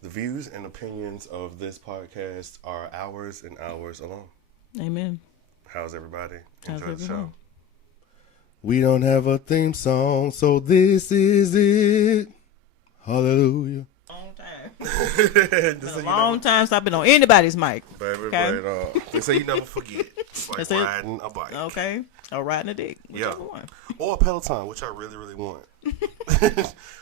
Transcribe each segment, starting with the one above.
The views and opinions of this podcast are ours and ours alone. Amen. How's everybody? How's Enjoy the show. everyone? We don't have a theme song, so this is it. Hallelujah. Long time. It's Been a long time since I've been on anybody's mic. Baby, Okay. but they say you never forget. It's like That's it. riding a bike. Okay. Or riding a dick. Yeah. Whichever one. Or a Peloton, which I really, really want.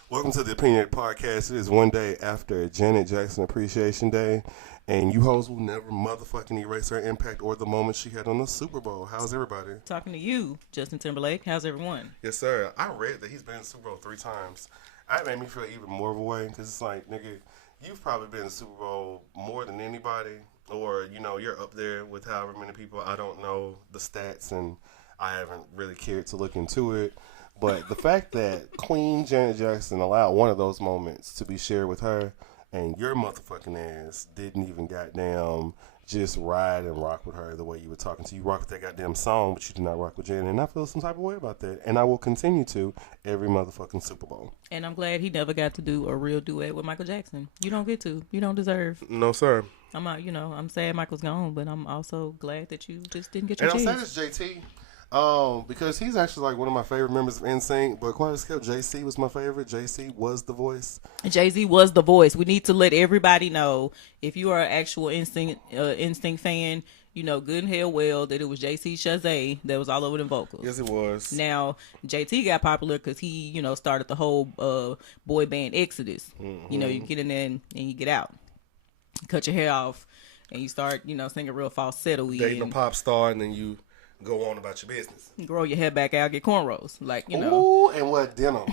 Welcome to the Opinionated Podcast. It is one day after Janet Jackson Appreciation Day, and you hoes will never motherfucking erase her impact or the moment she had on the Super Bowl. How's everybody? Talking to you, Justin Timberlake. How's everyone? Yes, sir. I read that he's been in the Super Bowl 3 times. That made me feel even more of a way, because it's like, nigga, you've probably been in the Super Bowl more than anybody, or, you know, you're up there with however many people. I don't know the stats, and I haven't really cared to look into it. But the fact that Queen Janet Jackson allowed one of those moments to be shared with her, and your motherfucking ass didn't even goddamn just ride and rock with her the way you were talking to. You rock with that goddamn song, but you did not rock with Janet. And I feel some type of way about that. And I will continue to every motherfucking Super Bowl. And I'm glad he never got to do a real duet with Michael Jackson. You don't get to. You don't deserve. No, sir. I'm sad Michael's gone, but I'm also glad that you just didn't get your And I'm chance. sad it's JT. Because he's actually like one of my favorite members of NSYNC, but quite as kept, JC was my favorite. JC was the voice. Jay-Z was the voice. We need to let everybody know, if you are an actual Instinct fan, you know good and hell well that it was JC Chazé that was all over them vocals. Yes, it was. Now, JT got popular because he, started the whole boy band exodus. Mm-hmm. You get in there and you get out. Cut your hair off and you start, singing real falsetto-y. Dating a pop star, and then you go on about your business. Grow your hair back out, get cornrows. Ooh, and what denim?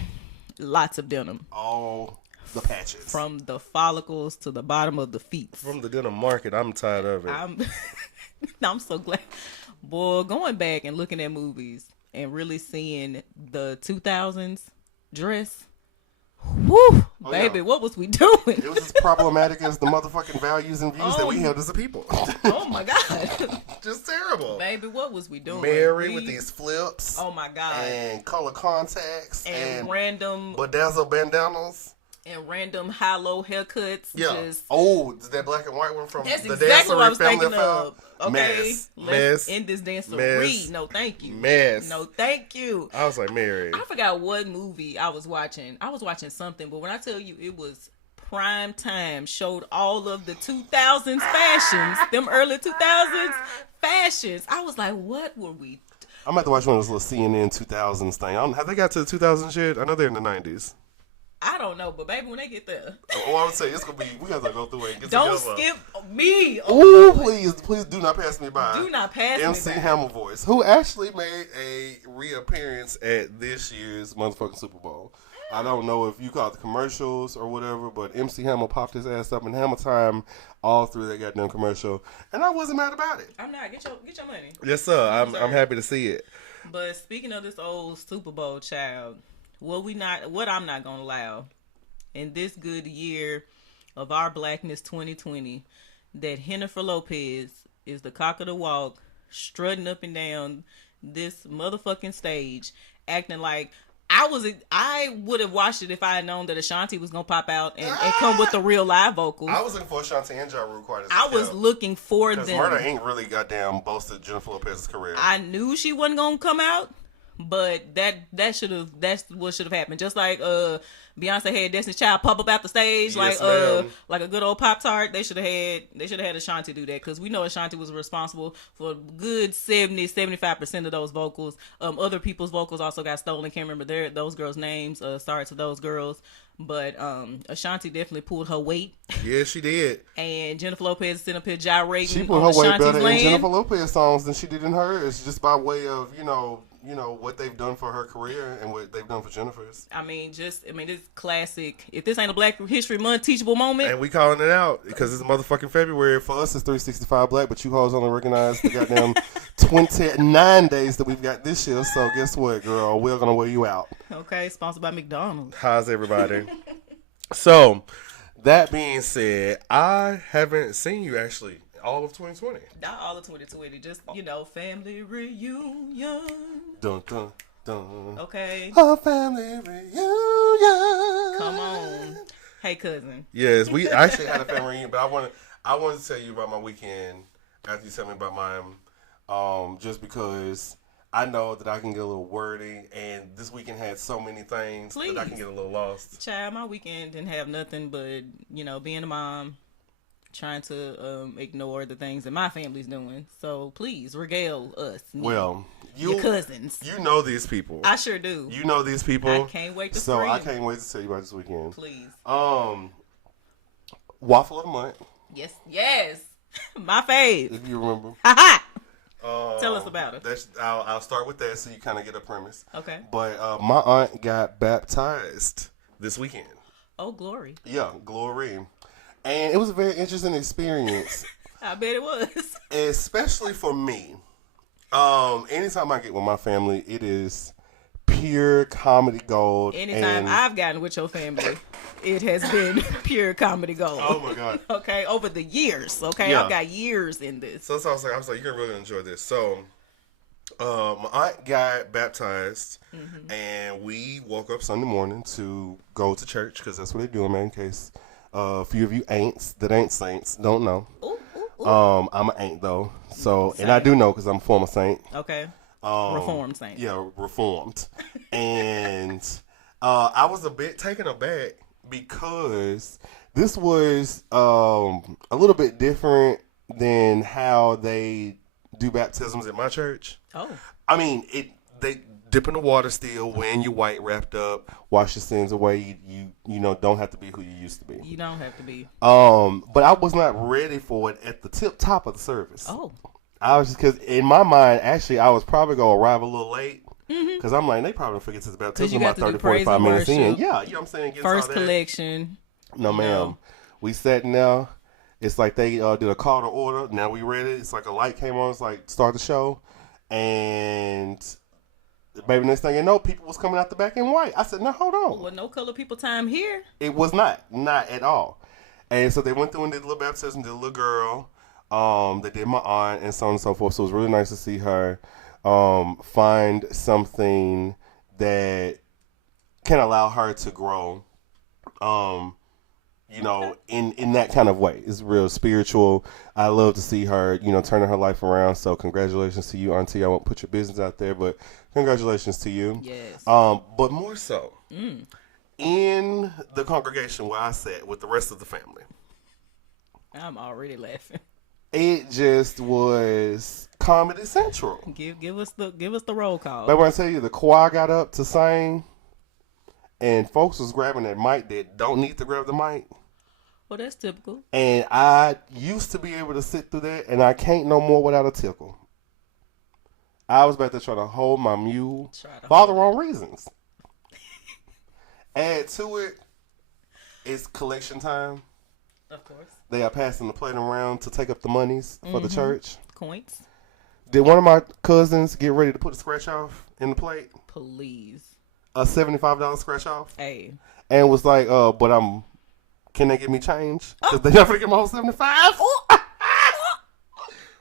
Lots of denim. All the patches. From the follicles to the bottom of the feet. From the denim market, I'm tired of it. I'm so glad. Boy, going back and looking at movies and really seeing the 2000s dress. Whew, baby, yeah. What was we doing? It was as problematic as the motherfucking values and views that we held as a people. Oh my God. Just terrible. Baby, what was we doing? Mary with these flips. Oh my God. And color contacts. And random. Bedazzle bandanas. And random high-low haircuts. Yeah. Just, that black and white one from that's the exactly what I was Dancery thinking Family of. Okay, Mess. let's end this dancery. No, thank you. Mess. No, thank you. I was like, Mary. I forgot what movie I was watching. I was watching something, but when I tell you it was prime time, showed all of the 2000s fashions, them early 2000s fashions. I was like, what were we? I'm about to watch one of those little CNN 2000s thing. Have they got to the 2000s yet? I know they're in the 90s. I don't know, but baby, when they get there, I would say it's gonna be. We gotta go through it and get don't together. skip me. Ooh, please do not pass me by. Do not pass MC me by. Hammer voice, who actually made a reappearance at this year's motherfucking Super Bowl. I don't know if you call it the commercials or whatever, but MC Hammer popped his ass up in Hammer time all through that goddamn commercial, and I wasn't mad about it. I'm not. Get your money. Yes, sir. I'm happy to see it. But speaking of this old Super Bowl child, what I'm not gonna allow in this good year of our blackness 2020, that Jennifer Lopez is the cock of the walk, strutting up and down this motherfucking stage, acting like I would have watched it if I had known that Ashanti was gonna pop out and come with the real live vocals. I was looking for Ashanti and Ja Rule quite as I was looking for them. Murder ain't really goddamn boasted Jennifer Lopez's career. I knew she wasn't gonna come out, but that's what should have happened. Just like Beyonce had Destiny's Child pop up out the stage, yes, like a good old Pop-Tart. They should have had Ashanti do that, because we know Ashanti was responsible for a good 70-75% of those vocals. Other people's vocals also got stolen. Can't remember those girls' names. Sorry to those girls. But Ashanti definitely pulled her weight. Yeah, she did. And Jennifer Lopez is sitting up here gyrating. She put her weight Ashanti's better land. in Jennifer Lopez songs than she did in hers, just by way of what they've done for her career and what they've done for Jennifer's. This classic. If this ain't a Black History Month teachable moment, and we calling it out because it's motherfucking February. For us, it's 365 Black, but you hoes only recognize the goddamn 29 days that we've got this year. So guess what, girl? We're gonna wear you out. Okay, sponsored by McDonald's. How's everybody? So, that being said, I haven't seen you actually all of 2020. Not all of 2020, just, family reunion. Dun, dun, dun. Okay. A family reunion. Come on. Hey, cousin. Yes, we actually had a family reunion, but I wanted to tell you about my weekend after you tell me about mine. Just because I know that I can get a little wordy, and this weekend had so many things that I can get a little lost. Child, my weekend didn't have nothing but, being a mom, trying to ignore the things that my family's doing. So please regale us. Well, your cousins. You know these people. I sure do. You know these people. I can't wait to So I can't wait to tell you about this weekend. Please. Waffle of the month. Yes. My fave. If you remember. Tell us about it. I'll start with that so you kind of get a premise. Okay. But my aunt got baptized this weekend. Oh, glory. Yeah, glory. And it was a very interesting experience. I bet it was. Especially for me. Anytime I get with my family, it is pure comedy gold. Anytime I've gotten with your family, it has been pure comedy gold. Oh my God. Okay, over the years. Okay, yeah. I've got years in this. So I was like, you're gonna really enjoy this. So, my aunt got baptized, and we woke up Sunday morning to go to church because that's what they do, man. In case a few of you ain'ts that ain't saints don't know. Ooh. I'm an ain't though. So, and I do know because I'm a former saint. Okay. Reformed saint. Yeah, reformed. And I was a bit taken aback because this was a little bit different than how they do baptisms at my church. Oh. I mean, they dip in the water still, wearing your white wrapped up, wash your sins away. You don't have to be who you used to be. You don't have to be. But I was not ready for it at the top of the service. Oh. I was just, because in my mind, actually, I was probably going to arrive a little late. Because I'm like, they probably forget to the baptism about 30, 45 minutes in. Yeah, you know what I'm saying? First collection. No, ma'am. We sat in there. It's like they did a call to order. Now we ready. It's like a light came on. It's like, start the show. And baby, next thing you know, people was coming out the back in white. I said, no, hold on. Well, no color people time here. It was not at all. And so they went through and did a little baptism, did a little girl. They did my aunt and so on and so forth. So it was really nice to see her find something that can allow her to grow, in that kind of way. It's real spiritual. I love to see her, turning her life around. So congratulations to you, Auntie. I won't put your business out there, but congratulations to you. Yes. But more so, in the congregation where I sat with the rest of the family. I'm already laughing. It just was Comedy Central. Give us the roll call. But when I tell you, the choir got up to sing, and folks was grabbing that mic that don't need to grab the mic. Well, that's typical. And I used to be able to sit through that, and I can't no more without a tickle. I was back there trying to hold my mule for all the wrong reasons. Add to it, it's collection time. Of course. They are passing the plate around to take up the monies for the church. Coins. Did one of my cousins get ready to put a scratch off in the plate? Please. A $75 scratch off? Hey. And was like, can they give me change? Because they never get my whole 75.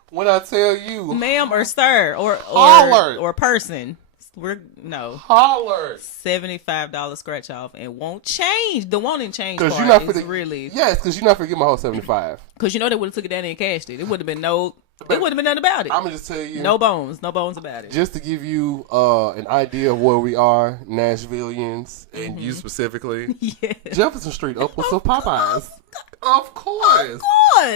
When I tell you. Ma'am or sir or person. Hollered. $75 scratch off and won't change. The won't change part is really. Yes, because you're not going to get my whole 75. Because they would have took it down and cashed it. It would have been nothing about it. I'm going to just tell you. No bones about it. Just to give you an idea of where we are, Nashvilleians, and you specifically. Yes. Jefferson Street, upwards of Popeyes. Of course.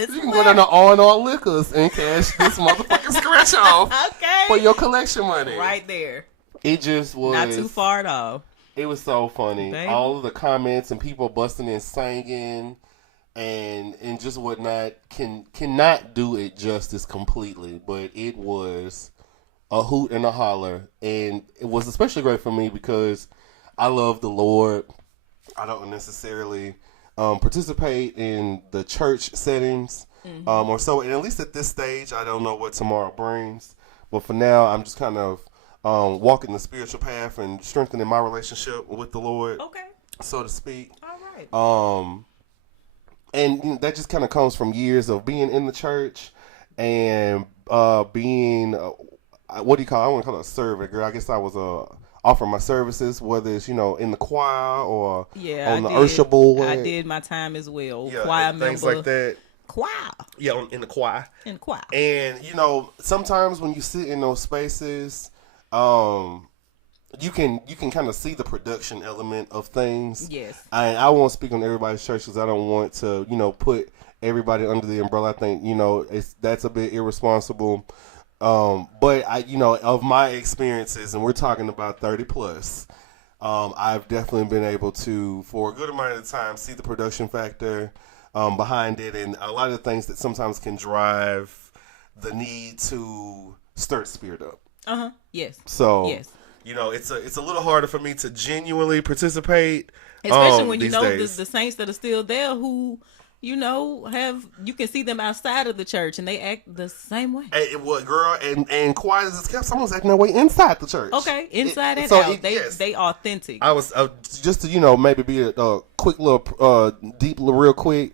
You can go down to R&R Liquors and cash this motherfucking scratch off. Okay. For your collection money. Right there. It just was. Not too far at all. It was so funny. Baby. All of the comments and people busting and singing and just whatnot cannot do it justice completely. But it was a hoot and a holler. And it was especially great for me because I love the Lord. I don't necessarily participate in the church settings or so. And at least at this stage, I don't know what tomorrow brings. But for now, I'm just kind of walking the spiritual path and strengthening my relationship with the Lord, so to speak. All right. And that just kind of comes from years of being in the church and being, what do you call it? I want to call it a servant, girl. I guess I was a offer my services, whether it's, in the choir or on the did. Usher board. I did my time as well. Yeah, Choir things member. like that. Choir. Yeah, in the choir. In choir. And, sometimes when you sit in those spaces, you can kind of see the production element of things. Yes. I won't speak on everybody's church because I don't want to, put everybody under the umbrella. I think, that's a bit irresponsible. But of my experiences, and we're talking about 30 plus, I've definitely been able to, for a good amount of time, see the production factor behind it, and a lot of the things that sometimes can drive the need to stir the spirit up. Yes. So, yes. It's a little harder for me to genuinely participate, especially when the saints that are still there who. You can see them outside of the church and they act the same way. And quiet as it's kept, someone's acting that way inside the church. Okay, inside and out. They authentic. I was just to maybe be a quick little deep real quick.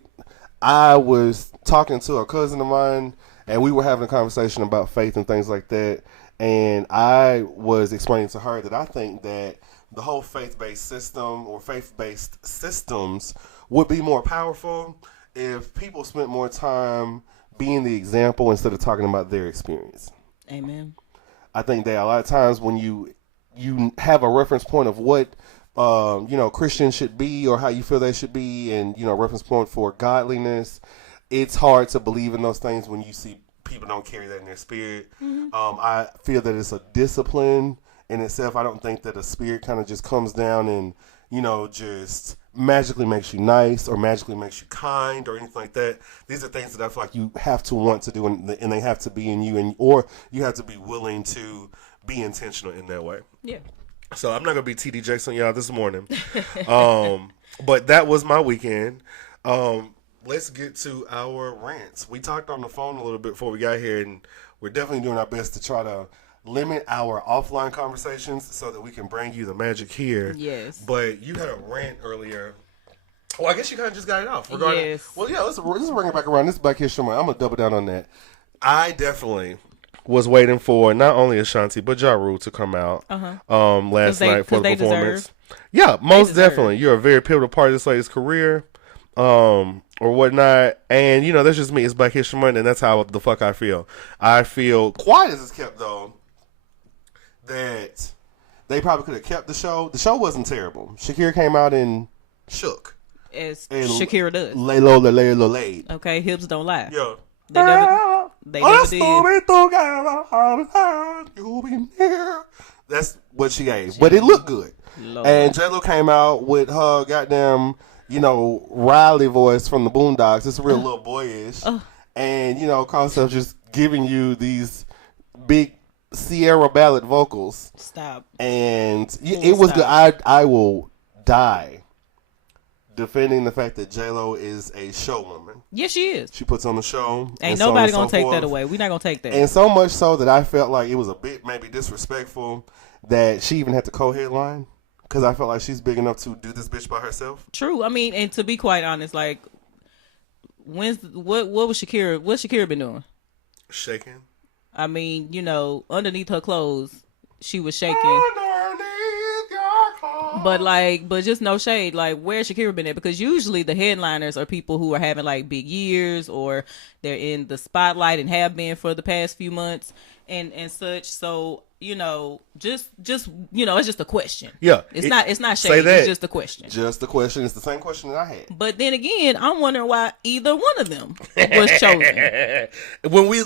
I was talking to a cousin of mine and we were having a conversation about faith and things like that. And I was explaining to her that I think that the whole faith-based system or faith-based systems would be more powerful if people spent more time being the example instead of talking about their experience. Amen. I think that a lot of times when you have a reference point of what Christians should be or how you feel they should be, and reference point for godliness, it's hard to believe in those things when you see people don't carry that in their spirit. Mm-hmm. I feel that it's a discipline in itself. I don't think that a spirit kind of just comes down and just magically makes you nice or magically makes you kind or anything like that. These are things that I feel like you have to want to do, and they have to be in you, or you have to be willing to be intentional in that way. Yeah. So I'm not gonna be TD Jakes on y'all this morning, but that was my weekend. Let's get to our rants. We talked on the phone a little bit before we got here, and we're definitely doing our best to try to limit our offline conversations so that we can bring you the magic here. Yes. But you had a rant earlier. Well, I guess you kind of just got it off. Regarding, yes. Well, yeah, let's bring it back around. This is Black History Month. I'm going to double down on that. I definitely was waiting for not only Ashanti, but Ja Rule to come out last night for the performance. Yeah, most definitely. You're a very pivotal part of this lady's career. Or whatnot, and that's just me. It's Black History Month, and that's how the fuck I feel. I feel quiet as it's kept, though, that they probably could have kept the show. The show wasn't terrible. Shakira came out and shook, as Shakira does. Lay low, lay low, laid. Okay, hips don't lie. Yeah, they never did. That's what she gave, but it looked good. Lord. And J.Lo came out with her goddamn, Riley voice from the Boondocks. It's real little boyish. And, concept just giving you these big Sierra ballad vocals. Stop. And it was good. I will die defending the fact that J.Lo is a showwoman. Yes, she is. She puts on the show. Ain't nobody gonna take that away. We're not gonna take that. And so much so that I felt like it was a bit maybe disrespectful that she even had to co-headline. Because I felt like she's big enough to do this bitch by herself. True. I mean, and to be quite honest, like, what was Shakira? What's Shakira been doing? Shaking. I mean, underneath her clothes, she was shaking. Underneath your clothes. But just no shade. Like, where's Shakira been at? Because usually the headliners are people who are having like big years, or they're in the spotlight and have been for the past few months and such. So. Just it's just a question. Yeah, it's not shady. It's just a question. Just a question. It's the same question that I had. But then again, I'm wondering why either one of them was chosen. When we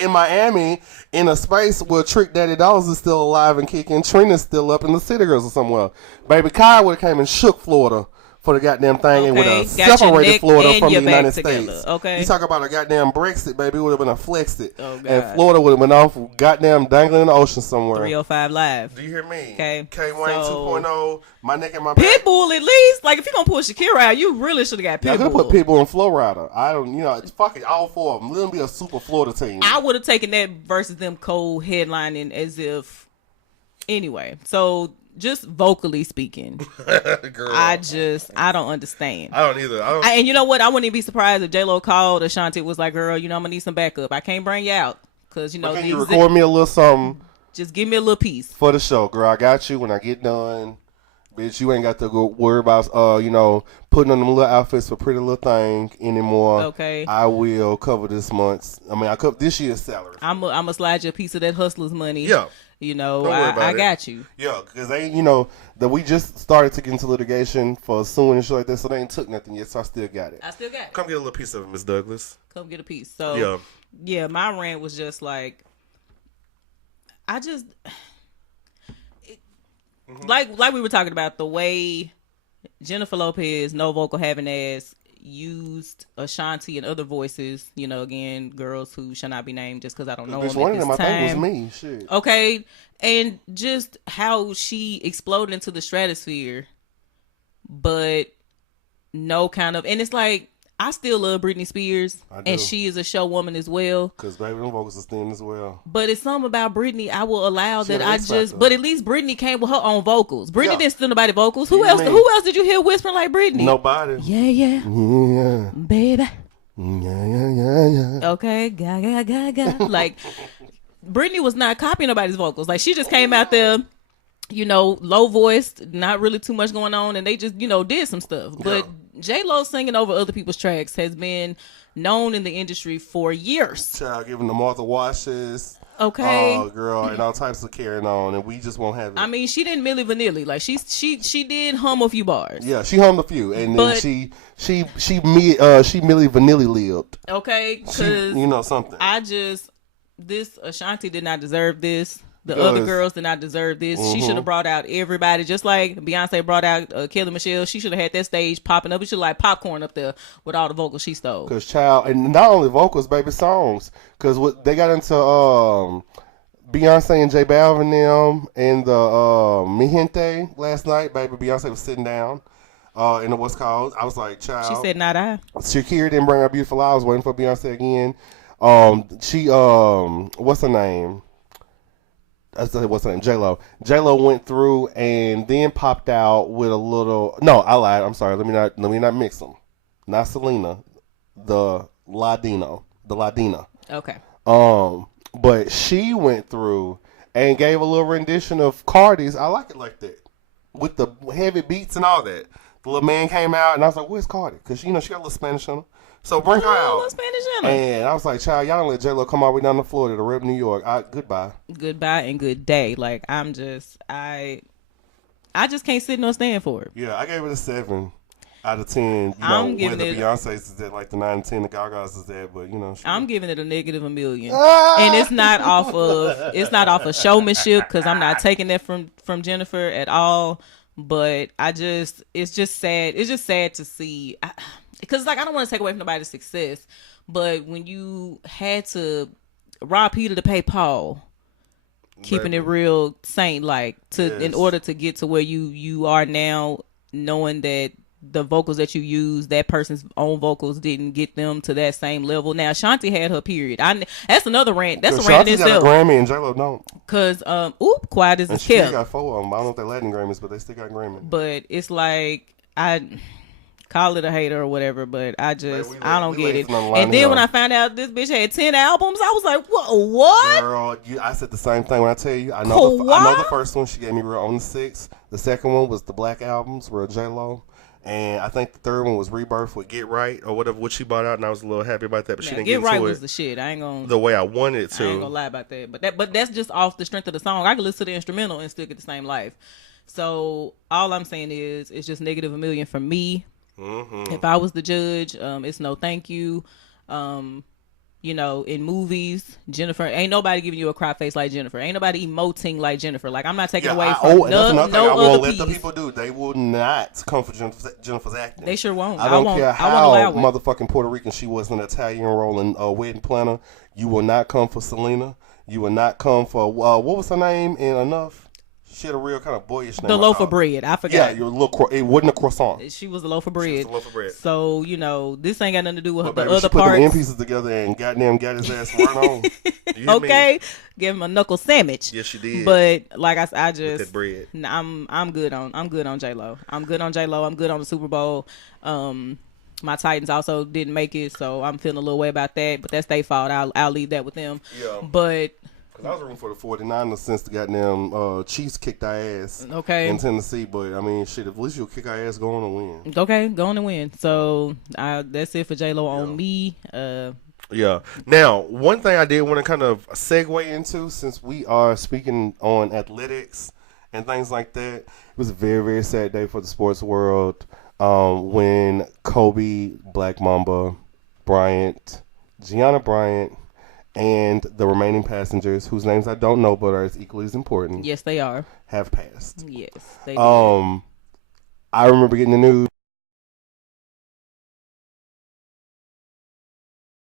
in Miami in a space where Trick Daddy Dolls is still alive and kicking, Trina's still up, and the City Girls are somewhere. Baby Kai would have came and shook Florida for the goddamn thing, and would have separated Florida from the United States. Okay. You talk about a goddamn Brexit, baby, it would have been a Flexit. Oh, God. And Florida would have been off goddamn dangling in the ocean somewhere. 305 Live. Do you hear me? Okay. K-Wayne 2.0, my neck and my back. Pitbull, at least. Like, if you're going to pull Shakira out, you really should have got Pitbull. I could have put Pitbull in Flow Rider. I don't, it's fucking all four of them. Let them be a super Florida team. I would have taken that versus them co-headlining as if... Anyway, so... Just vocally speaking, girl, I don't understand. I don't either. And you know what? I wouldn't even be surprised if J.Lo called Ashanti was like, "Girl, I'm gonna need some backup. I can't bring you out because can you record me a little something Just give me a little piece. For the show, girl. I got you when I get done. Bitch, you ain't got to go worry about, putting on them little outfits for Pretty Little Thing anymore. Okay. I will cover this month's. I cover this year's salary. I'm gonna slide you a piece of that hustler's money. Yeah. I got you. Yeah, because that we just started to get into litigation for suing and shit like that, so they ain't took nothing yet, so I still got it. Come get a little piece of it, Miss Douglas. Come get a piece. So, yeah, my rant was just like, like we were talking about the way Jennifer Lopez, no vocal having ass, used Ashanti and other voices, again, girls who shall not be named just because I don't know them. One of them, this I think, time. was me. Shit. Okay, and just how she exploded into the stratosphere, but no kind of, and it's like, I still love Britney Spears, and she is a show woman as well. Because baby, them vocals are thin as well. But it's something about Britney I will allow that but at least Britney came with her own vocals. Britney didn't steal nobody vocals. Who else did you hear whispering like Britney? Nobody. Yeah. Baby. Yeah. Okay, ga. Like, Britney was not copying nobody's vocals. Like, she just came out there, low voiced, not really too much going on, and they just, did some stuff. But J.Lo singing over other people's tracks has been known in the industry for years. Child giving them all the washes. Okay. Oh, girl, and all types of carrying on, and we just won't have it. I mean, she didn't Milli Vanilli. Like, she did hum a few bars. Yeah, she hummed a few, and then she Milli Vanilli lived. Okay, because something. This Ashanti did not deserve this. The other girls did not deserve this. She should have brought out everybody, just like Beyonce brought out Kelly Michelle. She should have had that stage popping up. It should like popcorn up there with all the vocals she stole. Because child, and not only vocals, baby, songs. Because what they got into Beyonce and J Balvin them and the Mi Gente last night. Baby, Beyonce was sitting down in the what's called. I was like, child. She said, "Not I." Shakira didn't bring her Beautiful. I was waiting for Beyonce again. She what's her name? What's her name? J.Lo. J.Lo went through and then popped out with a little. No, I lied. I'm sorry. Let me not mix them. Not Selena, the Ladina. Okay. But she went through and gave a little rendition of Cardi's. I like it like that, with the heavy beats and all that. The little man came out and I was like, "Where's Cardi?" Because she got a little Spanish on her. So bring her out. And I was like, child, y'all don't let J.Lo come all the way down to Florida to rep New York. Goodbye. Goodbye and good day. Like, I just can't sit nor stand for it. Yeah, I gave it a 7 out of 10. I'm giving whether it Beyonce's is at like the 9 and 10, the Gaga's is at, but I'm giving it a -1 million. And it's not off of showmanship, because I'm not taking that from Jennifer at all. But it's just sad. It's just sad to see. Because, like, I don't want to take away from nobody's success, but when you had to rob Peter to pay Paul, keeping it real saint-like, in order to get to where you are now, knowing that the vocals that you use, that person's own vocals didn't get them to that same level. Now, Ashanti had her period. That's another rant. That's a rant in itself. Got a Grammy and J.Lo don't. Because, quiet as it's kept. She got 4 of them. I don't know if they're Latin Grammys, but they still got Grammy. But it's like, call it a hater or whatever, but I don't get it. And then when I found out this bitch had 10 albums, I was like, what? Girl, I said the same thing when I tell you. I know the first one she gave me real on the 6. The second one was the Black albums, real J.Lo. And I think the third one was Rebirth with Get Right or whatever, what she bought out, and I was a little happy about that. But she didn't get into it. Get Right was the shit. I ain't gonna the way I wanted it to. I ain't gonna lie about that. But that's just off the strength of the song. I can listen to the instrumental and still get the same life. So all I'm saying is, it's just -1 million for me. Mm-hmm. If I was the judge, it's no thank you. In movies, Jennifer, ain't nobody giving you a cry face like Jennifer. Ain't nobody emoting like Jennifer. Like, I'm not taking away from no other piece. Let the people do. They will not come for Jennifer's acting. They sure won't. I don't care how motherfucking Puerto Rican she was in an Italian role in Wedding Planner. You will not come for Selena. You will not come for what was her name in Enough? She had a real kind of boyish name. The loaf of bread. I forgot. Yeah, it wasn't a croissant. She was the loaf of bread. So, this ain't got nothing to do with the other she parts. Put the end pieces together and goddamn got his ass right on. Okay. Give him a knuckle sandwich. Yes, she did. But like I just with that bread. I'm good on J.Lo. I'm good on J.Lo. I'm good on the Super Bowl. My Titans also didn't make it, so I'm feeling a little way about that. But that's their fault. I'll leave that with them. Yeah. But Because I was rooting for the 49ers since the goddamn Chiefs kicked our ass in Tennessee. But, I mean, shit, if at least you'll kick our ass, go on and win. Okay, go on and win. So, that's it for J.Lo on me. Yeah. Now, one thing I did want to kind of segue into, since we are speaking on athletics and things like that, it was a very, very sad day for the sports world when Kobe, Black Mamba, Bryant, Gianna Bryant, and the remaining passengers, whose names I don't know but are as equally as important. Yes, they are. Have passed. Yes, they did. I remember getting the news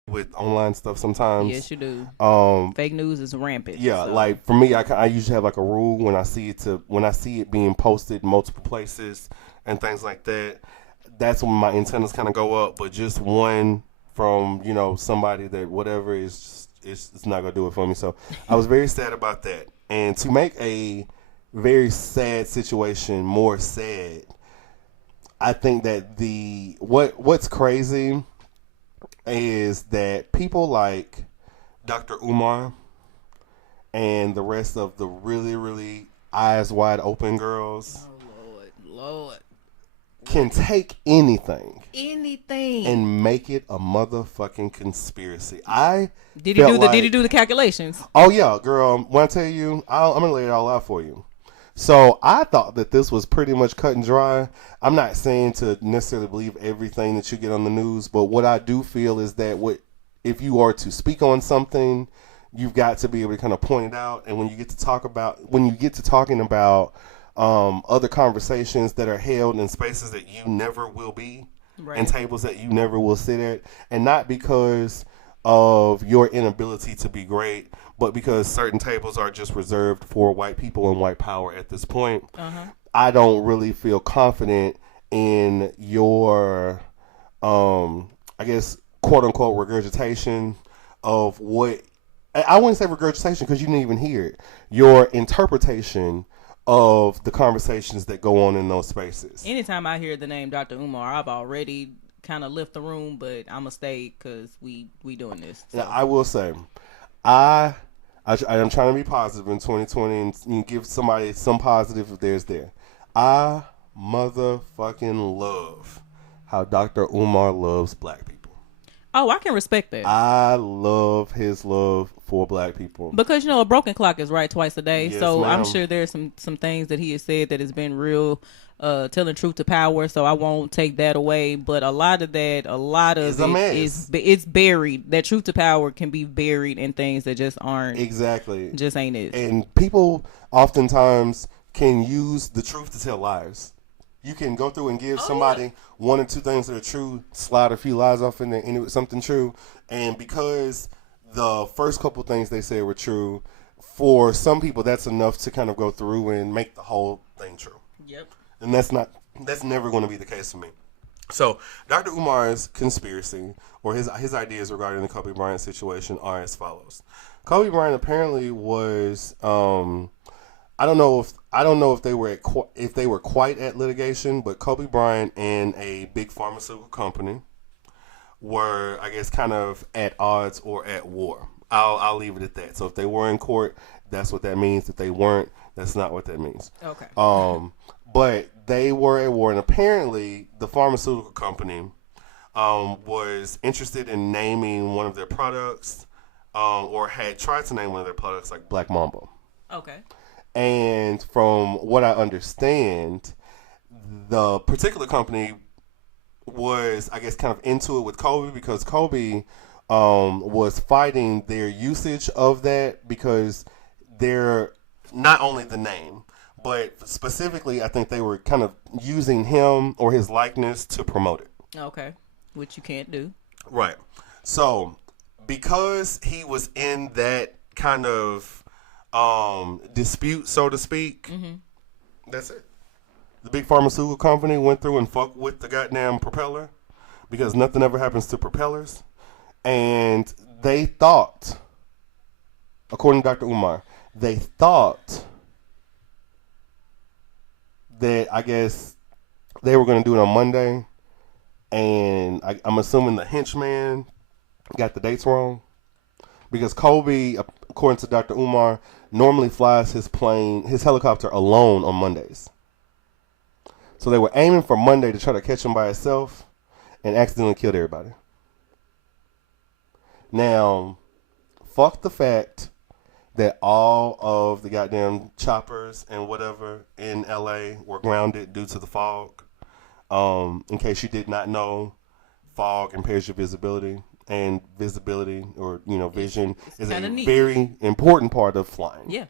with online stuff sometimes. Yes, you do. Fake news is rampant. Yeah, so. Like for me, I usually have like a rule when I see it being posted multiple places and things like that. That's when my antennas kind of go up. But just one from somebody that whatever is just, it's not gonna do it for me. So I was very sad about that. And to make a very sad situation more sad, I think that what's crazy is that people like Dr. Umar and the rest of the really, really eyes wide open girls, Lord, can take anything and make it a motherfucking conspiracy. Did he do the calculations? Oh yeah, girl. When I tell you, I'm gonna lay it all out for you. So I thought that this was pretty much cut and dry. I'm not saying to necessarily believe everything that you get on the news, but what I do feel is that if you are to speak on something, you've got to be able to kind of point it out. And when you get to talking about other conversations that are held in spaces that you never will be, right, and tables that you never will sit at, and not because of your inability to be great, but because certain tables are just reserved for white people and white power at this point. I don't really feel confident in your, I guess, quote unquote regurgitation of what, I wouldn't say regurgitation because you didn't even hear it, your interpretation of the conversations that go on in those spaces. Anytime I hear the name Dr. Umar, I've already kind of left the room, but I'm gonna stay because we doing this. So. Now, I will say, I am trying to be positive in 2020 and give somebody some positive if there's there. I motherfucking love how Dr. Umar loves black people. Oh, I can respect that. I love his love for black people. Because, a broken clock is right twice a day. Yes, so ma'am. I'm sure there's some things that he has said that has been real, telling truth to power. So I won't take that away. But a lot of it is buried. That truth to power can be buried in things that just aren't. Exactly. Just ain't it. And people oftentimes can use the truth to tell lies. You can go through and give somebody one or two things that are true, slide a few lies off in there, and it was something true. And because the first couple things they said were true, for some people that's enough to kind of go through and make the whole thing true. Yep. And that's never going to be the case for me. So Dr. Umar's conspiracy, or his ideas regarding the Kobe Bryant situation, are as follows. Kobe Bryant apparently was I don't know if they were quite at litigation, but Kobe Bryant and a big pharmaceutical company were, I guess, kind of at odds or at war. I'll leave it at that. So if they were in court, that's what that means. If they weren't, that's not what that means. Okay. But they were at war, and apparently the pharmaceutical company was interested in naming one of their products, or had tried to name one of their products like Black Mamba. Okay. And from what I understand, the particular company was, I guess, kind of into it with Kobe because Kobe was fighting their usage of that because they're not only the name, but specifically, I think they were kind of using him or his likeness to promote it. Okay. Which you can't do. Right. So, because he was in that kind of dispute, so to speak, that's it. The big pharmaceutical company went through and fucked with the goddamn propeller because nothing ever happens to propellers. And they thought, according to Dr. Umar, they thought that, I guess, they were going to do it on Monday. And I'm assuming the henchman got the dates wrong. Because Kobe according to Dr. Umar, normally flies his helicopter alone on Mondays. So they were aiming for Monday to try to catch him by itself and accidentally killed everybody. Now, fuck the fact that all of the goddamn choppers and whatever in LA were grounded due to the fog. In case you did not know, fog impairs your visibility, and visibility or vision is a very important part of flying. Yeah,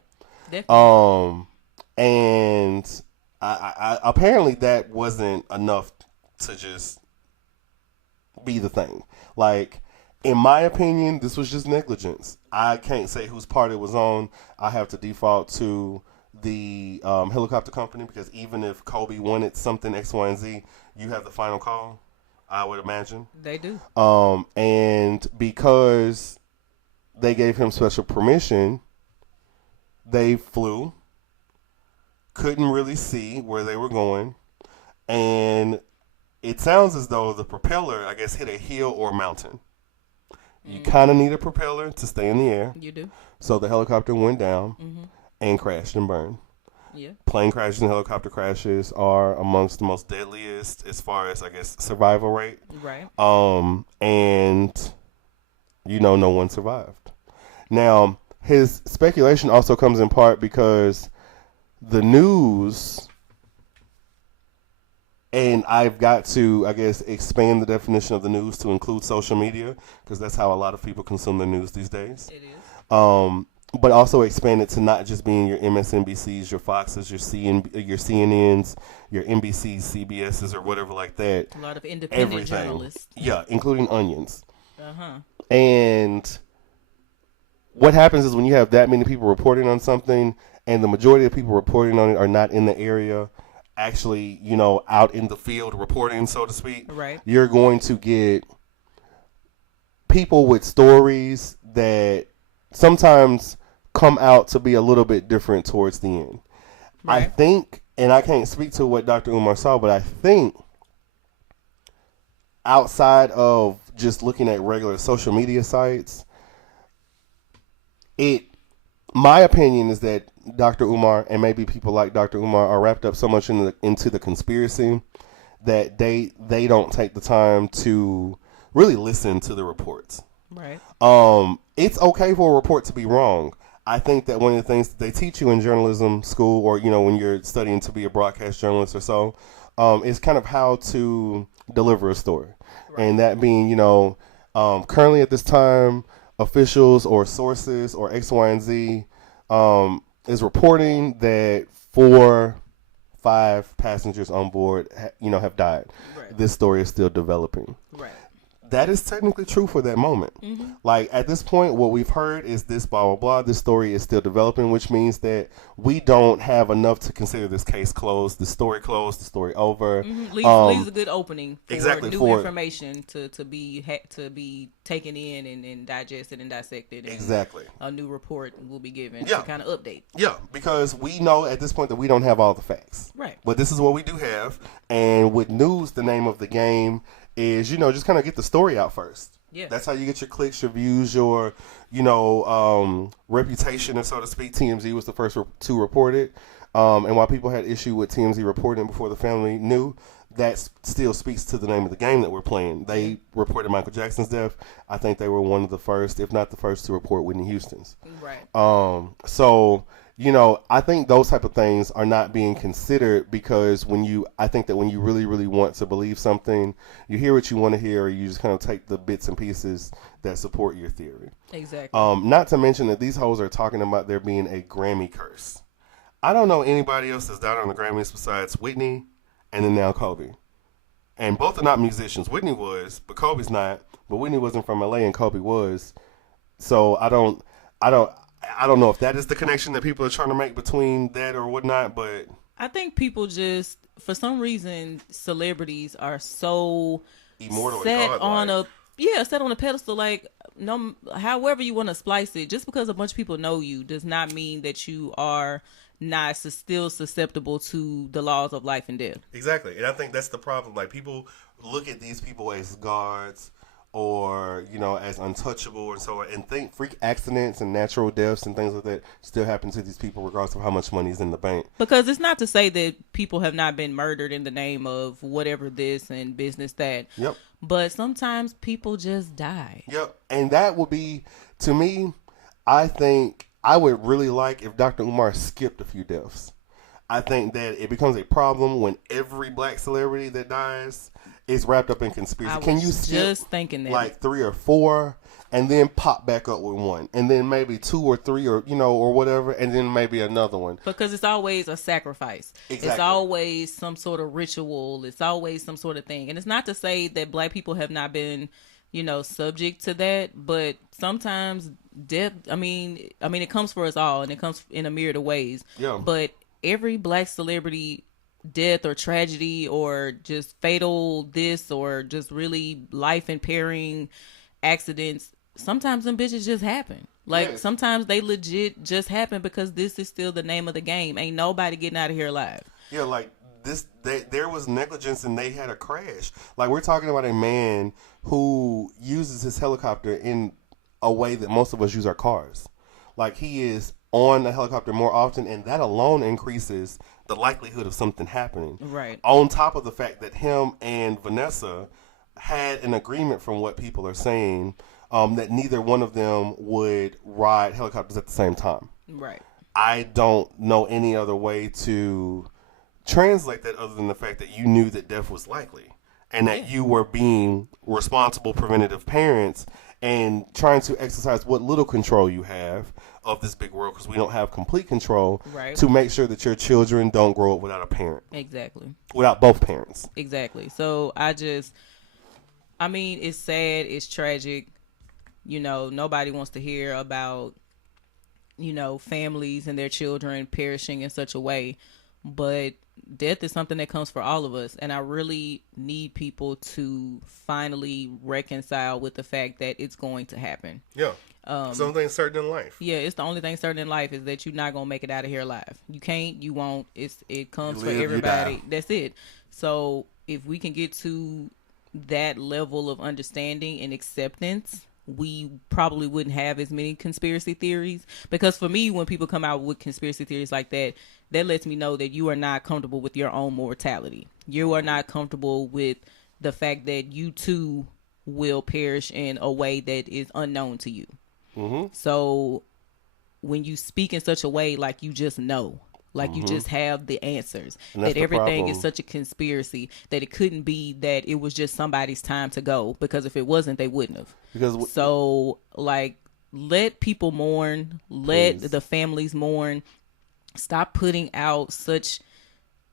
definitely. And I apparently that wasn't enough to just be the thing. Like, in my opinion, this was just negligence. I can't say whose part it was on. I have to default to the helicopter company, because even if Kobe wanted something X, Y, and Z, you have the final call, I would imagine. They do. And because they gave him special permission, they flew, couldn't really see where they were going, and it sounds as though the propeller, I guess, hit a hill or a mountain. You kind of need a propeller to stay in the air. You do. So the helicopter went down and crashed and burned. Yeah. Plane crashes and helicopter crashes are amongst the most deadliest as far as, I guess, survival rate. Right. And, no one survived. Now, his speculation also comes in part because the news, and I've got to, I guess, expand the definition of the news to include social media, because that's how a lot of people consume the news these days. It is. But also expand it to not just being your MSNBCs, your Foxes, your CNNs, your NBCs, CBSs, or whatever like that. A lot of independent journalists. Yeah, including onions. Uh-huh. And what happens is when you have that many people reporting on something, and the majority of people reporting on it are not in the area, actually, out in the field reporting, so to speak. Right. You're going to get people with stories that sometimes come out to be a little bit different towards the end. Right. I think, and I can't speak to what Dr. Umar saw, but I think outside of just looking at regular social media sites, my opinion is that Dr. Umar and maybe people like Dr. Umar are wrapped up so much into the conspiracy that they don't take the time to really listen to the reports. Right. It's okay for a report to be wrong. I think that one of the things that they teach you in journalism school, or when you're studying to be a broadcast journalist or so, is kind of how to deliver a story. Right. And that being, currently at this time, officials or sources or X, Y, and Z is reporting that 4-5 passengers on board, have died. Right. This story is still developing. Right. That is technically true for that moment. Mm-hmm. Like, at this point, what we've heard is this blah, blah, blah. This story is still developing, which means that we don't have enough to consider this case closed, the story over. Mm-hmm. Leaves a good opening for new information to be taken in and digested and dissected. And exactly. A new report will be given to kind of update. Yeah, because we know at this point that we don't have all the facts. Right. But this is what we do have. And with news, the name of the game is, just kind of get the story out first. Yeah. That's how you get your clicks, your views, your, reputation, so to speak. TMZ was the first to report it. And while people had issue with TMZ reporting before the family knew, that still speaks to the name of the game that we're playing. They reported Michael Jackson's death. I think they were one of the first, if not the first, to report Whitney Houston's. Right. So, I think those type of things are not being considered because I think that when you really, really want to believe something, you hear what you want to hear, or you just kind of take the bits and pieces that support your theory. Exactly. Not to mention that these hoes are talking about there being a Grammy curse. I don't know anybody else that's died on the Grammys besides Whitney and then now Kobe. And both are not musicians. Whitney was, but Kobe's not. But Whitney wasn't from LA and Kobe was. So I don't know if that is the connection that people are trying to make between that or whatnot, but I think people just, for some reason, celebrities are so immortal set on a pedestal. Like, no, however you want to splice it, just because a bunch of people know you does not mean that you are not still susceptible to the laws of life and death. Exactly, and I think that's the problem. Like, people look at these people as gods or, you know, as untouchable and so on. And think freak accidents and natural deaths and things like that still happen to these people regardless of how much money is in the bank. Because it's not to say that people have not been murdered in the name of whatever this and business that. Yep. But sometimes people just die. Yep. And that would be, to me, I think I would really like if Dr. Umar skipped a few deaths. I think that it becomes a problem when every black celebrity that dies is wrapped up in conspiracy. Can you skip just thinking that, like 3 or 4 and then pop back up with one, and then maybe 2 or 3 or, you know, or whatever, and then maybe another one? Because it's always a sacrifice. Exactly. It's always some sort of ritual. It's always some sort of thing. And it's not to say that black people have not been, you know, subject to that, but sometimes death, I mean it comes for us all, and it comes in a myriad of ways. Yeah. But every black celebrity death or tragedy or just fatal this or just really life impairing accidents, sometimes them bitches just happen. Like, yes. Sometimes they legit just happen because this is still the name of the game. Ain't nobody getting out of here alive. Yeah, like this, there was negligence and they had a crash. Like, we're talking about a man who uses his helicopter in a way that most of us use our cars. Like, he is on a helicopter more often, and that alone increases the likelihood of something happening. Right. On top of the fact that him and Vanessa had an agreement, from what people are saying, that neither one of them would ride helicopters at the same time. Right. I don't know any other way to translate that other than the fact that you knew that death was likely, and that you were being responsible preventative parents and trying to exercise what little control you have of this big world, because we don't have complete control, right, to make sure that your children don't grow up without a parent. Exactly. Without both parents. Exactly. So I mean, it's sad, it's tragic. You know, nobody wants to hear about, you know, families and their children perishing in such a way. But death is something that comes for all of us. And I really need people to finally reconcile with the fact that it's going to happen. Yeah. Something certain in life. Yeah, it's the only thing certain in life is that you're not going to make it out of here alive. You can't, you won't. It comes for everybody. That's it. So if we can get to that level of understanding and acceptance, we probably wouldn't have as many conspiracy theories. Because for me, when people come out with conspiracy theories like that, that lets me know that you are not comfortable with your own mortality. You are not comfortable with the fact that you too will perish in a way that is unknown to you. Mm-hmm. So when you speak in such a way like you just know, like you just have the answers, that everything is such a conspiracy, that it couldn't be that it was just somebody's time to go, because if it wasn't, they wouldn't have. So, like, let people mourn, let the families mourn. Stop putting out such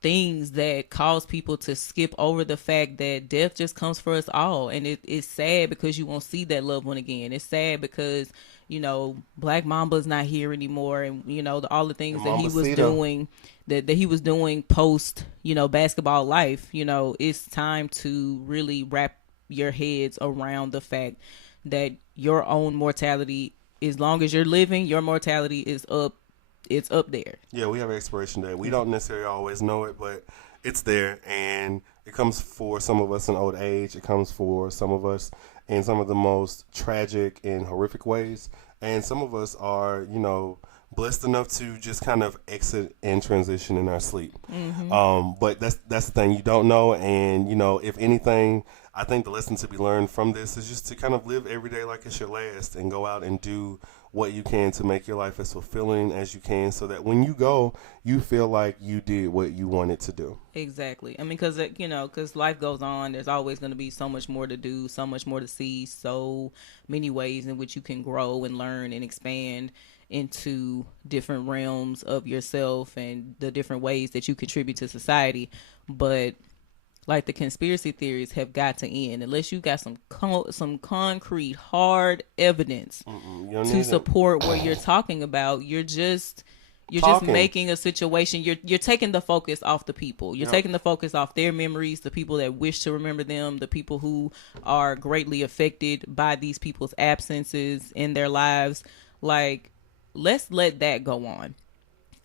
things that cause people to skip over the fact that death just comes for us all. And it's sad because you won't see that loved one again. It's sad because, you know, Black Mamba's not here anymore, and, you know, all the things that he was doing, that he was doing post, you know, basketball life. You know, it's time to really wrap your heads around the fact that your own mortality, as long as you're living, your mortality is up. It's up there. Yeah, we have an expiration date. We don't necessarily always know it, but it's there, and it comes for some of us in old age. It comes for some of us in some of the most tragic and horrific ways, and some of us are, you know, blessed enough to just kind of exit and transition in our sleep. Mm-hmm. But that's the thing, you don't know, and, you know, if anything, I think the lesson to be learned from this is just to kind of live every day like it's your last, and go out and do what you can to make your life as fulfilling as you can, so that when you go, you feel like you did what you wanted to do. Exactly. I mean, because, you know, because life goes on. There's always going to be so much more to do, so much more to see, so many ways in which you can grow and learn and expand into different realms of yourself and the different ways that you contribute to society. But like, the conspiracy theories have got to end unless you got some concrete, hard evidence to support what you're talking about. You're just making a situation. You're taking the focus off the people. You're taking the focus off their memories, the people that wish to remember them, the people who are greatly affected by these people's absences in their lives. Like, let's let that go on.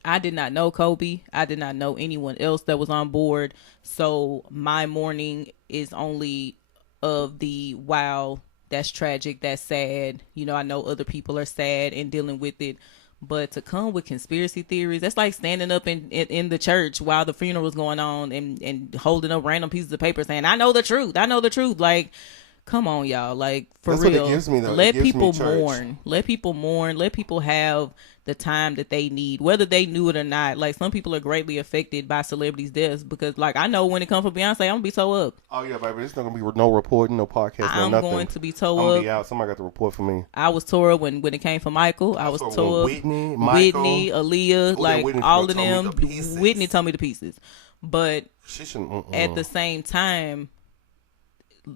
I did not know Kobe. I did not know anyone else that was on board. So my mourning is only of the, wow, That's tragic. That's sad. You know, I know other people are sad and dealing with it. But to come with conspiracy theories, that's like standing up in the church while the funeral's going on and holding up random pieces of paper saying, I know the truth. I know the truth. Like, come on, y'all. Like, for that's real. What it gives me, though. Let people mourn. Let people mourn. Let people have the time that they need, whether they knew it or not. Like, some people are greatly affected by celebrities' deaths because, like, I know when it comes from Beyonce, I'm going to be so up. Oh, yeah, baby. There's not going to be no reporting, no podcast, no nothing. I'm going to be tore up. I'm going to be out. Somebody got to report for me. I was tore up when it came for Michael. I was tore up. Whitney, Michael, Whitney, Aaliyah, like, all of them. Whitney told me the pieces. But she shouldn't, at the same time,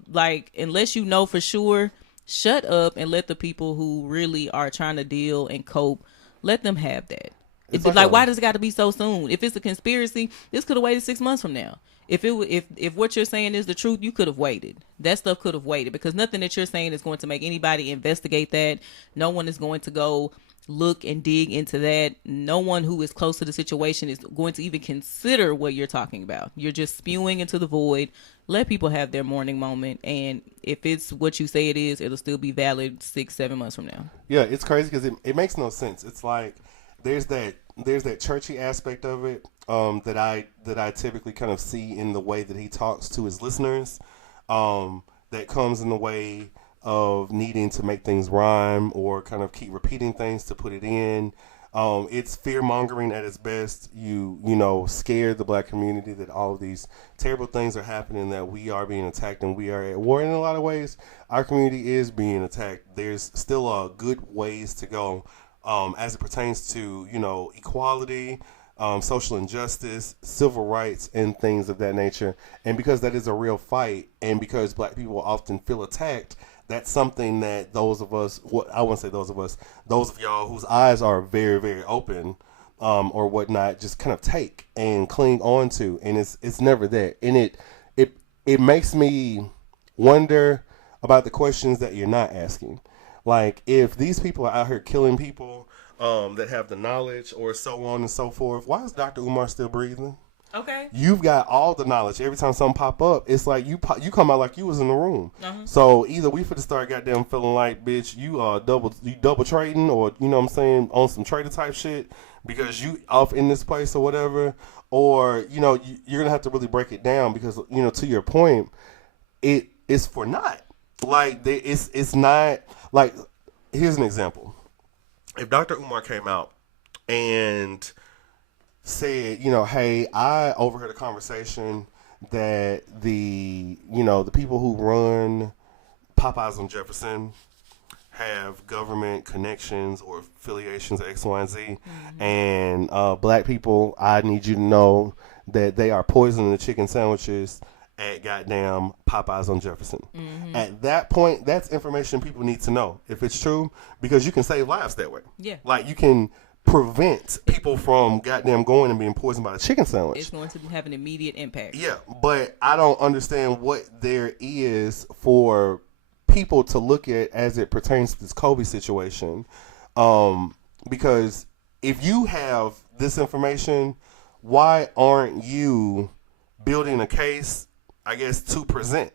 like, unless you know for sure, shut up and let the people who really are trying to deal and cope, let them have that. It's like why does it got to be so soon? If it's a conspiracy, this could have waited 6 months from now. If what you're saying is the truth, you could have waited. That stuff could have waited because nothing that you're saying is going to make anybody investigate that. No one is going to go look and dig into that. No one who is close to the situation is going to even consider what you're talking about. You're just spewing into the void. Let people have their mourning moment, and if it's what you say it is, it'll still be valid 6-7 months from now. Yeah, it's crazy because it makes no sense. It's like there's that churchy aspect of it that I typically kind of see in the way that he talks to his listeners. That comes in the way of needing to make things rhyme or kind of keep repeating things to put it in. It's fear mongering at its best. You scare the black community that all of these terrible things are happening, that we are being attacked and we are at war. In a lot of ways, our community is being attacked. There's still good ways to go as it pertains to equality, social injustice, civil rights, and things of that nature. And because that is a real fight, and because black people often feel attacked, that's something that those of us, I wouldn't say those of us, those of y'all whose eyes are very, very open or whatnot, just kind of take and cling on to. And it's never there. And it makes me wonder about the questions that you're not asking. Like, if these people are out here killing people that have the knowledge or so on and so forth, why is Dr. Umar still breathing? Okay. You've got all the knowledge. Every time something pop up, it's like you come out like you was in the room. Uh-huh. So either we finna start goddamn feeling like, bitch, you double trading, or you know what I'm saying, on some trader type shit because you off in this place or whatever, or you're gonna have to really break it down because to your point, it is for naught. Like it's not like, here's an example. If Dr. Umar came out and said, hey, I overheard a conversation that the people who run Popeyes on Jefferson have government connections or affiliations of X, Y, and Z. Mm-hmm. And black people, I need you to know that they are poisoning the chicken sandwiches at goddamn Popeyes on Jefferson. Mm-hmm. At that point, that's information people need to know if it's true, because you can save lives that way. Yeah. Like, you can prevent people from goddamn going and being poisoned by the chicken sandwich. It's going to have an immediate impact. Yeah, but I don't understand what there is for people to look at as it pertains to this Kobe situation. Because if you have this information, why aren't you building a case, I guess, to present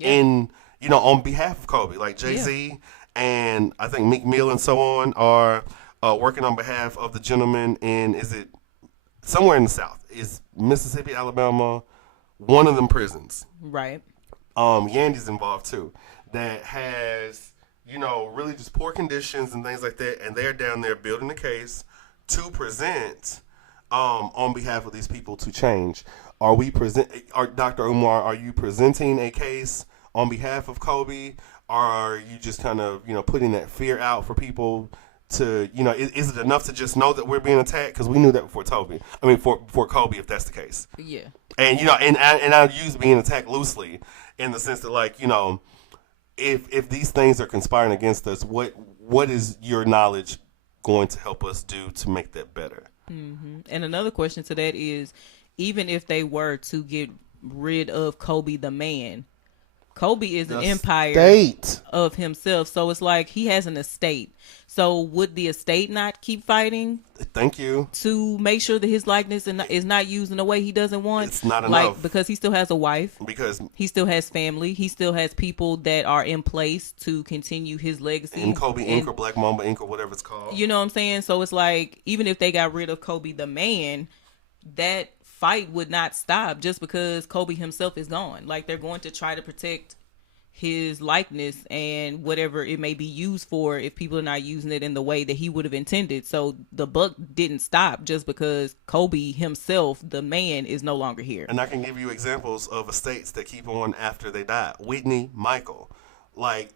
in, on behalf of Kobe? Like Jay-Z and I think Meek Mill and so on are working on behalf of the gentleman in, is it somewhere in the South? Is Mississippi, Alabama, one of them prisons. Right. Yandy's involved too. That has, really just poor conditions and things like that. And they're down there building a case to present on behalf of these people to change. Dr. Umar, are you presenting a case on behalf of Kobe? Or are you just kind of, putting that fear out for people to, is it enough to just know that we're being attacked? Because we knew that before Kobe, if that's the case. Yeah. And, and I use being attacked loosely in the sense that, like, if these things are conspiring against us, what is your knowledge going to help us do to make that better? Mm-hmm. And another question to that is, even if they were to get rid of Kobe the man, Kobe is an empire state of himself. So it's like he has an estate. So would the estate not keep fighting? Thank you. To make sure that his likeness is not used in a way he doesn't want. It's not enough. Like, because he still has a wife. Because he still has family. He still has people that are in place to continue his legacy. And Kobe Inc. or Black Mamba Inc. or whatever it's called. You know what I'm saying? So it's like, even if they got rid of Kobe the man, that fight would not stop just because Kobe himself is gone. Like, they're going to try to protect his likeness and whatever it may be used for if people are not using it in the way that he would have intended. So the buck didn't stop just because Kobe himself, the man, is no longer here. And I can give you examples of estates that keep on after they die. Whitney, Michael, like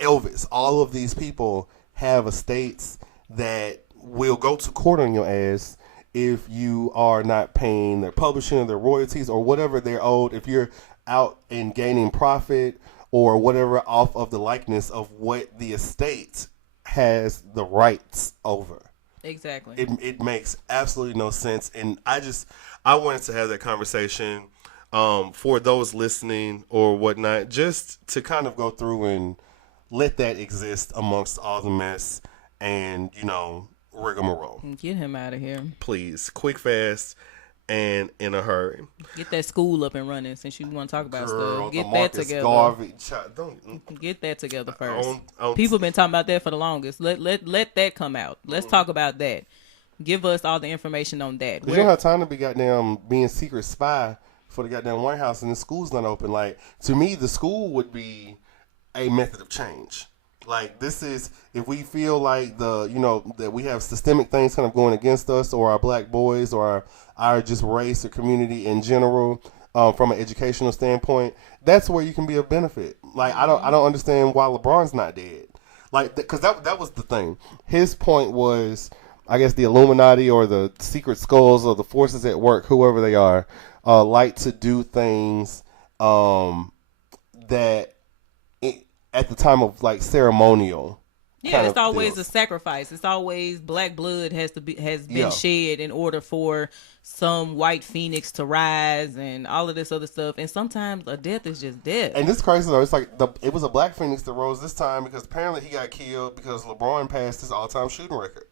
Elvis, all of these people have estates that will go to court on your ass if you are not paying their publishing or their royalties or whatever they're owed. If you're out and gaining profit or whatever off of the likeness of what the estate has the rights over. Exactly. It makes absolutely no sense. And I wanted to have that conversation for those listening or whatnot, just to kind of go through and let that exist amongst all the mess and, rigmarole. Get him out of here. Please. Quick, fast, and in a hurry. Get that school up and running since you want to talk about stuff. Get that together. Get that together first. People been talking about that for the longest. Let that come out. Let's talk about that. Give us all the information on that. You don't have time to be goddamn being secret spy for the goddamn White House and the school's not open. Like, to me, the school would be a method of change. Like, this is, if we feel like that we have systemic things kind of going against us or our black boys or our just race or community in general, from an educational standpoint, that's where you can be of benefit. Like, I don't understand why LeBron's not dead. Like, because that was the thing. His point was, I guess, the Illuminati or the secret skulls or the forces at work, whoever they are, like to do things that at the time of like ceremonial. Yeah, it's always a sacrifice. It's always black blood has been shed in order for some white phoenix to rise and all of this other stuff. And sometimes a death is just death. And this crazy though, it's like it was a black phoenix that rose this time because apparently he got killed because LeBron passed his all-time shooting record.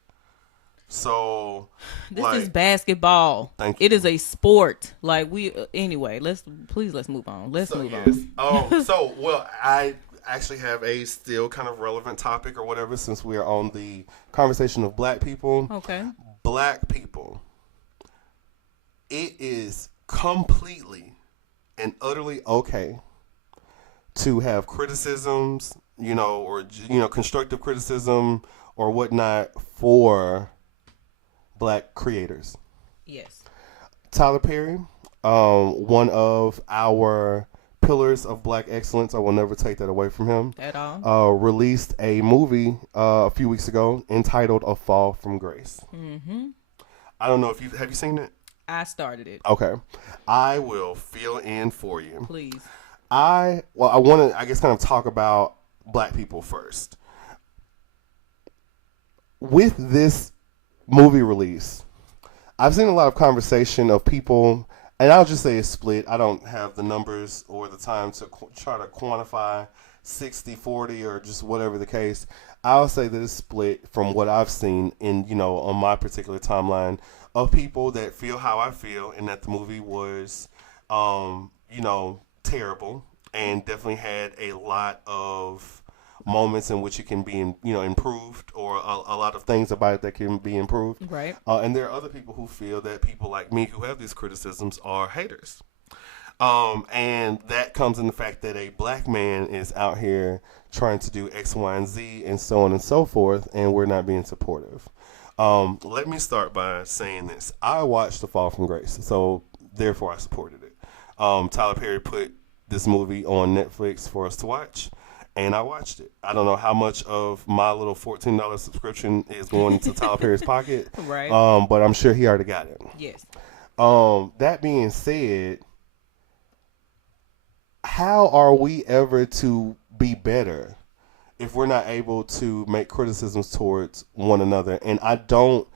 So this is basketball. Thank you. It is a sport. Like anyway. Let's move on. Let's move on. I actually have a still kind of relevant topic or whatever since we are on the conversation of black people. Okay. Black people. It is completely and utterly okay to have criticisms, or constructive criticism or whatnot for black creators. Yes. Tyler Perry, one of our pillars of black excellence, I will never take that away from him, at all, released a movie a few weeks ago entitled A Fall from Grace. Mm-hmm. I don't know if have you seen it? I started it. Okay. I will fill in for you. Please. I want to, I guess, kind of talk about black people first. With this movie release, I've seen a lot of conversation of people, and I'll just say it's split. I don't have the numbers or the time to try to quantify 60-40 or just whatever the case. I'll say that it's split from what I've seen in, on my particular timeline of people that feel how I feel and that the movie was, terrible and definitely had a lot of moments in which it can be, improved or a lot of things about it that can be improved. Right. And there are other people who feel that people like me who have these criticisms are haters. And that comes in the fact that a black man is out here trying to do X, Y, and Z and so on and so forth, and we're not being supportive. Let me start by saying this. I watched The Fall from Grace, so therefore I supported it. Tyler Perry put this movie on Netflix for us to watch, and I watched it. I don't know how much of my little $14 subscription is going into Tyler Perry's pocket, right? But I'm sure he already got it. Yes. That being said, how are we ever to be better if we're not able to make criticisms towards one another? And I don't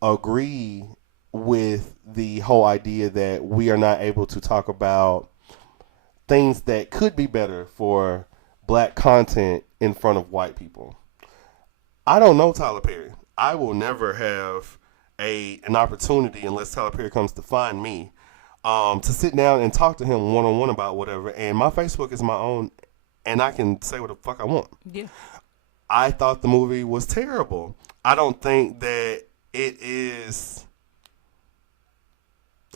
agree with the whole idea that we are not able to talk about things that could be better for black content in front of white people. I don't know Tyler Perry. I will never have an opportunity unless Tyler Perry comes to find me to sit down and talk to him one on one about whatever. And my Facebook is my own, and I can say what the fuck I want. Yeah. I thought the movie was terrible. I don't think that it is.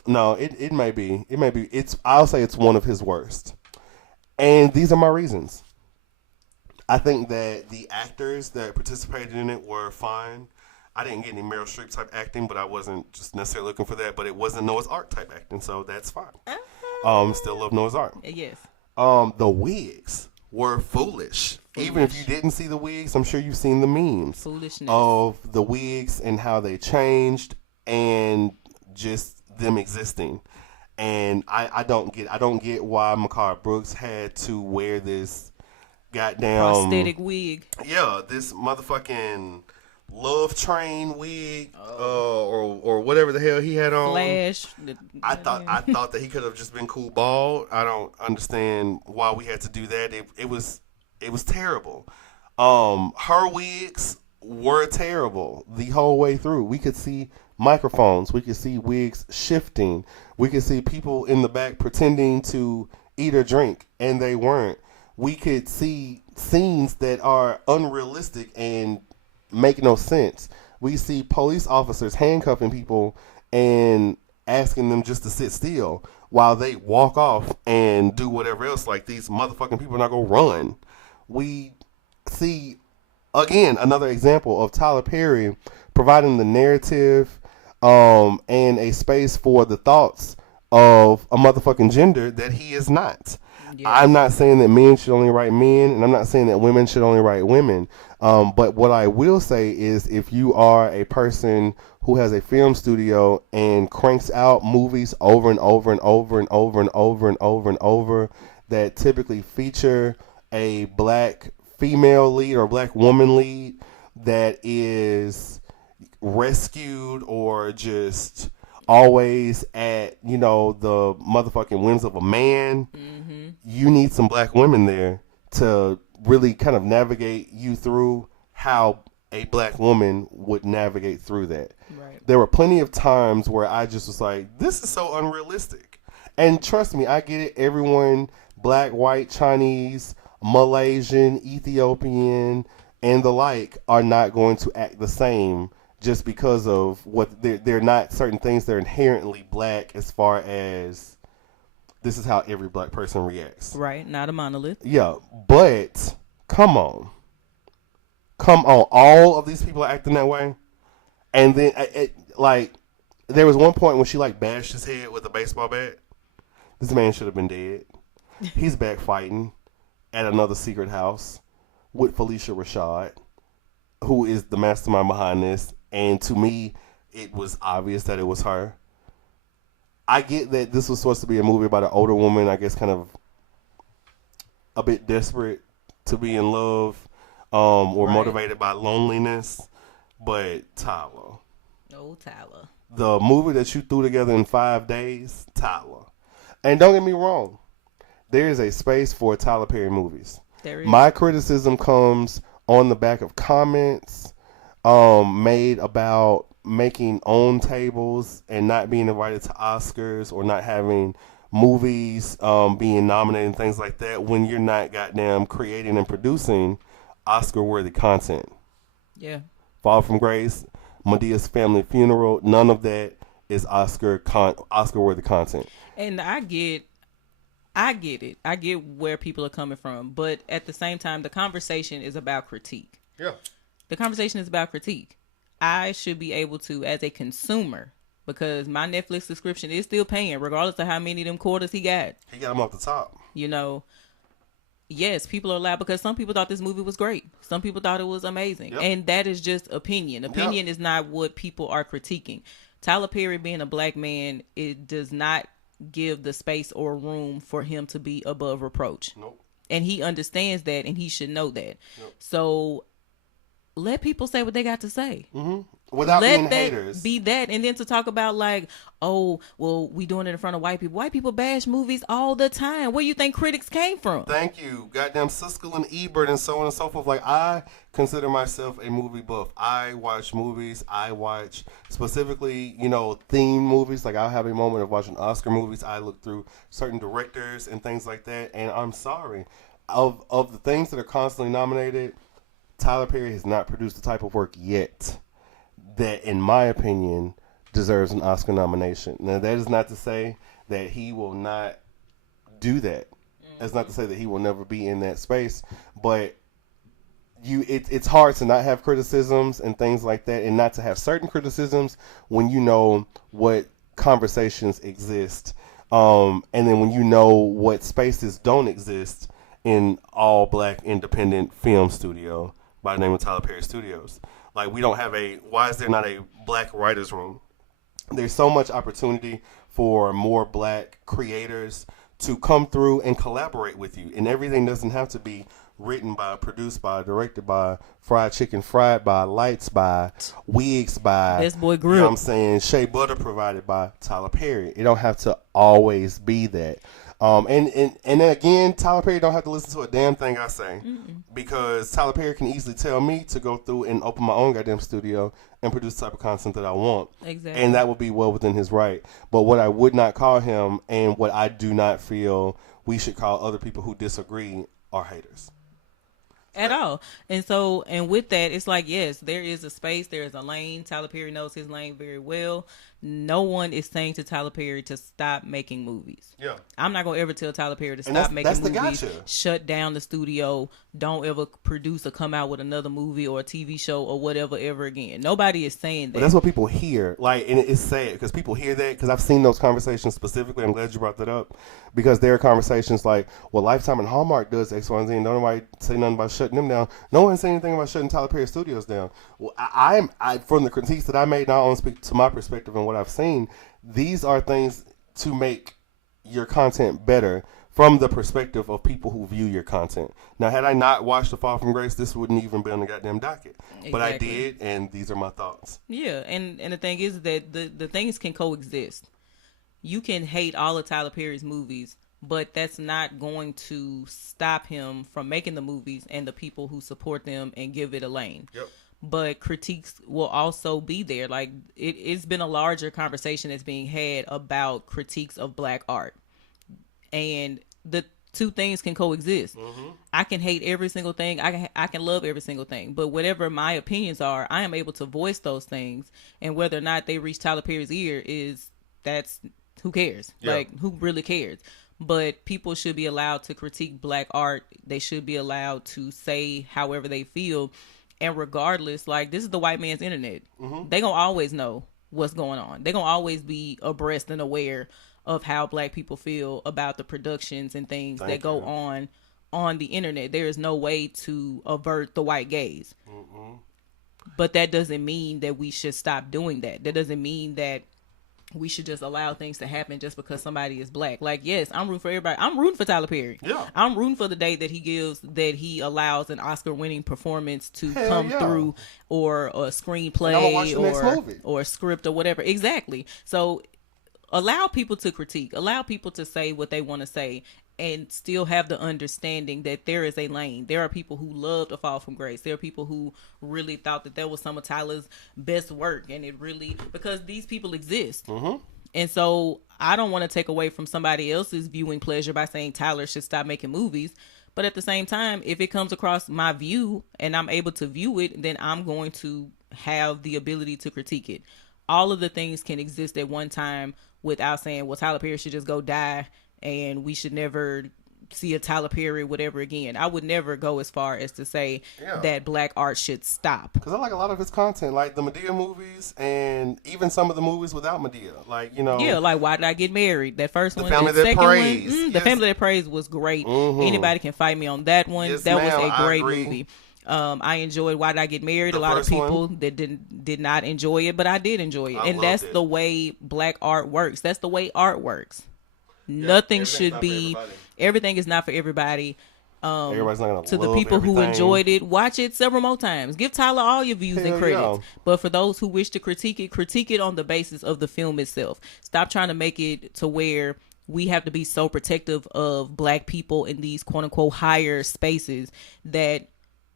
No, it may be. It may be. I'll say it's one of his worst. And these are my reasons. I think that the actors that participated in it were fine. I didn't get any Meryl Streep type acting, but I wasn't just necessarily looking for that. But it wasn't Noah's Ark type acting, so that's fine. Still love Noah's Ark. Yes. The wigs were foolish. Even if you didn't see the wigs, I'm sure you've seen the memes of the wigs and how they changed and just them existing. And I don't get why Mekhi Brooks had to wear this goddamn prosthetic wig. Yeah, this motherfucking Love Train wig, or whatever the hell he had on. Flash. I thought that he could have just been cool bald. I don't understand why we had to do that. It was terrible. Her wigs were terrible the whole way through. We could see microphones. We could see wigs shifting. We could see people in the back pretending to eat or drink, and they weren't. We could see scenes that are unrealistic and make no sense. We see police officers handcuffing people and asking them just to sit still while they walk off and do whatever else. Like, these motherfucking people are not going to run. We see, again, another example of Tyler Perry providing the narrative and a space for the thoughts of a motherfucking gender that he is not. Yes. I'm not saying that men should only write men, and I'm not saying that women should only write women. But what I will say is, if you are a person who has a film studio and cranks out movies over and over and over and over and over and over and over that typically feature a black female lead or black woman lead that is rescued or just always at, the motherfucking whims of a man, you need some black women there to really kind of navigate you through how a black woman would navigate through that. Right. There were plenty of times where I just was like, this is so unrealistic. And trust me, I get it. Everyone, black, white, Chinese, Malaysian, Ethiopian, and the like, are not going to act the same just because of what they're not certain things that are inherently black, as far as this is how every black person reacts. Right, not a monolith. Yeah, but come on. All of these people are acting that way. And then, there was one point when she, bashed his head with a baseball bat. This man should have been dead. He's back fighting at another secret house with Felicia Rashad, who is the mastermind behind this. And to me, it was obvious that it was her. I get that this was supposed to be a movie about an older woman, I guess kind of a bit desperate to be in love, or right, motivated by loneliness. But Tyler. Oh, Tyler. The movie that you threw together in 5 days, Tyler. And don't get me wrong, there is a space for Tyler Perry movies. There is. My criticism comes on the back of comments made about making own tables and not being invited to Oscars, or not having movies being nominated and things like that, when you're not goddamn creating and producing Oscar-worthy content. Yeah. Fall from Grace, Medea's Family Funeral, none of that is Oscar-worthy content. And I get it. I get where people are coming from. But at the same time, the conversation is about critique. Yeah. The conversation is about critique. I should be able to, as a consumer, because my Netflix subscription is still paying, regardless of how many of them quarters he got. He got them off the top. Yes, people are allowed, because some people thought this movie was great. Some people thought it was amazing. Yep. And that is just opinion. Opinion is not what people are critiquing. Tyler Perry being a black man, it does not give the space or room for him to be above reproach. Nope. And he understands that, and he should know that. Yep. So let people say what they got to say. Mm-hmm. Without Let being that haters. be that. And then to talk about like, oh, well, we doing it in front of white people. White people bash movies all the time. Where you think critics came from? Thank you. Goddamn Siskel and Ebert and so on and so forth. Like, I consider myself a movie buff. I watch movies. I watch specifically, theme movies. Like, I'll have a moment of watching Oscar movies. I look through certain directors and things like that. And I'm sorry. Of the things that are constantly nominated, Tyler Perry has not produced the type of work yet that, in my opinion, deserves an Oscar nomination. Now, that is not to say that he will not do that. That's not to say that he will never be in that space. But it's hard to not have criticisms and things like that, and not to have certain criticisms when you know what conversations exist. And then when you know what spaces don't exist in all black independent film studio by the name of Tyler Perry Studios. Like, we don't have why is there not a black writer's room? There's so much opportunity for more black creators to come through and collaborate with you. And everything doesn't have to be written by, produced by, directed by, fried chicken fried by, lights by, wigs by, Best Boy Grip. You know what I'm saying? Shea butter provided by Tyler Perry. It don't have to always be that. And again, Tyler Perry don't have to listen to a damn thing I say. Because Tyler Perry can easily tell me to go through and open my own goddamn studio and produce the type of content that I want. Exactly. And that would be well within his right. But what I would not call him, and what I do not feel we should call other people who disagree, are haters. At all. And with that, it's like, yes, there is a space, there is a lane. Tyler Perry knows his lane very well. No one is saying to Tyler Perry to stop making movies. Yeah. I'm not going to ever tell Tyler Perry to stop making movies. Gotcha. Shut down the studio. Don't ever produce or come out with another movie or a TV show or whatever ever again. Nobody is saying that. But that's what people hear. Like, and it's sad because people hear that, because I've seen those conversations specifically. I'm glad you brought that up, because there are conversations like, well, Lifetime and Hallmark does X, Y, and Z, and don't nobody say nothing about shutting them down. No one saying anything about shutting Tyler Perry Studios down. Well, I from the critiques that I made, and I only speak to my perspective and what I've seen, these are things to make your content better from the perspective of people who view your content. Now, had I not watched The Fall from Grace, this wouldn't even be on the goddamn docket. Exactly. But I did, and these are my thoughts. Yeah, and the thing is that the things can coexist. You can hate all of Tyler Perry's movies, but that's not going to stop him from making the movies and the people who support them and give it a lane. Yep. But critiques will also be there. Like, it's been a larger conversation that's being had about critiques of black art. And the two things can coexist. Mm-hmm. I can hate every single thing. I can love every single thing. But whatever my opinions are, I am able to voice those things. And whether or not they reach Tyler Perry's ear that's who cares? Yeah. Like, who really cares? But people should be allowed to critique black art. They should be allowed to say however they feel. And regardless, like, this is the white man's internet. Mm-hmm. They gonna always know what's going on. They gonna always be abreast and aware of how black people feel about the productions and things that go on the internet. There is no way to avert the white gaze. Mm-hmm. But that doesn't mean that we should stop doing that. That doesn't mean that we should just allow things to happen just because somebody is black. Like, yes, I'm rooting for everybody. I'm rooting for Tyler Perry. Yeah. I'm rooting for the day that he allows an Oscar-winning performance to come through, or a screenplay or a script or whatever. Exactly. So allow people to critique. Allow people to say what they want to say, and still have the understanding that there is a lane. There are people who love To Fall from Grace. There are people who really thought that was some of Tyler's best work, and it really, because these people exist. Mm-hmm. And so I don't want to take away from somebody else's viewing pleasure by saying Tyler should stop making movies. But at the same time, if it comes across my view and I'm able to view it, then I'm going to have the ability to critique it. All of the things can exist at one time without saying, well, Tyler Perry should just go die and we should never see a Tyler Perry whatever again. I would never go as far as to say that black art should stop. Because I like a lot of his content, like the Madea movies and even some of the movies without Madea. Like, you know. Yeah, like Why Did I Get Married? That first one. The Family That Prays. Yes. The Family That Prays was great. Mm-hmm. Anybody can fight me on that one. Yes, that was a great movie. I enjoyed Why Did I Get Married? A lot of people that did not enjoy it, but I did enjoy it. And that's the way black art works. That's the way art works. Nothing should be, everything is not for everybody. Everybody's not gonna to the love people who everything. enjoyed it, watch it several more times. Give Tyler all your views and credits. Yeah. But for those who wish to critique it on the basis of the film itself. Stop trying to make it to where we have to be so protective of black people in these quote unquote higher spaces that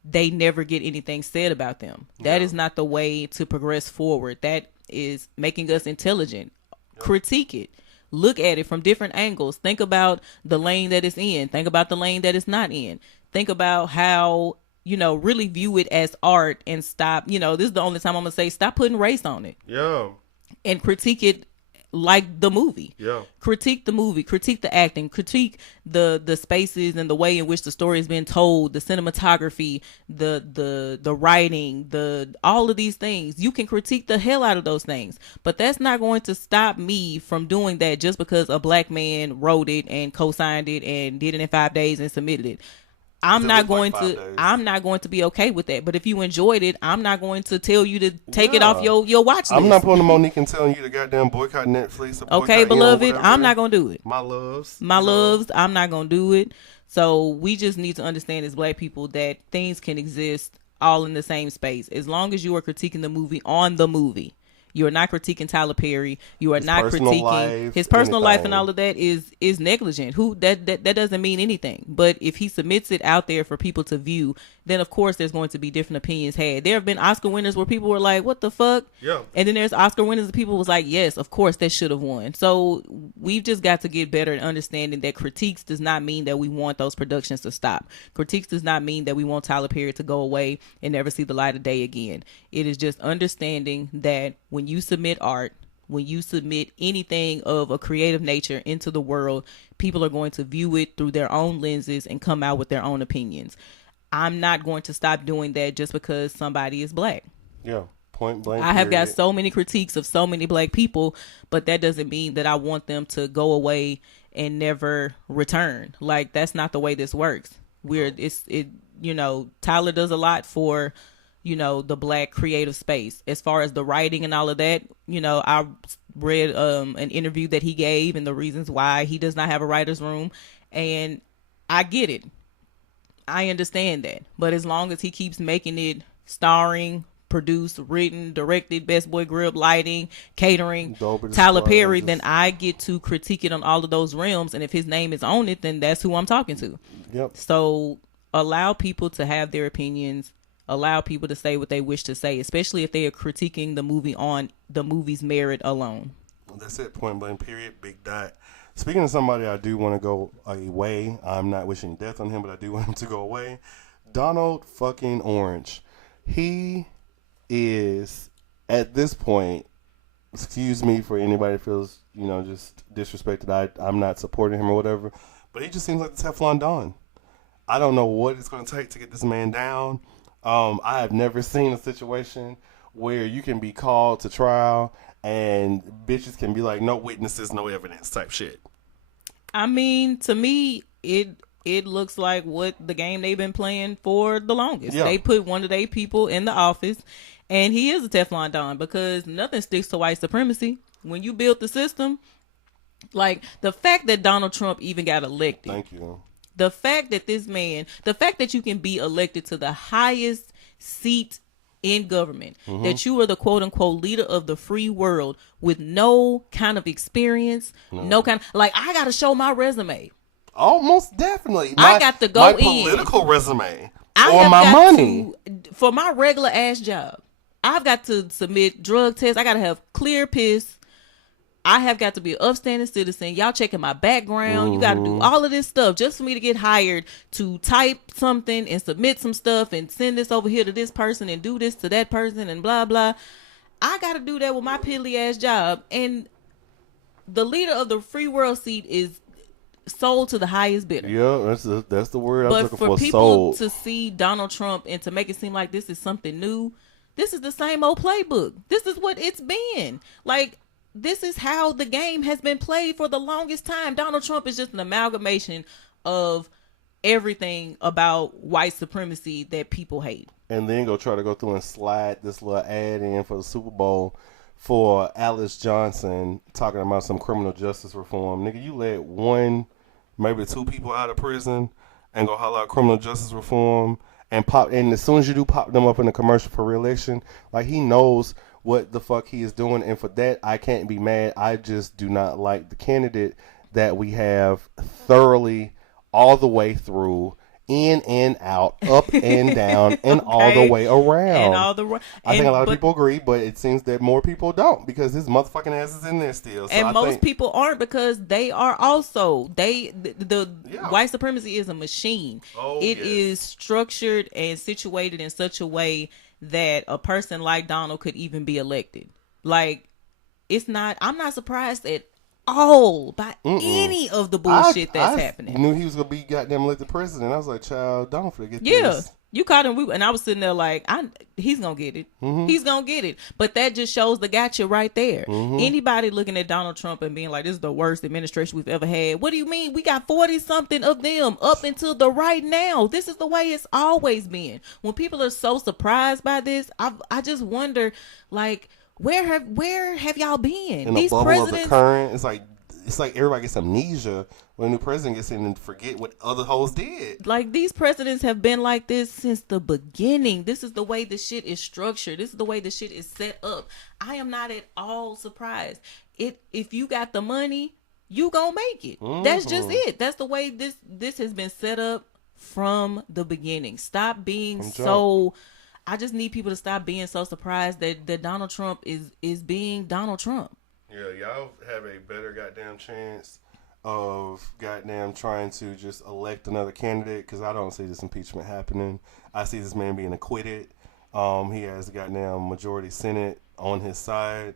they never get anything said about them. That is not the way to progress forward. That is making us intelligent. Critique it. Look at it from different angles. Think about the lane that it's in. Think about the lane that it's not in. Think about how, really view it as art and stop. This is the only time I'm going to say stop putting race on it. Yeah. And critique it like the movie. Yeah. Critique the movie. Critique the acting. Critique the spaces and the way in which the story has been told, the cinematography, the writing, all of these things. You can critique the hell out of those things. But that's not going to stop me from doing that just because a black man wrote it and co-signed it and did it in 5 days and submitted it. I'm not going to be okay with that. But if you enjoyed it, I'm not going to tell you to take it off your watch list. I'm not pulling Monique and telling you to goddamn boycott Netflix. Or okay, beloved, I'm not going to do it. My loves, I'm not going to do it. So we just need to understand as black people that things can exist all in the same space. As long as you are critiquing the movie on the movie. You are not critiquing Tyler Perry. You are not critiquing his personal life, and all of that is negligent. That doesn't mean anything. But if he submits it out there for people to view, then of course there's going to be different opinions had. There have been Oscar winners where people were like, "What the fuck?" Yeah. And then there's Oscar winners that people was like, "Yes, of course that should have won." So we've just got to get better at understanding that critiques does not mean that we want those productions to stop. Critiques does not mean that we want Tyler Perry to go away and never see the light of day again. It is just understanding that when you submit art, when you submit anything of a creative nature into the world, people are going to view it through their own lenses and come out with their own opinions. I'm not going to stop doing that just because somebody is black. Yeah, point blank. I have got so many critiques of so many black people, but that doesn't mean that I want them to go away and never return. Like, that's not the way this works. Tyler does a lot for the black creative space. As far as the writing and all of that, I read an interview that he gave and the reasons why he does not have a writer's room. And I get it. I understand that. But as long as he keeps making it starring, produced, written, directed, Best Boy Grip, lighting, catering, Tyler Perry, then I get to critique it on all of those realms. And if his name is on it, then that's who I'm talking to. Yep. So allow people to have their opinions. Allow people to say what they wish to say, especially if they are critiquing the movie on the movie's merit alone. That's it. Point blank, period. Big dot. Speaking of somebody I do want to go away, I'm not wishing death on him, but I do want him to go away. Donald fucking Orange. He is, at this point, excuse me for anybody that feels, just disrespected. I'm not supporting him or whatever, but he just seems like the Teflon Don. I don't know what it's going to take to get this man down. I have never seen a situation where you can be called to trial and bitches can be like, no witnesses, no evidence type shit. I mean, to me, it looks like what the game they've been playing for the longest. Yeah. They put one of their people in the office, and he is a Teflon Don because nothing sticks to white supremacy. When you build the system, like the fact that Donald Trump even got elected. Thank you. The fact that the fact that you can be elected to the highest seat in government, that you are the quote unquote leader of the free world with no kind of experience, no kind of, like, I got to show my resume. Oh, most definitely. I got to go in. My political resume. Or my money. For my regular ass job, I've got to submit drug tests. I got to have clear piss. I have got to be an upstanding citizen. Y'all checking my background. You got to do all of this stuff just for me to get hired to type something and submit some stuff and send this over here to this person and do this to that person and blah, blah. I got to do that with my piddly ass job. And the leader of the free world seat is sold to the highest bidder. Yeah, that's the word I was looking for. But for people to see Donald Trump and to make it seem like this is something new, this is the same old playbook. This is what it's been. Like, this is how the game has been played for the longest time. Donald Trump is just an amalgamation of everything about white supremacy that people hate. And then try to go through and slide this little ad in for the Super Bowl for Alice Johnson talking about some criminal justice reform. Nigga, you let one, maybe two people out of prison, and go holler out criminal justice reform and as soon as you do pop them up in a commercial for re-election, like he knows what the fuck he is doing, and for that I can't be mad. I just do not like the candidate that we have thoroughly all the way through, in and out, up and down, and Okay. all the way around. And all the I think a lot of people agree, but it seems that more people don't because his motherfucking ass is in there still. So and I most think, people aren't because they are also the white supremacy is a machine. It is structured and situated in such a way that a person like Donald could even be elected. Like, it's not. I'm not surprised at all by any of the bullshit that's happening. I knew he was gonna be goddamn elected president. I was like, child, don't forget this. Yeah. You caught him, and I was sitting there like, he's gonna get it. He's gonna get it. But that just shows the gotcha right there. Anybody looking at Donald Trump and being like, this is the worst administration we've ever had. What do you mean? We got 40 something of them up until the right now. This is the way it's always been. When people are so surprised by this, I just wonder, like, where have y'all been? In These the bubble presidents, of the current, it's like everybody gets amnesia when a new president gets in and forget what other hoes did. Like, these presidents have been like this since the beginning. This is the way the shit is structured. This is the way the shit is set up. I am not at all surprised. If you got the money, you gonna make it. That's just it. That's the way this has been set up from the beginning. Stop being so. I just need people to stop being so surprised that Donald Trump is being Donald Trump. Yeah, y'all have a better goddamn chance of goddamn trying to just elect another candidate because I don't see this impeachment happening. I see this man being acquitted. He has the goddamn majority Senate on his side,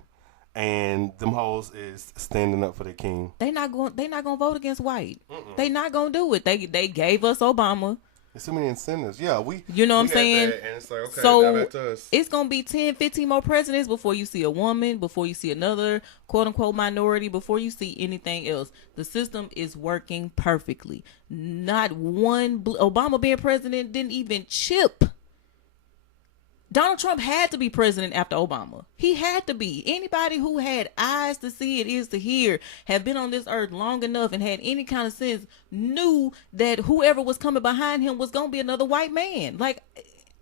and them hoes is standing up for the king. They not gonna vote against white. They not gonna do it. They gave us Obama. There's so many incentives. Yeah, you know what I'm saying? That, and it's like, okay, so now back to us. It's going to be 10, 15 more presidents before you see a woman, before you see another quote unquote minority, before you see anything else. The system is working perfectly. Not one, Obama being president didn't even chip. Donald Trump had to be president after Obama. He had to be. Anybody who had eyes to see and ears to hear, have been on this earth long enough and had any kind of sense, knew that whoever was coming behind him was going to be another white man. Like,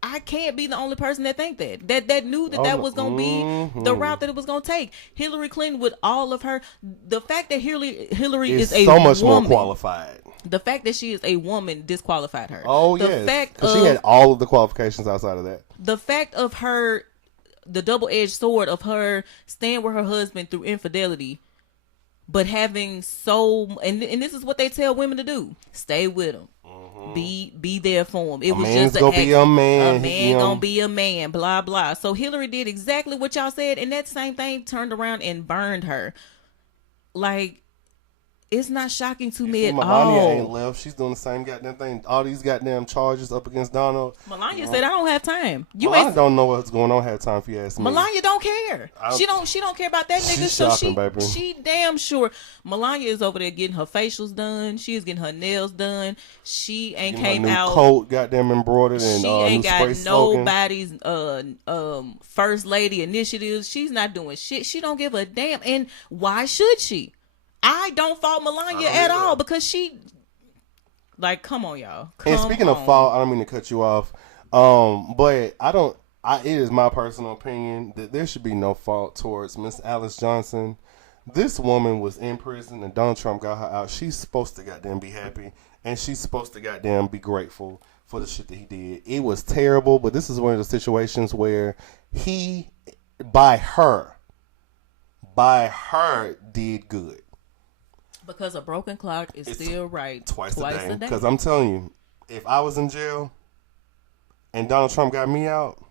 I can't be the only person that think that knew that was going to be the route that it was going to take. Hillary Clinton, with all of her, the fact that Hillary is a so much woman, more qualified. The fact that she is a woman disqualified her. Oh, yes. Because she had all of the qualifications outside of that. The fact of her, the double-edged sword of her staying with her husband through infidelity, but having and this is what they tell women to do: stay with him, be there for him. It was just gonna be a man. A man gonna be a man. Blah blah. So Hillary did exactly what y'all said, and that same thing turned around and burned her. Like, it's not shocking to me at all. Melania ain't left. She's doing the same goddamn thing. All these goddamn charges up against Donald. Melania said, "I don't have time." Melania don't know what's going on. Have time if you ask me. Melania don't care. She don't care about that nigga. She's So shopping, baby. she damn sure. Melania is over there getting her facials done. She is getting her nails done. She ain't came her new out. Coat goddamn embroidered and she ain't new got spray slogan. nobody's first lady initiatives. She's not doing shit. She don't give a damn. And why should she? I don't fault Melania at all because she, like, come on, y'all. And speaking of fault, I don't mean to cut you off, but it is my personal opinion that there should be no fault towards Miss Alice Johnson. This woman was in prison and Donald Trump got her out. She's supposed to goddamn be happy and she's supposed to goddamn be grateful for the shit that he did. It was terrible, but this is one of the situations where he, by her, did good. Because a broken clock is still right twice a day. Because I'm telling you, if I was in jail and Donald Trump got me out,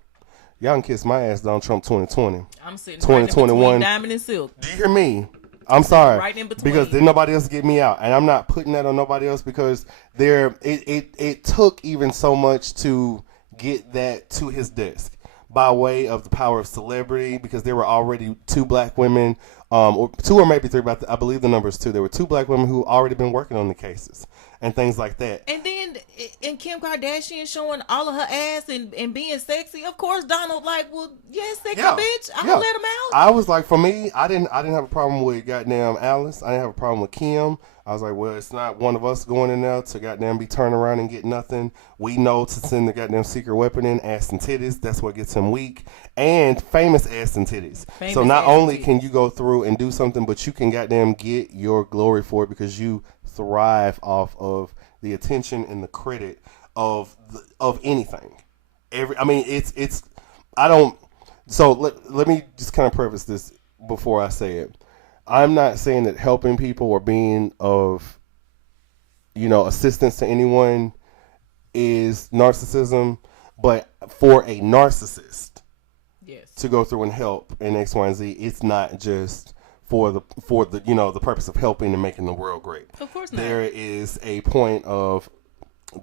y'all can kiss my ass, Donald Trump 2020. I'm sitting 2021 right Diamond and Silk. Do you hear me? I'm sorry. Right in between. Because then nobody else get me out. And I'm not putting that on nobody else because it took even so much to get that to his desk by way of the power of celebrity, because there were already 2 black women, or 2 or maybe 3, but I believe the number is 2. There were 2 black women who already been working on the cases and things like that. And then and Kim Kardashian showing all of her ass and being sexy. Of course, Donald like, well, yes, sexy bitch. I'm gonna let him out. I was like, for me, I didn't have a problem with goddamn Alice. I didn't have a problem with Kim. I was like, well, it's not one of us going in there to goddamn be turning around and get nothing. We know to send the goddamn secret weapon in, ass and titties. That's what gets him weak. And famous ass and titties. So not only can you go through and do something, but you can goddamn get your glory for it because you thrive off of the attention and the credit of anything. So let me just kind of preface this before I say it. I'm not saying that helping people or being of, assistance to anyone is narcissism, but for a narcissist to go through and help in X, Y, and Z, it's not just for the the purpose of helping and making the world great. Of course not. There is a point of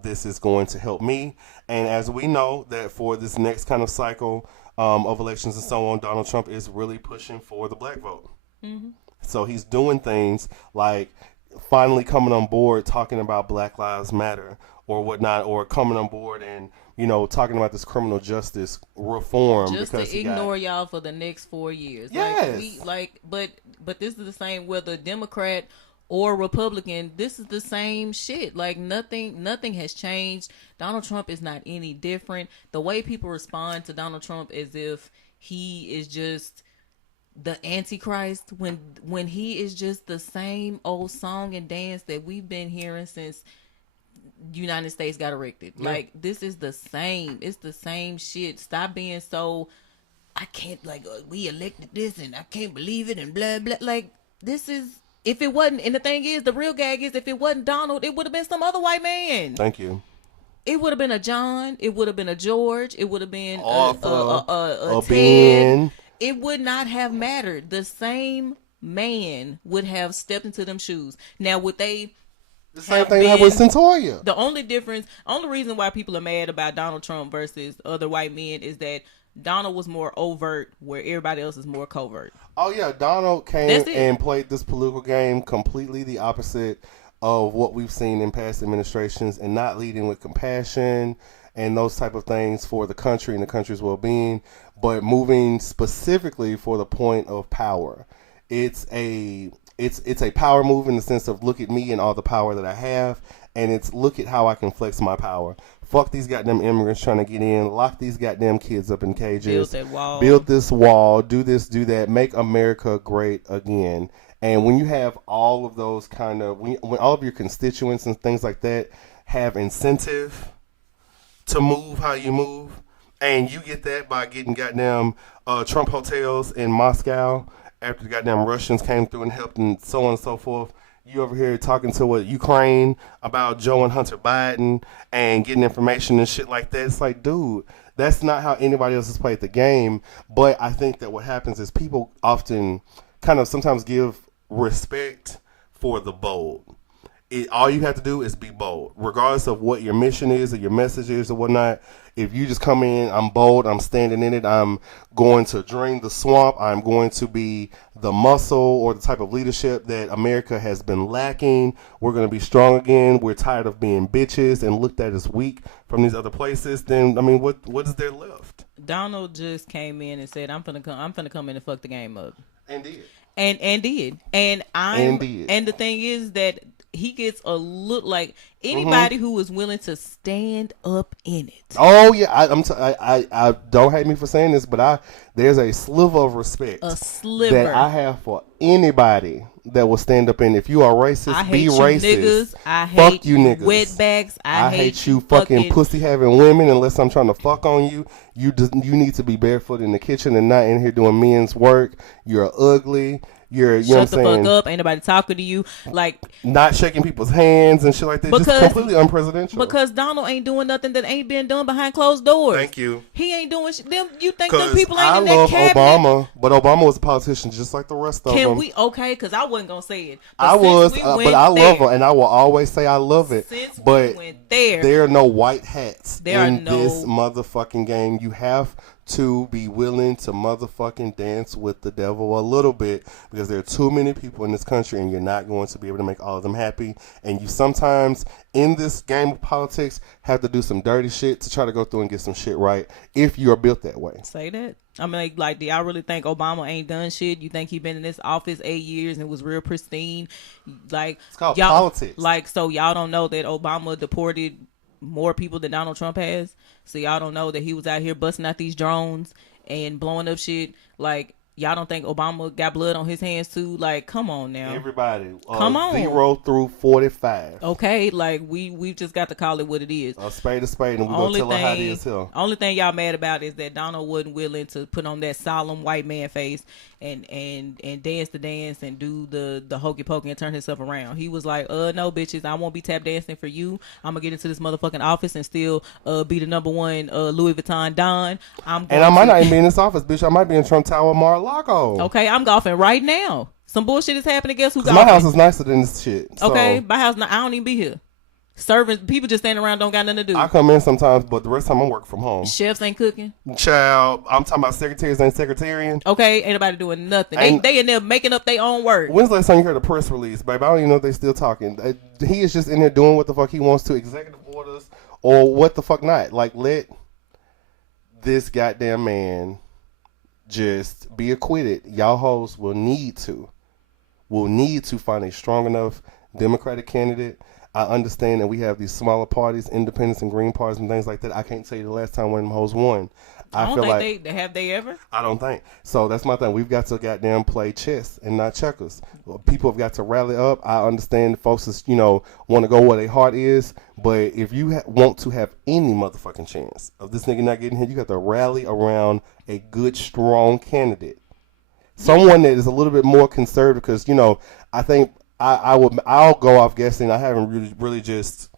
this is going to help me, and as we know that for this next kind of cycle of elections and so on, Donald Trump is really pushing for the black vote. Mm-hmm. So he's doing things like finally coming on board, talking about Black Lives Matter or whatnot, or coming on board and talking about this criminal justice reform. Just to ignore y'all for the next 4 years. Yes. But this is the same whether Democrat or Republican. This is the same shit. Like nothing has changed. Donald Trump is not any different. The way people respond to Donald Trump as if he is just the Antichrist when he is just the same old song and dance that we've been hearing since United States got erected. Yeah. Like this is the same. It's the same shit. Stop being so I can't we elected this and I can't believe it and blah blah. Like this is if it wasn't, and the thing is, the real gag is if it wasn't Donald, it would have been some other white man. Thank you. It would have been a John. It would have been a George. It would have been a Ted. Ben. It would not have mattered. The same man would have stepped into them shoes. Now, would they? The same thing happened with Centoria. The only reason why people are mad about Donald Trump versus other white men is that Donald was more overt, where everybody else is more covert. Oh yeah, Donald came and played this political game completely the opposite of what we've seen in past administrations, and not leading with compassion and those type of things for the country and the country's well-being, but moving specifically for the point of power. It's a power move in the sense of look at me and all the power that I have, and it's look at how I can flex my power. Fuck these goddamn immigrants trying to get in. Lock these goddamn kids up in cages. Build that wall. Build this wall. Do this, do that. Make America great again. And when you have all of those when all of your constituents and things like that have incentive to move how you move, and you get that by getting goddamn Trump hotels in Moscow after the goddamn Russians came through and helped and so on and so forth. You over here talking to Ukraine about Joe and Hunter Biden and getting information and shit like that. It's like, dude, that's not how anybody else has played the game. But I think that what happens is people often kind of sometimes give respect for the bold. All you have to do is be bold, regardless of what your mission is or your message is or whatnot. If you just come in, I'm bold, I'm standing in it, I'm going to drain the swamp, I'm going to be the muscle or the type of leadership that America has been lacking. We're going to be strong again. We're tired of being bitches and looked at as weak from these other places. Then, I mean, what is there left? Donald just came in and said, I'm finna come in and fuck the game up. And did. And did. And the thing is that he gets a look like anybody who is willing to stand up in it. Oh yeah, I don't hate me for saying this, but there's a sliver of respect that I have for anybody that will stand up in. If you are racist, be racist. Niggas. I fuck hate you niggas. Wetbacks. I hate you fucking pussy having women. Unless I'm trying to fuck on you, you need to be barefoot in the kitchen and not in here doing men's work. You're ugly. Shut the fuck up. Ain't nobody talking to you. Like not shaking people's hands and shit like that. Just completely unpresidential. Because Donald ain't doing nothing that ain't been done behind closed doors. Thank you. He ain't doing shit. You think them people ain't in that cabinet? I love Obama, but Obama was a politician just like the rest of them. Okay? Because I wasn't gonna say it. I was, but I love her, and I will always say I love it. Since but we went there are no white hats in no, this motherfucking game. You have to be willing to motherfucking dance with the devil a little bit, because there are too many people in this country, and you're not going to be able to make all of them happy. And you sometimes in this game of politics have to do some dirty shit to try to go through and get some shit right if you are built that way. Say that. I mean, like, do y'all really think Obama ain't done shit? You think he been in this office 8 years and was real pristine? Like, it's called politics. Like, so y'all don't know that Obama deported more people than Donald Trump has? So y'all don't know that he was out here busting out these drones and blowing up shit? Like, y'all don't think Obama got blood on his hands too? Like, come on now. Everybody. Come on. 0 through 45. Okay, like, we just got to call it what it is. A spade, and we gonna tell her how it is here. Only thing y'all mad about is that Donald wasn't willing to put on that solemn white man face and dance the dance and do the hokey pokey and turn himself around. He was like, no bitches, I won't be tap dancing for you. I'm gonna get into this motherfucking office and still be the number one Louis Vuitton Don. I might not even be in this office, bitch. I might be in Trump Tower, Mar-a-Lago. Okay, I'm golfing right now. Some bullshit is happening. Guess who golfing? My house is nicer than this shit. So. Okay, my house, I don't even be here. Servants, people just standing around, don't got nothing to do. I come in sometimes, but the rest of the time I'm working from home. Chefs ain't cooking. Child, I'm talking about secretaries ain't secretarian. Okay, ain't nobody doing nothing. They in there making up their own work. When's the last time you heard a press release, babe? I don't even know if they still talking. He is just in there doing what the fuck he wants to, executive orders or what the fuck not. Like, let this goddamn man just be acquitted. Y'all hoes will need to find a strong enough Democratic candidate. I understand that we have these smaller parties, independents and green parties and things like that. I can't tell you the last time one of them hoes won. I don't think have they ever? I don't think. So that's my thing. We've got to goddamn play chess and not checkers. People have got to rally up. I understand folks is, want to go where their heart is. But if you want to have any motherfucking chance of this nigga not getting hit, you got to rally around a good, strong candidate. Someone that is a little bit more conservative, because, I think I'll go off guessing. I haven't really just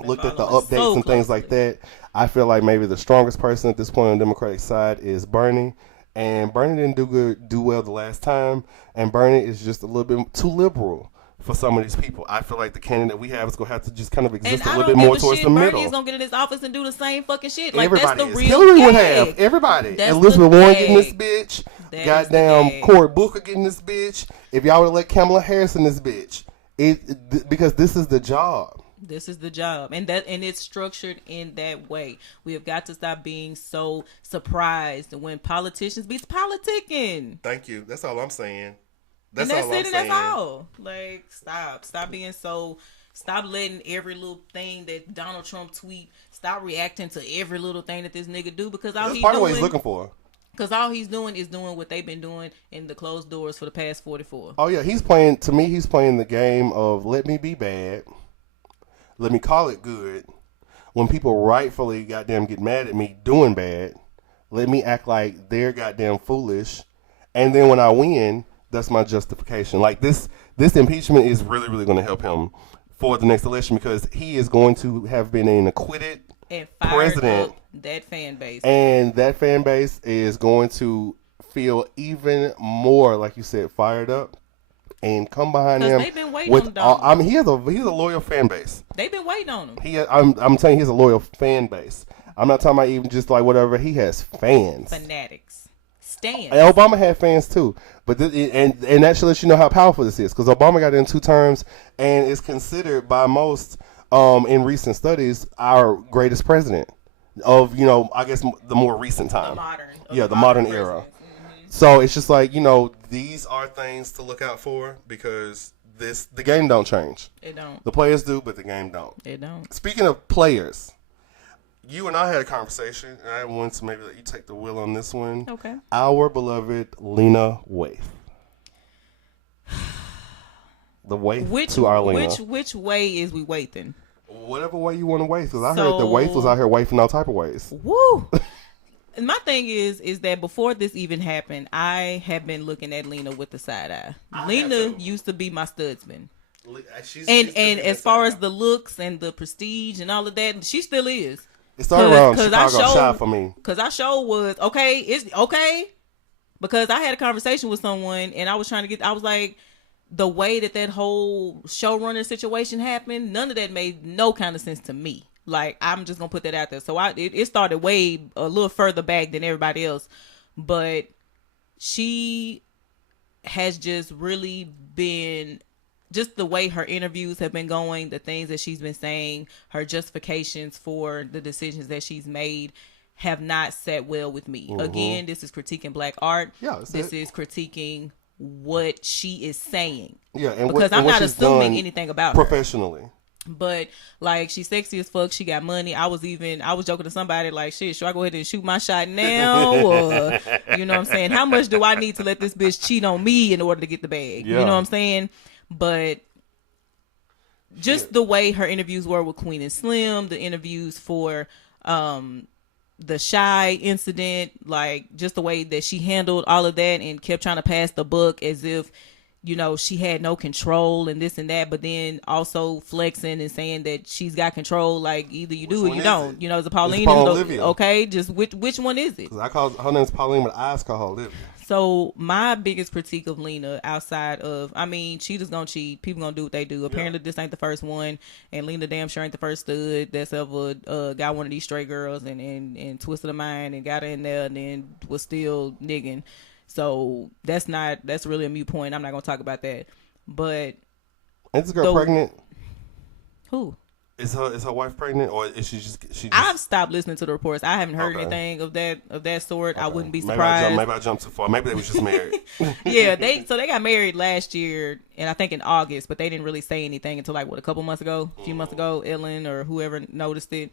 looked at the updates and things like that. I feel like maybe the strongest person at this point on the Democratic side is Bernie, and Bernie didn't do well the last time, and Bernie is just a little bit too liberal for some of these people. I feel like the candidate we have is gonna have to just kind of exist a little bit more towards the middle. Bernie's gonna get in his office and do the same fucking shit. Like, everybody that's the real Hillary gag. would have everybody. That's Elizabeth Warren getting this bitch. Goddamn Cory Booker getting this bitch. If y'all would let Kamala Harris in this bitch, because this is the job. This is the job, and it's structured in that way. We have got to stop being so surprised when politicians be politicking. Thank you. That's all I'm saying. That's it. That's all. Like, stop being so. Stop letting every little thing that Donald Trump tweet. Stop reacting to every little thing that this nigga do, because that's part of what he's looking for. Because all he's doing is doing what they've been doing in the closed doors for the past 44. Oh yeah, he's playing the game of let me be bad. Let me call it good. When people rightfully goddamn get mad at me doing bad, let me act like they're goddamn foolish. And then when I win, that's my justification. Like, this impeachment is really, really going to help him for the next election, because he is going to have been an acquitted and fired president. Up that fan base. And that fan base is going to feel even more, like you said, fired up. And come behind him. They've been waiting on Donald. I mean, he's a loyal fan base. They've been waiting on him. I'm telling you, he has a loyal fan base. I'm not talking about even just like whatever. He has fans, fanatics, stands. And Obama had fans too. But and that should let you know how powerful this is, because Obama got in 2 terms and is considered by most in recent studies our greatest president of I guess the more recent time. The modern era. So it's just like, these are things to look out for, because the game don't change. It don't. The players do, but the game don't. It don't. Speaking of players, you and I had a conversation, and I want to maybe let you take the wheel on this one. Okay. Our beloved Lena Waithe. The Waithe to our Lena. Which way is we waiting? Whatever way you want to waithe, because I heard the Waithe was out here waifing all type of ways. Woo! And my thing is that before this even happened, I have been looking at Lena with the side eye. Lena used to be my studsman. And as far as the looks and the prestige and all of that, she still is. It started around Chicago Shy for me. Because I was, okay, it's okay. Because I had a conversation with someone, and I was the way that whole showrunner situation happened, none of that made no kind of sense to me. Like, I'm just gonna put that out there. So it started way a little further back than everybody else, but she has just really been, just the way her interviews have been going, the things that she's been saying, her justifications for the decisions that she's made have not sat well with me. Again, this is critiquing black art. Yeah, this is critiquing what she is saying. Yeah, and because I'm not assuming anything about professionally. Her. But like, she's sexy as fuck. She got money. I was joking to somebody like, shit, should I go ahead and shoot my shot now? Or, you know what I'm saying? How much do I need to let this bitch cheat on me in order to get the bag? Yeah. You know what I'm saying? But just the way her interviews were with Queen and Slim, the interviews for the Shy incident, like just the way that she handled all of that and kept trying to pass the buck as if, you know, she had no control and this and that, but then also flexing and saying that she's got control. Like, either you do or you don't. You know, is it Pauline? Okay, just which one is it? Because her name's Pauline, but I call her Olivia. So my biggest critique of Lena, outside of, I mean, she just gonna cheat. People gonna do what they do. Apparently, this ain't the first one, and Lena damn sure ain't the first stud that's ever got one of these straight girls and twisted her mind and got her in there and then was still nigging. So that's really a moot point. I'm not gonna talk about that. But is this girl pregnant? Who? Is her wife pregnant, or is she just? I've stopped listening to the reports. I haven't heard anything of that sort. Okay. I wouldn't be surprised. Maybe I jumped too far. Maybe they was just married. Yeah, they got married last year, and I think in August, but they didn't really say anything until like a couple months ago, a few months ago. Ellen or whoever noticed it,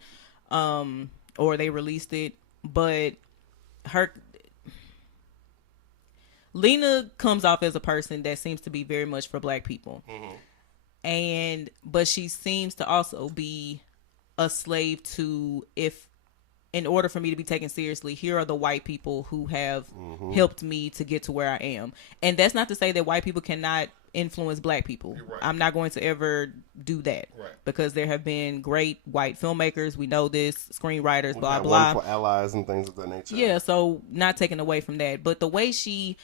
or they released it. But Lena comes off as a person that seems to be very much for black people. But she seems to also be a slave to, if in order for me to be taken seriously, here are the white people who have helped me to get to where I am. And that's not to say that white people cannot influence black people. Right. I'm not going to ever do that. Right. Because there have been great white filmmakers. We know this, screenwriters, blah, blah. Wonderful allies and things of that nature. Yeah, so not taken away from that. But the way she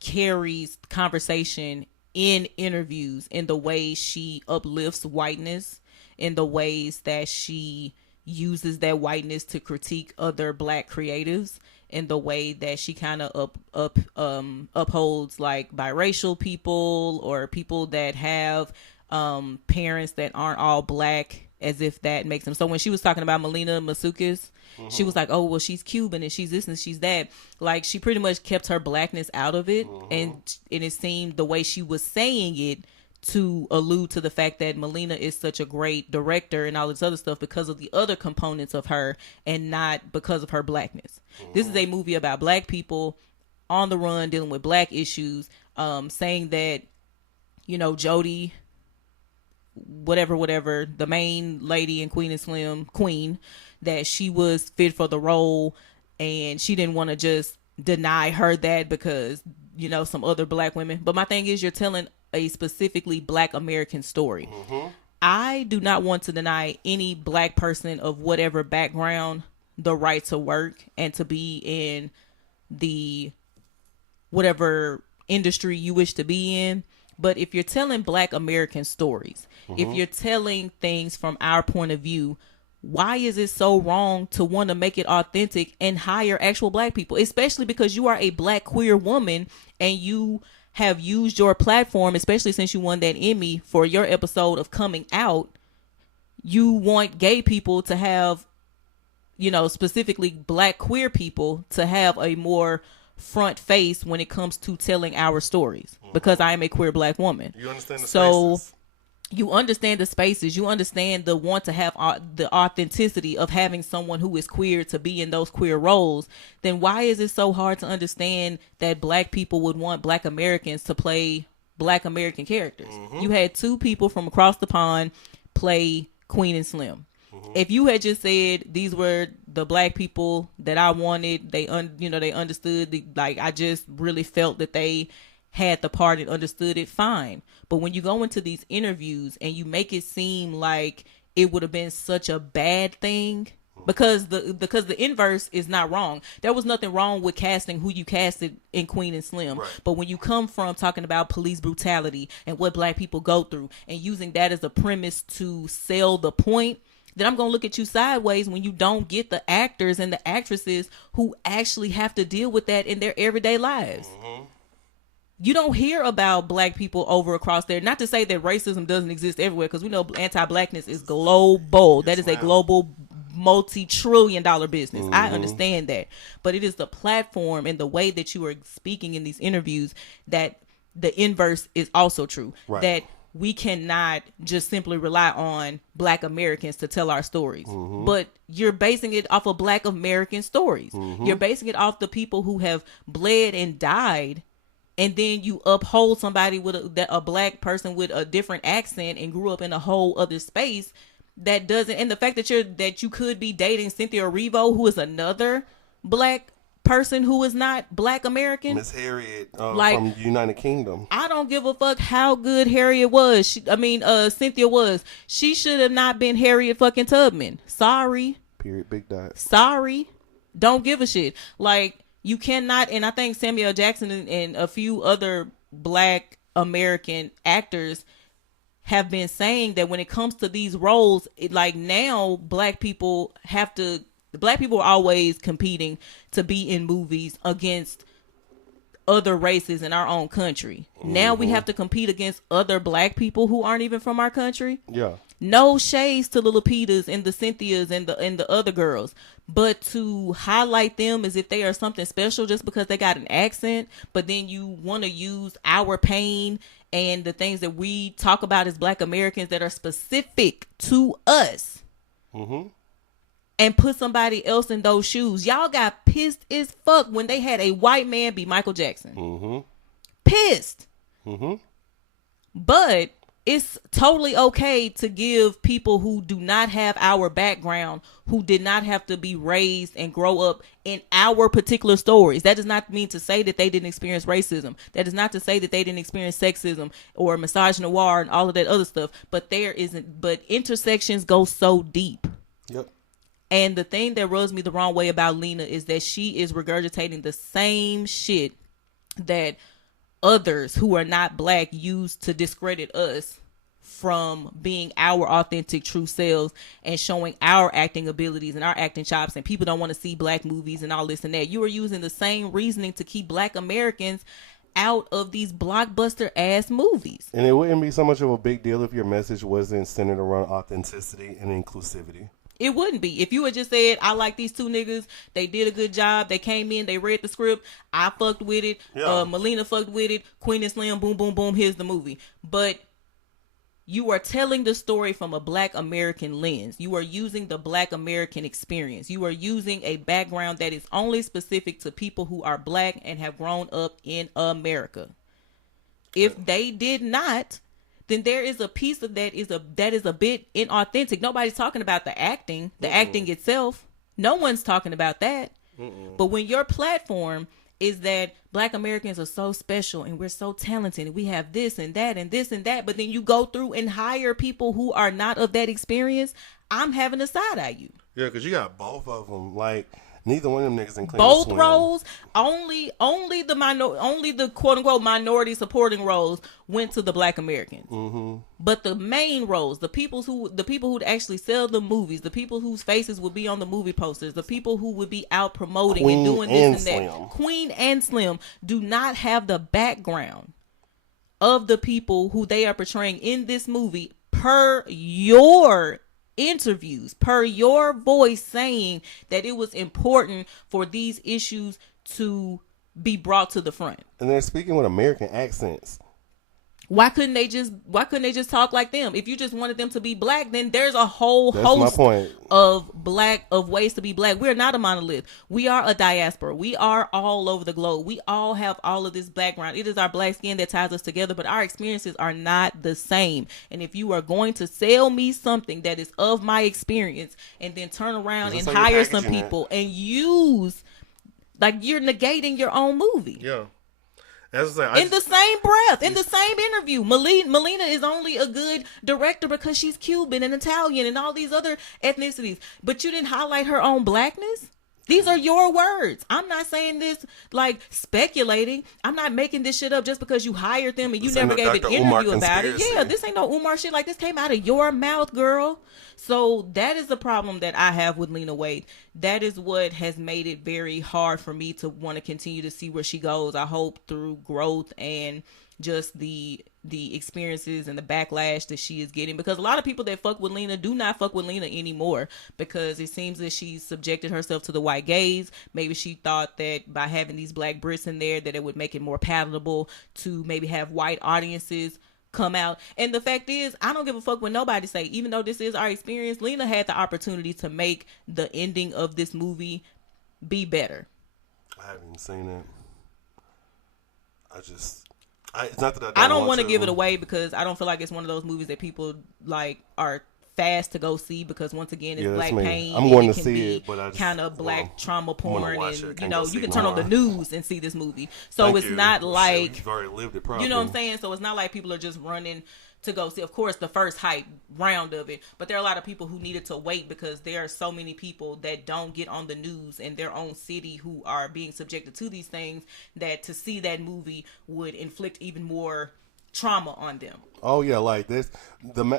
carries conversation in interviews, in the way she uplifts whiteness, in the ways that she uses that whiteness to critique other black creatives, in the way that she kind of upholds like biracial people or people that have parents that aren't all black, as if that makes them. So when she was talking about Melina Masukis, she was like, oh, well, she's Cuban and she's this and she's that. Like, she pretty much kept her blackness out of it. And it seemed the way she was saying it to allude to the fact that Melina is such a great director and all this other stuff because of the other components of her and not because of her blackness. This is a movie about black people on the run, dealing with black issues, saying that, you know, Jodie, whatever, the main lady in Queen and Slim, Queen, that she was fit for the role and she didn't want to just deny her that because, you know, some other black women. But my thing is, you're telling a specifically black American story. I do not want to deny any black person of whatever background the right to work and to be in the whatever industry you wish to be in. But if you're telling black American stories, if you're telling things from our point of view, why is it so wrong to want to make it authentic and hire actual black people, especially because you are a black queer woman and you have used your platform, especially since you won that Emmy for your episode of coming out. You want gay people to have, you know, specifically black queer people to have a more front face when it comes to telling our stories, because I am a queer black woman. You understand the spaces. You understand the spaces. You understand the want to have the authenticity of having someone who is queer to be in those queer roles. Then why is it so hard to understand that black people would want black Americans to play black American characters? You had two people from across the pond play Queen and Slim. If you had just said these were the black people that I wanted, they understood, like, I just really felt that they had the part and understood it, fine. But when you go into these interviews and you make it seem like it would have been such a bad thing because the inverse is not wrong. There was nothing wrong with casting who you casted in Queen and Slim. Right. But when you come from talking about police brutality and what black people go through and using that as a premise to sell the point, then I'm going to look at you sideways when you don't get the actors and the actresses who actually have to deal with that in their everyday lives. Mm-hmm. You don't hear about black people over across there. Not to say that racism doesn't exist everywhere, because we know anti-blackness is global. That is a global multi-trillion-dollar business. I understand that. But it is the platform and the way that you are speaking in these interviews that the inverse is also true. Right. That we cannot just simply rely on black Americans to tell our stories. Mm-hmm. But you're basing it off of black American stories. Mm-hmm. You're basing it off the people who have bled and died, and then you uphold somebody with a black person with a different accent and grew up in a whole other space that doesn't. And the fact that you could be dating Cynthia Erivo, who is another black person who is not black American, Miss Harriet from United Kingdom. I don't give a fuck how good Harriet was. Cynthia was. She should have not been Harriet fucking Tubman. Sorry. Period. Big dot. Sorry. Don't give a shit. Like, you cannot. And I think Samuel Jackson and a few other black American actors have been saying that when it comes to these roles, now black people are always competing to be in movies against other races in our own country. Mm-hmm. Now we have to compete against other black people who aren't even from our country. Yeah. No shades to the Lupitas and the Cynthias and the other girls, but to highlight them as if they are something special just because they got an accent, but then you want to use our pain and the things that we talk about as black Americans that are specific to us. Mm-hmm. And put somebody else in those shoes. Y'all got pissed as fuck when they had a white man be Michael Jackson. Mm-hmm. Pissed. Mm-hmm. But it's totally okay to give people who do not have our background, who did not have to be raised and grow up in our particular stories. That does not mean to say that they didn't experience racism. That is not to say that they didn't experience sexism or misogynoir and all of that other stuff. But but intersections go so deep. Yep. And the thing that rubs me the wrong way about Lena is that she is regurgitating the same shit that others who are not black use to discredit us from being our authentic true selves and showing our acting abilities and our acting chops, and people don't want to see black movies and all this and that. You are using the same reasoning to keep black Americans out of these blockbuster ass movies. And it wouldn't be so much of a big deal if your message wasn't centered around authenticity and inclusivity. It wouldn't be. If you had just said, I like these two niggas, they did a good job, they came in, they read the script, I fucked with it, Melina fucked with it, Queen and Slim, boom, boom, boom, here's the movie. But you are telling the story from a black American lens. You are using the black American experience. You are using a background that is only specific to people who are black and have grown up in America. If they did not, then there is a piece of that is a bit inauthentic. Nobody's talking about the acting itself. No one's talking about that. But when your platform is that black Americans are so special and we're so talented and we have this and that and this and that, but then you go through and hire people who are not of that experience, I'm having a side eye you. Yeah, because you got both of them. Like, neither one of them niggas in Clean both Swim. roles, only the quote unquote minority supporting roles went to the black Americans. Mm-hmm. But the main roles, the people who'd actually sell the movies, the people whose faces would be on the movie posters, the people who would be out promoting Queen and doing this and that, Queen and Slim, do not have the background of the people who they are portraying in this movie per your interviews, per your voice saying that it was important for these issues to be brought to the front. And they're speaking with American accents. Why couldn't they just talk like them? If you just wanted them to be black, then there's a whole host of ways to be black. We're not a monolith. We are a diaspora. We are all over the globe. We all have all of this background. It is our black skin that ties us together, but our experiences are not the same. And if you are going to sell me something that is of my experience and then turn around and hire some people and use, like, you're negating your own movie. Yeah. That's what I'm saying. In the same breath, in the same interview, Melina is only a good director because she's Cuban and Italian and all these other ethnicities. But you didn't highlight her own blackness. These are your words. I'm not saying this like speculating. I'm not making this shit up just because you hired them and you never gave an interview about it. Yeah, this ain't no Umar shit. Like, this came out of your mouth, girl. So that is the problem that I have with Lena Waithe. That is what has made it very hard for me to want to continue to see where she goes. I hope through growth and just the experiences and the backlash that she is getting, because a lot of people that fuck with Lena do not fuck with Lena anymore, because it seems that she's subjected herself to the white gaze. Maybe she thought that by having these black Brits in there that it would make it more palatable to maybe have white audiences come out. And the fact is, I don't give a fuck what nobody say. Even though this is our experience, Lena had the opportunity to make the ending of this movie be better. I haven't seen it. It's not that I don't want to give it away, because I don't feel like it's one of those movies that people like are fast to go see, because once again it's black pain. I'm going to see it, but I just kind of black trauma porn, and you can turn on the news and see this movie. So it's not like you've already lived it properly. You know what I'm saying? So it's not like people are just running to go see. Of course, the first hype round of it, but there are a lot of people who needed to wait, because there are so many people that don't get on the news in their own city who are being subjected to these things, that to see that movie would inflict even more trauma on them. Oh yeah, like this,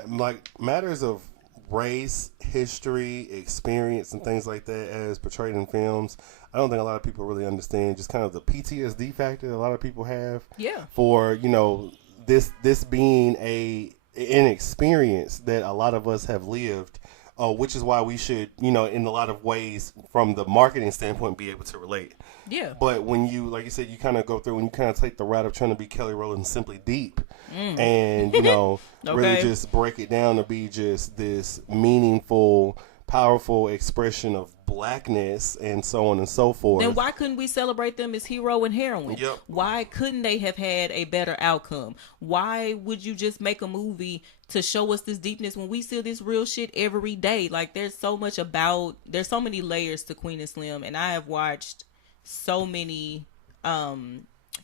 like matters of race, history, experience, and things like that as portrayed in films. I don't think a lot of people really understand just kind of the PTSD factor that a lot of people have. Yeah. For this being an experience that a lot of us have lived, which is why we should, in a lot of ways, from the marketing standpoint, be able to relate. Yeah. But when you, like you said, you kind of go through and you kind of take the route of trying to be Kelly Rowland Simply Deep, and okay. really just break it down to be just this meaningful, powerful expression of blackness and so on and so forth. Then why couldn't we celebrate them as hero and heroine? Yep. Why couldn't they have had a better outcome? Why would you just make a movie to show us this deepness when we see this real shit every day? Like, there's so many layers to Queen and Slim, and I have watched so many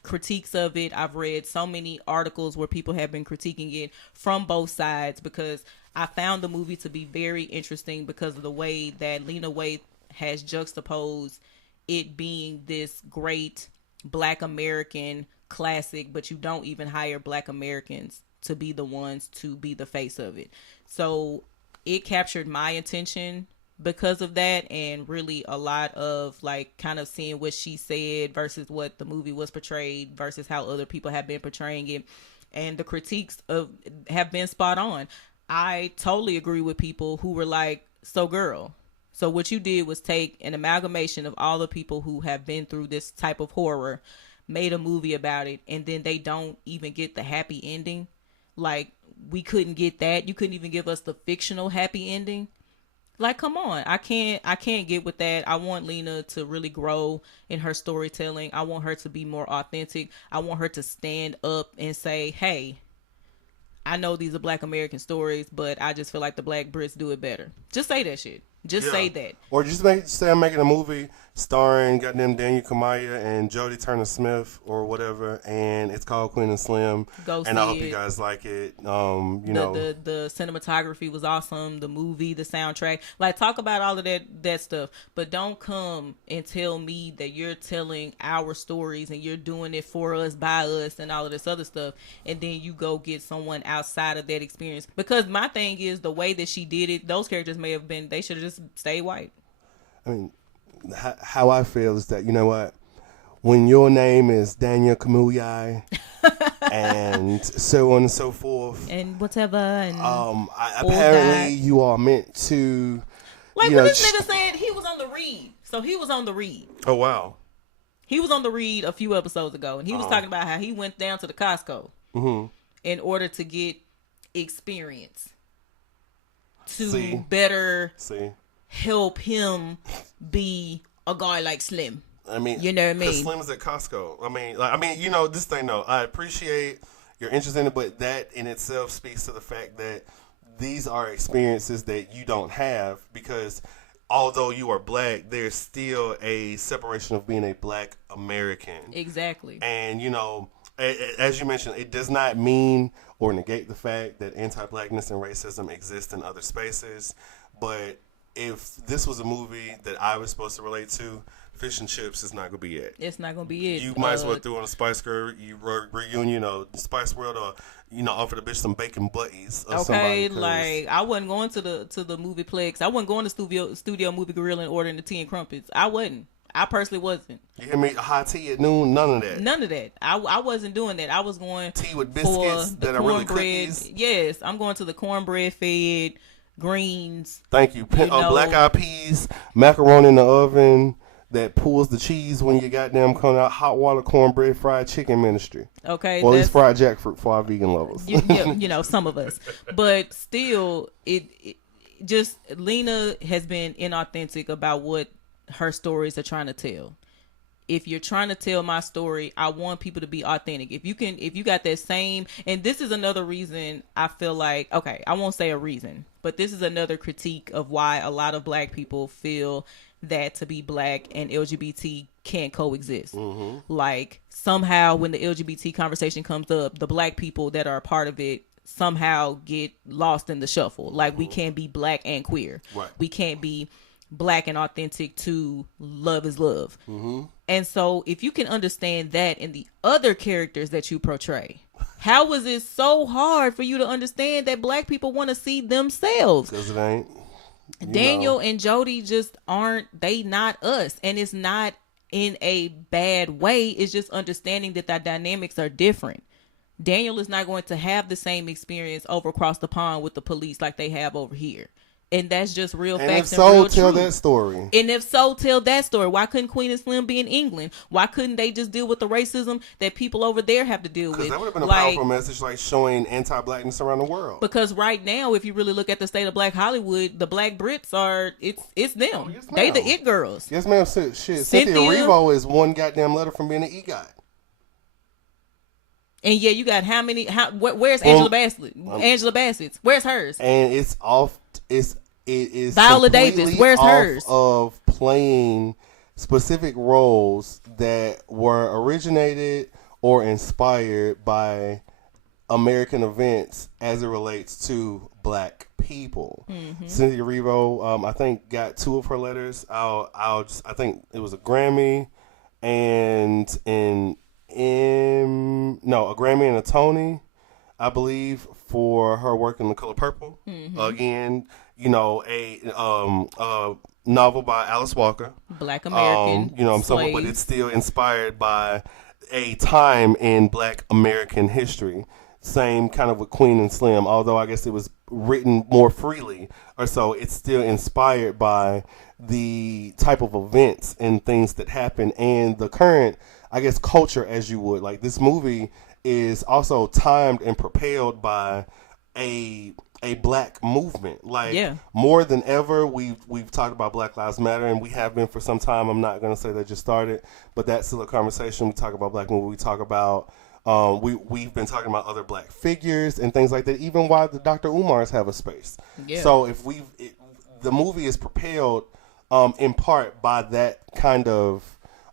critiques of it. I've read so many articles where people have been critiquing it from both sides, because I found the movie to be very interesting because of the way that Lena Waithe has juxtaposed it being this great Black American classic, but you don't even hire Black Americans to be the ones to be the face of it. So it captured my attention because of that, and really a lot of like kind of seeing what she said versus what the movie was portrayed versus how other people have been portraying it, and the critiques have been spot on. I totally agree with people who were like, so girl, so what you did was take an amalgamation of all the people who have been through this type of horror, made a movie about it, and then they don't even get the happy ending. Like, we couldn't get that. You couldn't even give us the fictional happy ending. Like, come on. I can't get with that. I want Lena to really grow in her storytelling. I want her to be more authentic. I want her to stand up and say, hey, I know these are Black American stories, but I just feel like the Black Brits do it better. Just say that shit. Just say that. Or just say I'm making a movie starring goddamn Daniel Kamaya and Jodie Turner-Smith or whatever, and it's called Queen and Slim. Go see and I hope you guys like it. The cinematography was awesome. The movie, the soundtrack. Like, talk about all of that stuff. But don't come and tell me that you're telling our stories and you're doing it for us, by us, and all of this other stuff, and then you go get someone outside of that experience. Because my thing is, the way that she did it, those characters they should have just stayed white. I mean, how I feel is that, you know what, when your name is Daniel Kamuyai and so on and so forth, and whatever, and apparently you are meant to, like, what this nigga said, he was on the read. So he was on the read. Oh wow. He was on the read a few episodes ago, and he was talking about how he went down to the Costco in order to get experience to better help him be a guy like Slim. I mean, you know what I mean? Slim's at Costco. I mean, this thing though, I appreciate your interest in it, but that in itself speaks to the fact that these are experiences that you don't have, because although you are Black, there's still a separation of being a Black American. Exactly. And as you mentioned, it does not mean or negate the fact that anti-blackness and racism exist in other spaces. But if this was a movie that I was supposed to relate to, fish and chips is not gonna be it. It's not gonna be it. You might as well throw on a Spice Girl reunion, Spice World, or offer the bitch some bacon butties. Or okay, like I wasn't going to the movieplex. I wasn't going to studio movie gorilla and ordering the tea and crumpets. I wasn't. I personally wasn't. You hear me? Hot tea at noon? None of that. None of that. I wasn't doing that. I was going tea with biscuits that are really cookies. Yes, I'm going to the cornbread fed greens. Thank you. Black eyed peas, macaroni in the oven that pulls the cheese when you goddamn come out, hot water cornbread fried chicken ministry. Okay. Well, it's fried jackfruit for our vegan lovers. Some of us. But still, it just, Lena has been inauthentic about what her stories are trying to tell. If you're trying to tell my story, I want people to be authentic. If you got that same, and this is another reason I feel like, okay, I won't say a reason, but this is another critique of why a lot of black people feel that to be black and LGBT can't coexist. Mm-hmm. Like somehow when the LGBT conversation comes up, the black people that are a part of it somehow get lost in the shuffle. Like we can't be black and queer. Right. We can't be black and authentic to love is love. Mm-hmm. And so if you can understand that in the other characters that you portray, how was it so hard for you to understand that black people want to see themselves? Because it ain't. Daniel and Jody just they not us. And it's not in a bad way. It's just understanding that the dynamics are different. Daniel is not going to have the same experience over across the pond with the police like they have over here. And that's just real facts and real truth. Tell that story. And if so, tell that story. Why couldn't Queen and Slim be in England? Why couldn't they just deal with the racism that people over there have to deal with? Because that would have been a powerful message, like showing anti-blackness around the world. Because right now, if you really look at the state of Black Hollywood, the Black Brits it's them. Oh, yes, they the it girls. Yes, ma'am. Shit, Cynthia Erivo is one goddamn letter from being an EGOT. And yeah, you got how many? Where's Angela Bassett? Angela Bassett's. Where's hers? And it is Viola Davis. Where's hers? Of playing specific roles that were originated or inspired by American events as it relates to black people. Mm-hmm. Cynthia Erivo, I think, got 2 of her letters. I think it was a Grammy and a Grammy and a Tony, I believe, for her work in The Color Purple. Mm-hmm. Again, a novel by Alice Walker, Black American. But it's still inspired by a time in Black American history. Same kind of with Queen and Slim, although I guess it was written more freely or so. It's still inspired by the type of events and things that happen and the current, I guess, culture, as you would. Like, this movie is also timed and propelled by a black movement. Like, more than ever, we've talked about Black Lives Matter, and we have been for some time. I'm not going to say that just started, but that's still a conversation. We talk about black movie. We talk about we've been talking about other black figures and things like that. Even why the Dr. Umars have a space. Yeah. So the movie is propelled in part by that kind of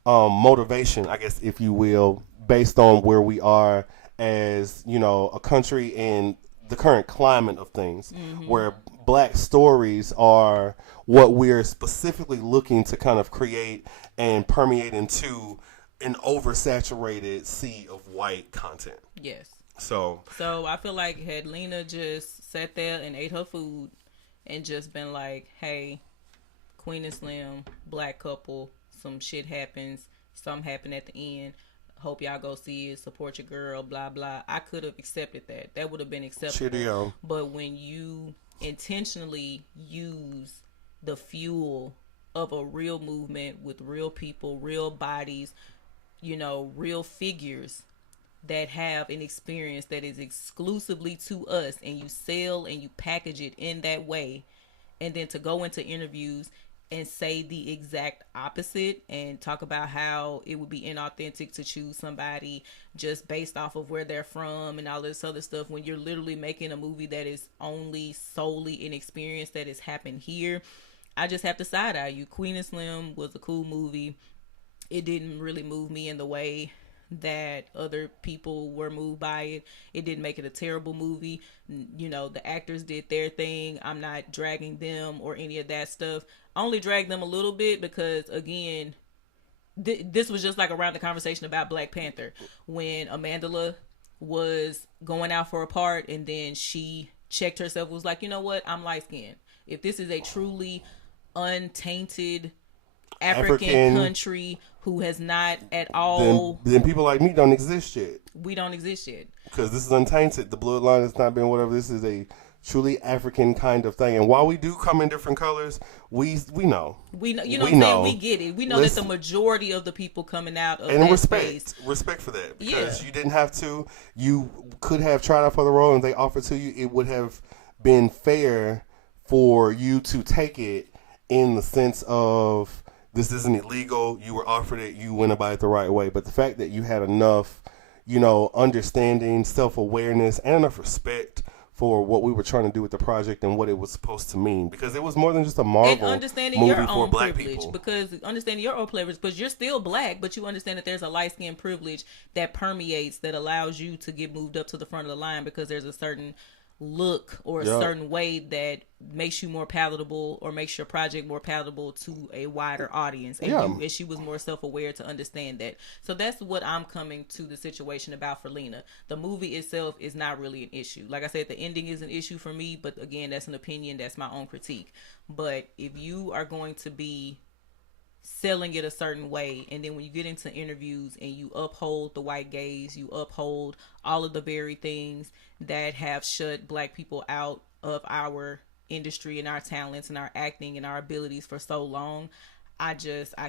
motivation, I guess, if you will, based on where we are as, a country and the current climate of things, mm-hmm. where black stories are what we're specifically looking to kind of create and permeate into an oversaturated sea of white content. Yes. So I feel like had Lena just sat there and ate her food and just been like, hey, Queen and Slim, black couple, some shit happens, something happened at the end, hope y'all go see it, support your girl, blah blah, I could have accepted that. That would have been acceptable. Cheerio. But when you intentionally use the fuel of a real movement with real people, real bodies, real figures that have an experience that is exclusively to us, and you sell and you package it in that way, and then to go into interviews and say the exact opposite and talk about how it would be inauthentic to choose somebody just based off of where they're from and all this other stuff, when you're literally making a movie that is only solely an experience that has happened here. I just have to side eye you. Queen and Slim was a cool movie. It didn't really move me in the way that other people were moved by it. It didn't make it a terrible movie. You know, the actors did their thing. I'm not dragging them or any of that stuff. I only drag them a little bit because, again, this was just like around the conversation about Black Panther when Amandla was going out for a part and then she checked herself, was like, you know what, I'm light skinned. If this is a truly untainted African country who has not at all, then people like me don't exist yet. We don't exist yet because this is untainted. The bloodline has not been whatever. This is a truly African kind of thing. And while we do come in different colors, we know. You know what I'm saying? We get it. We know that the majority of the people coming out of that space. Respect for that. Because you didn't have to. You could have tried out for the role and they offered to you. It would have been fair for you to take it in the sense of this isn't illegal. You were offered it. You went about it the right way. But the fact that you had enough, understanding, self-awareness, and enough respect for what we were trying to do with the project and what it was supposed to mean, because it was more than just a Marvel movie for Black people. Because understanding your own privilege, because you're still Black, but you understand that there's a light skin privilege that permeates, that allows you to get moved up to the front of the line because there's a certain look or a certain way that makes you more palatable or makes your project more palatable to a wider audience. And she was more self-aware to understand that. So that's what I'm coming to the situation about for Lena. The movie itself is not really an issue. Like I said, the ending is an issue for me, but again, that's an opinion. That's my own critique. But if you are going to be selling it a certain way, and then when you get into interviews and you uphold the white gaze, you uphold all of the very things that have shut Black people out of our industry and our talents and our acting and our abilities for so long, I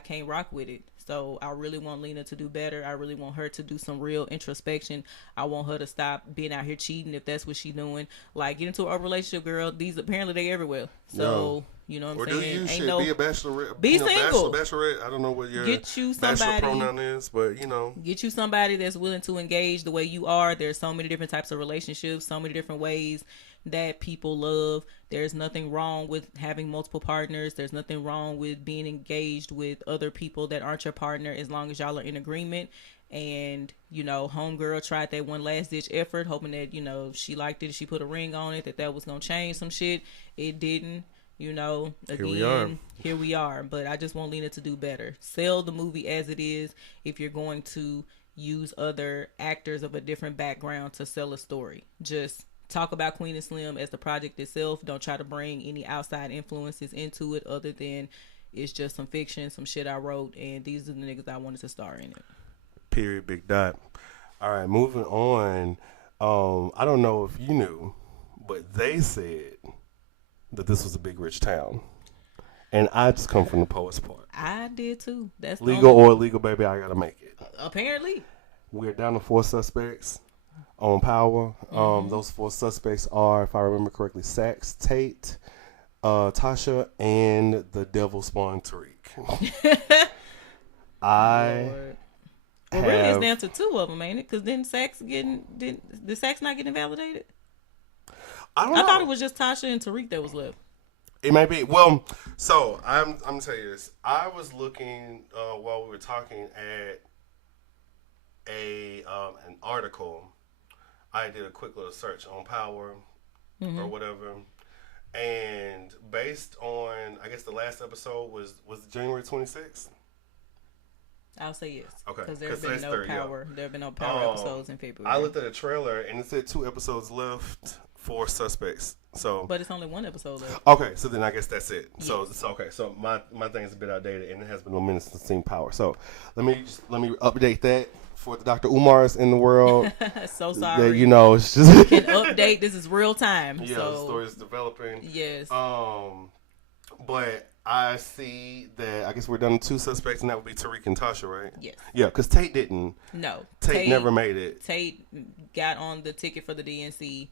can't rock with it. So I really want Lena to do better. I really want her to do some real introspection. I want her to stop being out here cheating if that's what she's doing. Like, get into a relationship, girl. These apparently they everywhere. So you know what I'm saying? Or do you be a bachelorette? Be single. Bachelorette. I don't know what your bachelor pronoun is, but get you somebody that's willing to engage the way you are. There's so many different types of relationships, so many different ways that people love. There's nothing wrong with having multiple partners. There's nothing wrong with being engaged with other people that aren't your partner, as long as y'all are in agreement. And homegirl tried that one last ditch effort, hoping that if she liked it, she put a ring on it, that was gonna change some shit. It didn't. Again, here we are. But I just want Lena to do better. Sell the movie as it is. If you're going to use other actors of a different background to sell a story, just talk about Queen and Slim as the project itself. Don't try to bring any outside influences into it other than it's just some fiction, some shit I wrote, and these are the niggas I wanted to star in it. Period, big dot. All right, moving on. I don't know if you knew, but they said that this was a big rich town. And I just come from the poet's part. I did too. That's legal or illegal, baby, I gotta make it. Apparently. We're down to 4 suspects on Power. Those 4 suspects are, if I remember correctly, Sax, Tate, Tasha, and the devil spawned Tariq. Really, it's down to 2 of them, ain't it? Because did Sax not getting validated? I don't know. I thought it was just Tasha and Tariq that was left. It may be. Well, so I'm gonna tell you this. I was looking while we were talking at an article. I did a quick little search on Power or whatever, and based on, I guess the last episode was January 26th. I'll say yes. Okay. Because there have been no Power. There have been no Power episodes in February. I looked at a trailer and it said 2 episodes left. 4 suspects. But it's only 1 episode left. Okay, so then I guess that's it. Yes. So okay. So my thing is a bit outdated, and it has been a minute since I've seen Power. So let me update that for the Dr. Umars in the world. So sorry. It's just can update. This is real time. Yeah, the story is developing. Yes. But I see that I guess we're done to 2 suspects, and that would be Tariq and Tasha, right? Yes. Yeah, because Tate didn't. No. Tate never made it. Tate got on the ticket for the DNC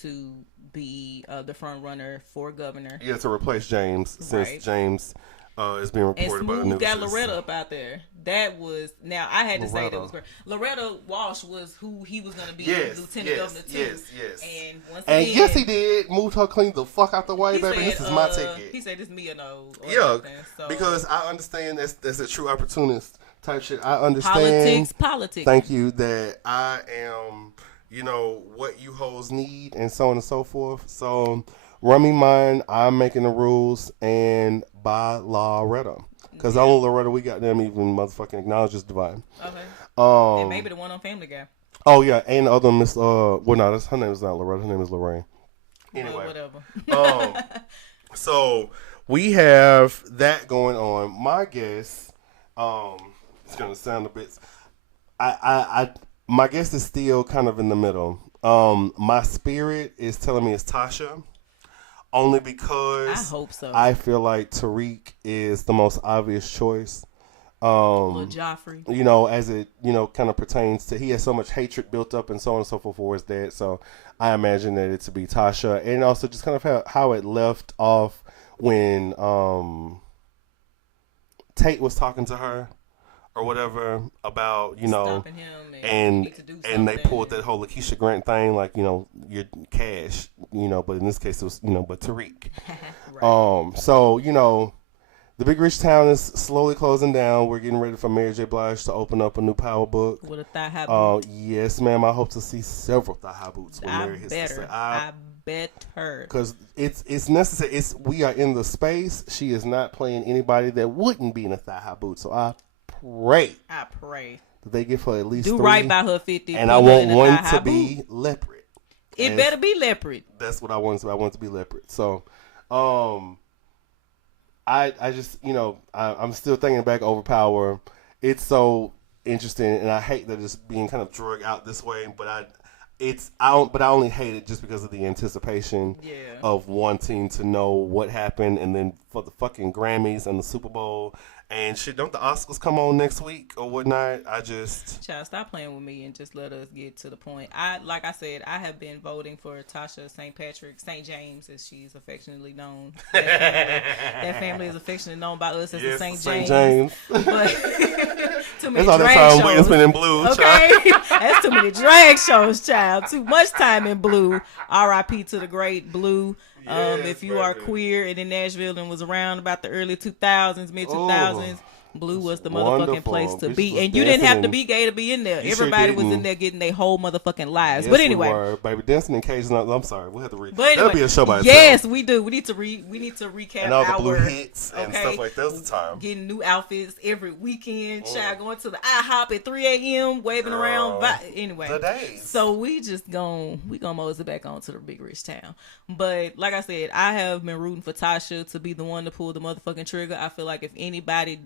to be the front runner for governor. Yeah, to replace James, since James is being reported by the news. Got Loretta up out there. That was, now I had to say that was great. Loretta Walsh was who he was going to be lieutenant governor too. Yes. And once again, yes, he did. Moved her clean the fuck out the way, baby. This is my ticket. He said, "This me or no." Yeah, because I understand that's a true opportunist type shit. I understand. Politics. Thank you. That I am, what you hoes need and so on and so forth. So run me mine. I'm making the rules and by Loretta. Because the only Loretta we got them even motherfucking acknowledges divine. Okay. And maybe the one on Family Guy. Oh yeah, and the other Miss no, her name is not Loretta. Her name is Lorraine. Anyway, whatever. So we have that going on. My guess, it's gonna sound a bit. My guess is still kind of in the middle. My spirit is telling me it's Tasha. Only because I hope so. I feel like Tariq is the most obvious choice. Little Joffrey. As it, kind of pertains to, he has so much hatred built up and so on and so forth for his dad. So I imagine that it to be Tasha. And also just kind of how it left off when Tate was talking to her or whatever about, stopping him and they pulled that whole Lakeisha Grant thing, like, your cash, but in this case it was, but Tariq. Right. So, the big rich town is slowly closing down. We're getting ready for Mary J. Blige to open up a new power book. With a thigh-high boot. Yes, ma'am. I hope to see several thigh-high boots. I bet her. Because it's necessary. We are in the space. She is not playing anybody that wouldn't be in a thigh-high boot. So I pray that they give her at least do 3. Right by her 50. And I want one to be leopard. It better be leopard. That's what I want to be. I want it to be leopard. So, I just, I'm still thinking back over Power. It's so interesting, and I hate that it's being kind of drug out this way. But I only hate it just because of the anticipation of wanting to know what happened, and then for the fucking Grammys and the Super Bowl and shit. Don't the Oscars come on next week or whatnot? Child, stop playing with me and just let us get to the point. Like I said, I have been voting for Tasha St. James, as she's affectionately known. That family is affectionately known by us as the St. James. But too many drag shows. It's been in blue. Okay, that's too many drag shows, child. Too much time in blue. R.I.P. to the great Blue. If you are queer and in Nashville and was around about the early 2000s, mid 2000s, Blue was the motherfucking place to be. And you didn't have to be gay to be in there. Everybody was in there getting their whole motherfucking lives. Yes, but anyway. We were, baby, dancing in cages. I'm sorry. We'll have to read. But anyway, that'll be a show by itself. Yes, we do. We need to recap and all the Blue hits and stuff like that. That was the time. Getting new outfits every weekend. Child going to the IHOP at 3 a.m. waving around. Anyway. The days. So we gonna mosey back on to the big rich town. But like I said, I have been rooting for Tasha to be the one to pull the motherfucking trigger. I feel like if anybody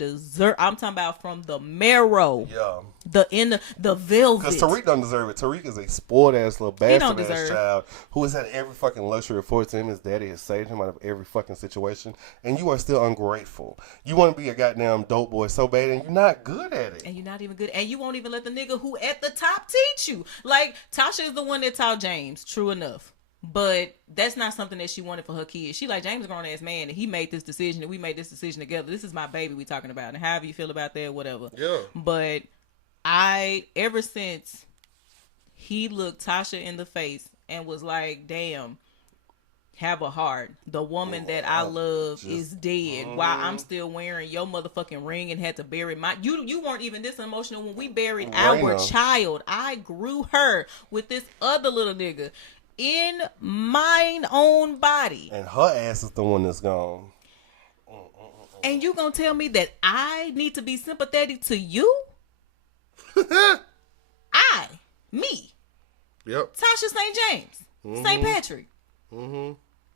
I'm talking about from the marrow. Yeah. The velvet. Because Tariq don't deserve it. Tariq is a spoiled ass little bastard ass child who has had every fucking luxury afforded to him. His daddy has saved him out of every fucking situation. And you are still ungrateful. You want to be a goddamn dope boy so bad and you're not good at it. And you're not even good. And you won't even let the nigga who at the top teach you. Like, Tasha is the one that taught James. True enough. But that's not something that she wanted for her kids. She like, James is a grown ass man and he made this decision and we made this decision together. This is my baby we talking about. And however you feel about that, whatever. Yeah. But ever since he looked Tasha in the face and was like, damn, have a heart. The woman that I love is dead while I'm still wearing your motherfucking ring and had to bury my... You weren't even this emotional when we buried our child. I grew her with this other little nigga in mine own body. And her ass is the one that's gone. And you gonna tell me that I need to be sympathetic to you? Me. Yep. Tasha St. James. St. Patrick.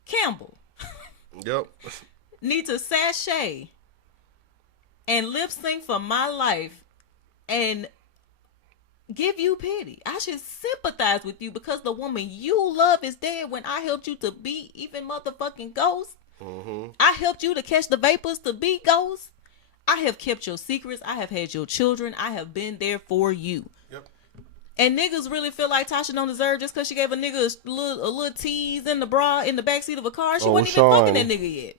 Campbell. Yep. Need to sashay and lip sync for my life and give you pity. I should sympathize with you because the woman you love is dead when I helped you to be even motherfucking ghost. I helped you to catch the vapors to be ghost. I have kept your secrets. I have had your children. I have been there for you. Yep. And niggas really feel like Tasha don't deserve just because she gave a nigga a little tease in the bra in the backseat of a car. She wasn't even fucking that nigga yet.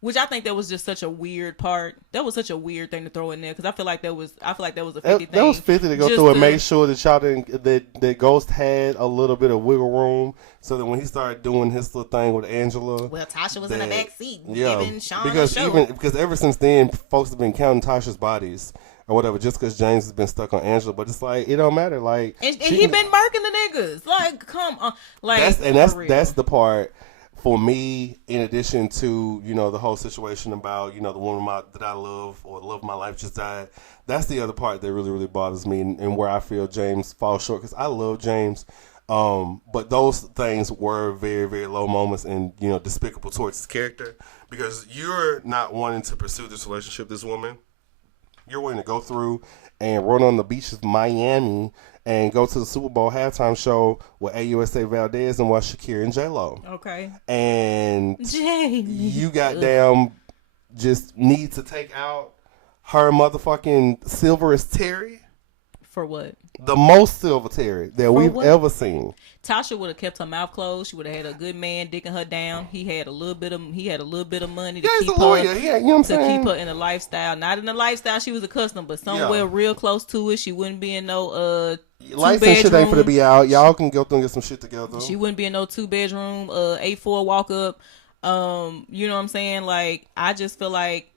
Which I think that was just such a weird part. That was such a weird thing to throw in there because I feel like that was a 50 thing. That was 50 to go through and make sure that y'all didn't that Ghost had a little bit of wiggle room so that when he started doing his little thing with Angela, well, Tasha was in the back seat yeah, giving Sean because a show. because ever since then folks have been counting Tasha's bodies or whatever, just because James has been stuck on Angela. But it's like, it don't matter. Like, and he been murking the niggas. Like, come on. Like, that's the part for me, in addition to, you know, the whole situation about, you know, the woman that I love or the love of my life just died. That's the other part that really, really bothers me, and where I feel James falls short, because I love James. But those things were very, very low moments and, you know, despicable towards his character, because you're not wanting to pursue this relationship, this woman. You're wanting to go through and run on the beaches of Miami and go to the Super Bowl halftime show with AUSA Valdez and watch Shakira and J.Lo. Okay. And you goddamn just need to take out her motherfucking Silverest Terry. For what? The most Silver Terry that we've ever seen. Tasha would have kept her mouth closed. She would have had a good man dicking her down. He had a little bit of money to keep her. Yeah, you know what I'm saying? Keep her in a lifestyle. Not in the lifestyle she was accustomed, but somewhere real close to it. She wouldn't be in no license shit ain't for to be out. Y'all can go through and get some shit together. She wouldn't be in no 2-bedroom, 8-4 walk up. You know what I'm saying? Like, I just feel like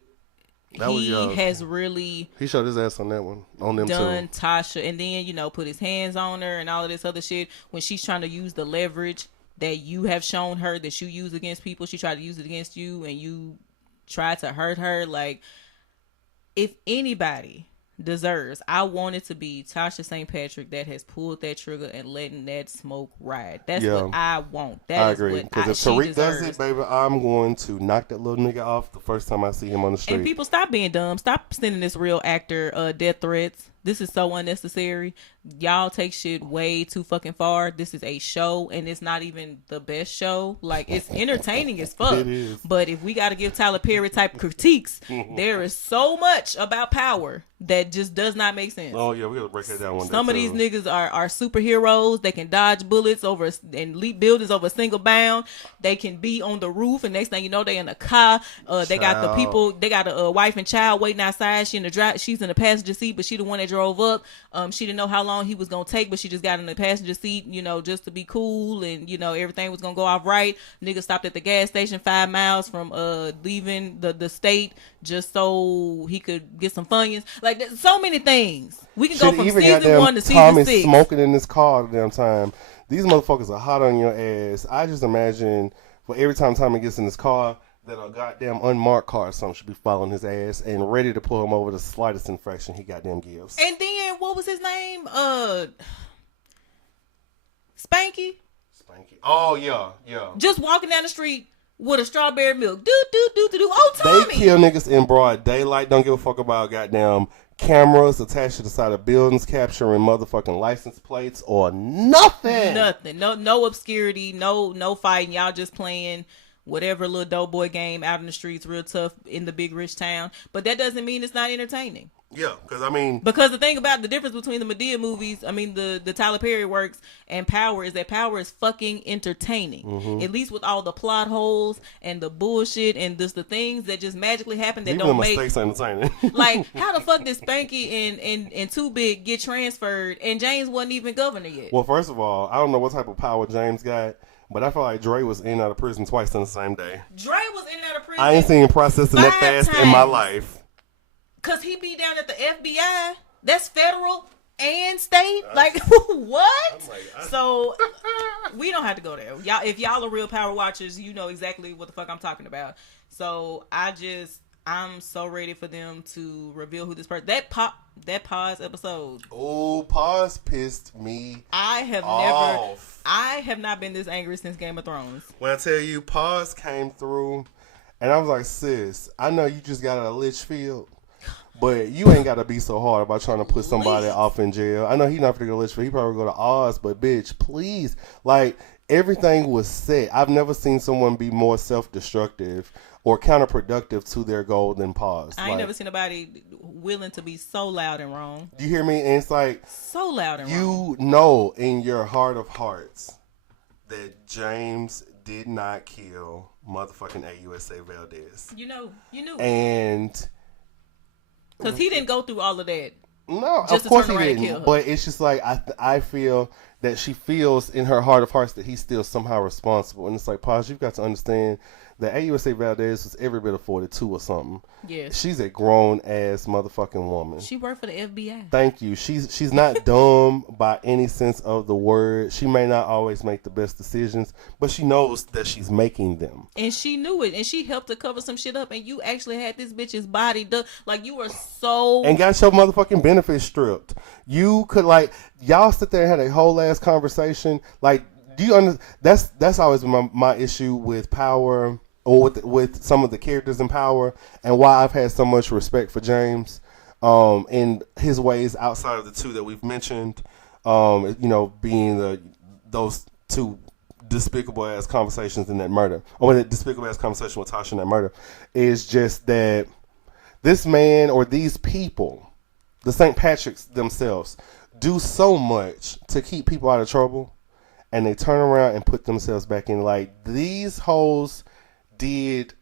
he has really showed his ass on that one, on them done too. Tasha, and then, you know, put his hands on her and all of this other shit when she's trying to use the leverage that you have shown her that you use against people. She tried to use it against you, and you tried to hurt her. Like, if anybody deserves, I want it to be Tasha St. Patrick that has pulled that trigger and letting that smoke ride. That's what I want. I agree. Because if Tariq does it, baby, I'm going to knock that little nigga off the first time I see him on the street. And people, stop being dumb. Stop sending this real actor death threats. This is so unnecessary. Y'all take shit way too fucking far. This is a show, and it's not even the best show. Like, it's entertaining as fuck. It is. But if we got to give Tyler Perry type critiques, there is so much about power that just does not make sense. Oh yeah, we gotta break that down one day. Some of these niggas are superheroes. They can dodge bullets over and leap buildings over a single bound. They can be on the roof, and next thing you know, they in a car. They got the people. They got a wife and child waiting outside. She's in the passenger seat, but she the one that drove up. She didn't know how long he was gonna take, but she just got in the passenger seat, you know, just to be cool, and, you know, everything was gonna go off right. Nigga stopped at the gas station 5 miles from leaving the state just so he could get some Funyuns. Like, there's so many things. We can go from season 1 to season 6. Smoking in this car the damn time. These motherfuckers are hot on your ass. I just imagine for every time Tommy gets in this car, that a goddamn unmarked car or something should be following his ass and ready to pull him over the slightest infraction he goddamn gives. And then, what was his name? Spanky? Oh, yeah. Just walking down the street with a strawberry milk. Do. Oh, Tommy! They kill niggas in broad daylight. Don't give a fuck about goddamn cameras attached to the side of buildings capturing motherfucking license plates or nothing. Nothing. No obscurity. No fighting. Y'all just playing whatever little doughboy game out in the streets, real tough in the big rich town. But that doesn't mean it's not entertaining. Yeah, because the thing about the difference between the Madea movies, the Tyler Perry works, and Power is that Power is fucking entertaining. Mm-hmm. At least with all the plot holes and the bullshit and just the things that just magically happen that even don't make mistakes entertaining. Like, how the fuck did Spanky and Too Big get transferred and James wasn't even governor yet? Well, first of all, I don't know what type of power James got, but I feel like Dre was in and out of prison twice in the same day. Dre was in and out of prison. I ain't seen him processing that fast in my life. Cause he be down at the FBI. That's federal and state. Like, what? So we don't have to go there. Y'all, if y'all are real power watchers, you know exactly what the fuck I'm talking about. So I'm so ready for them to reveal who this person. That Pause episode. Oh, Pause pissed me. I have not been this angry since Game of Thrones. When I tell you, Pause came through, and I was like, sis, I know you just got out of Litchfield, but you ain't got to be so hard about trying to put somebody off in jail. I know he not going to go to Litchfield. He probably go to Oz, but bitch, please. Like, everything was set. I've never seen someone be more self-destructive or counterproductive to their goal than Pause. I ain't never seen nobody willing to be so loud and wrong. You hear me? And it's like, so loud and wrong. You know in your heart of hearts that James did not kill motherfucking AUSA Valdez. You knew. And because he didn't go through all of that. No, of course he didn't. But it's just like, I feel that she feels in her heart of hearts that he's still somehow responsible. And it's like, Pause, you've got to understand that AUSA Valdez was every bit of 42 or something. Yes. She's a grown ass motherfucking woman. She worked for the FBI. Thank you. She's not dumb by any sense of the word. She may not always make the best decisions, but she knows that she's making them. And she knew it, and she helped to cover some shit up. And you actually had this bitch's body done. Like, you were so... And got your motherfucking benefits stripped. You could, like, y'all sit there and had a whole ass conversation. Like, do you understand? That's always been my issue with Power, or with some of the characters in Power, and why I've had so much respect for James in his ways outside of the two that we've mentioned, being those two despicable ass conversations in that murder, or the despicable ass conversation with Tasha in that murder, is just that this man or these people, the St. Patrick's themselves, do so much to keep people out of trouble, and they turn around and put themselves back in. Like, these hoes did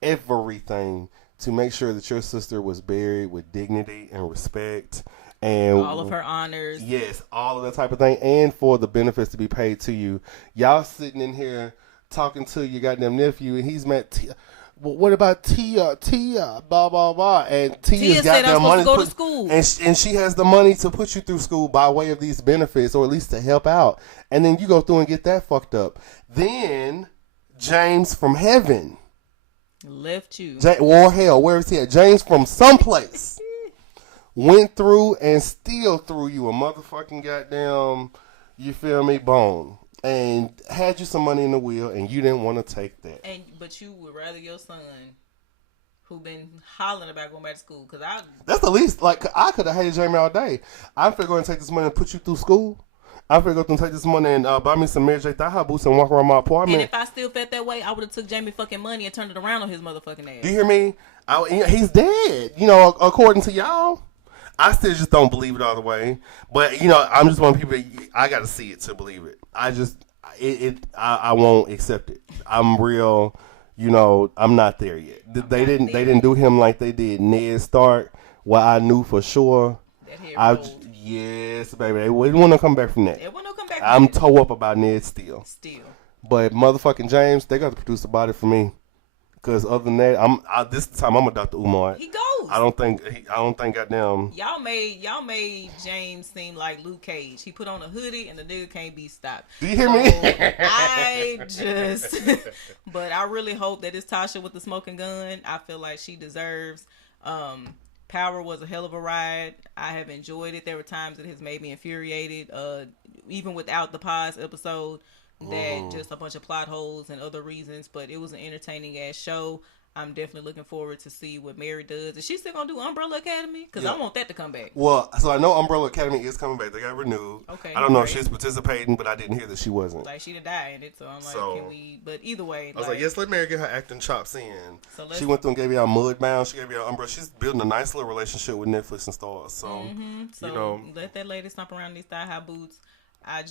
everything to make sure that your sister was buried with dignity and respect, and all of her honors. Yes, all of that type of thing, and for the benefits to be paid to you. Y'all sitting in here talking to your goddamn nephew, and he's met well, what about Tia, blah, blah, blah. And Tia's got that money to go to school. And she has the money to put you through school by way of these benefits, or at least to help out. And then you go through and get that fucked up. Then James from heaven left you. Or hell, where is he at? James from someplace went through and still threw you a motherfucking goddamn, you feel me, bone. And had you some money in the wheel, and you didn't want to take that. But you would rather your son, who been hollering about going back to school, that's the least. Like, I could have hated Jamie all day. I'm finna go and take this money and put you through school. I'm finna go and take this money and buy me some Mary J. Thigh boots and walk around my apartment. And if I still felt that way, I would have took Jamie fucking money and turned it around on his motherfucking ass. Do you hear me? He's dead. According to y'all. I still just don't believe it all the way. But, I'm just one of the people, I got to see it to believe it. I won't accept it. I'm real, I'm not there yet. They didn't do him like they did Ned Stark. What I knew for sure. Yes, baby. They wouldn't want to come back from that. I'm toe up about Ned still. But motherfucking James, they got to produce a body for me. Because other than that, this time I'm a Dr. Umar. He goes. I don't think goddamn. Y'all made James seem like Luke Cage. He put on a hoodie and the nigga can't be stopped. Do you hear me? But I really hope that it's Tasha with the smoking gun. I feel like she deserves. Power was a hell of a ride. I have enjoyed it. There were times that has made me infuriated. Even without the pause episode. That just a bunch of plot holes and other reasons, but it was an entertaining ass show. I'm definitely looking forward to see what Mary does. Is she still gonna do Umbrella Academy? Because I want that to come back. Well, so I know Umbrella Academy is coming back. They got renewed. Okay. I don't know if she's participating, but I didn't hear that she wasn't. Like, she'd die in it, so I'm like, can we? But either way, I was like, yes, let Mary get her acting chops in. So she went through and gave y'all Mudbound. She gave y'all Umbrella. She's building a nice little relationship with Netflix and stars. So, let that lady stomp around these thigh high boots. I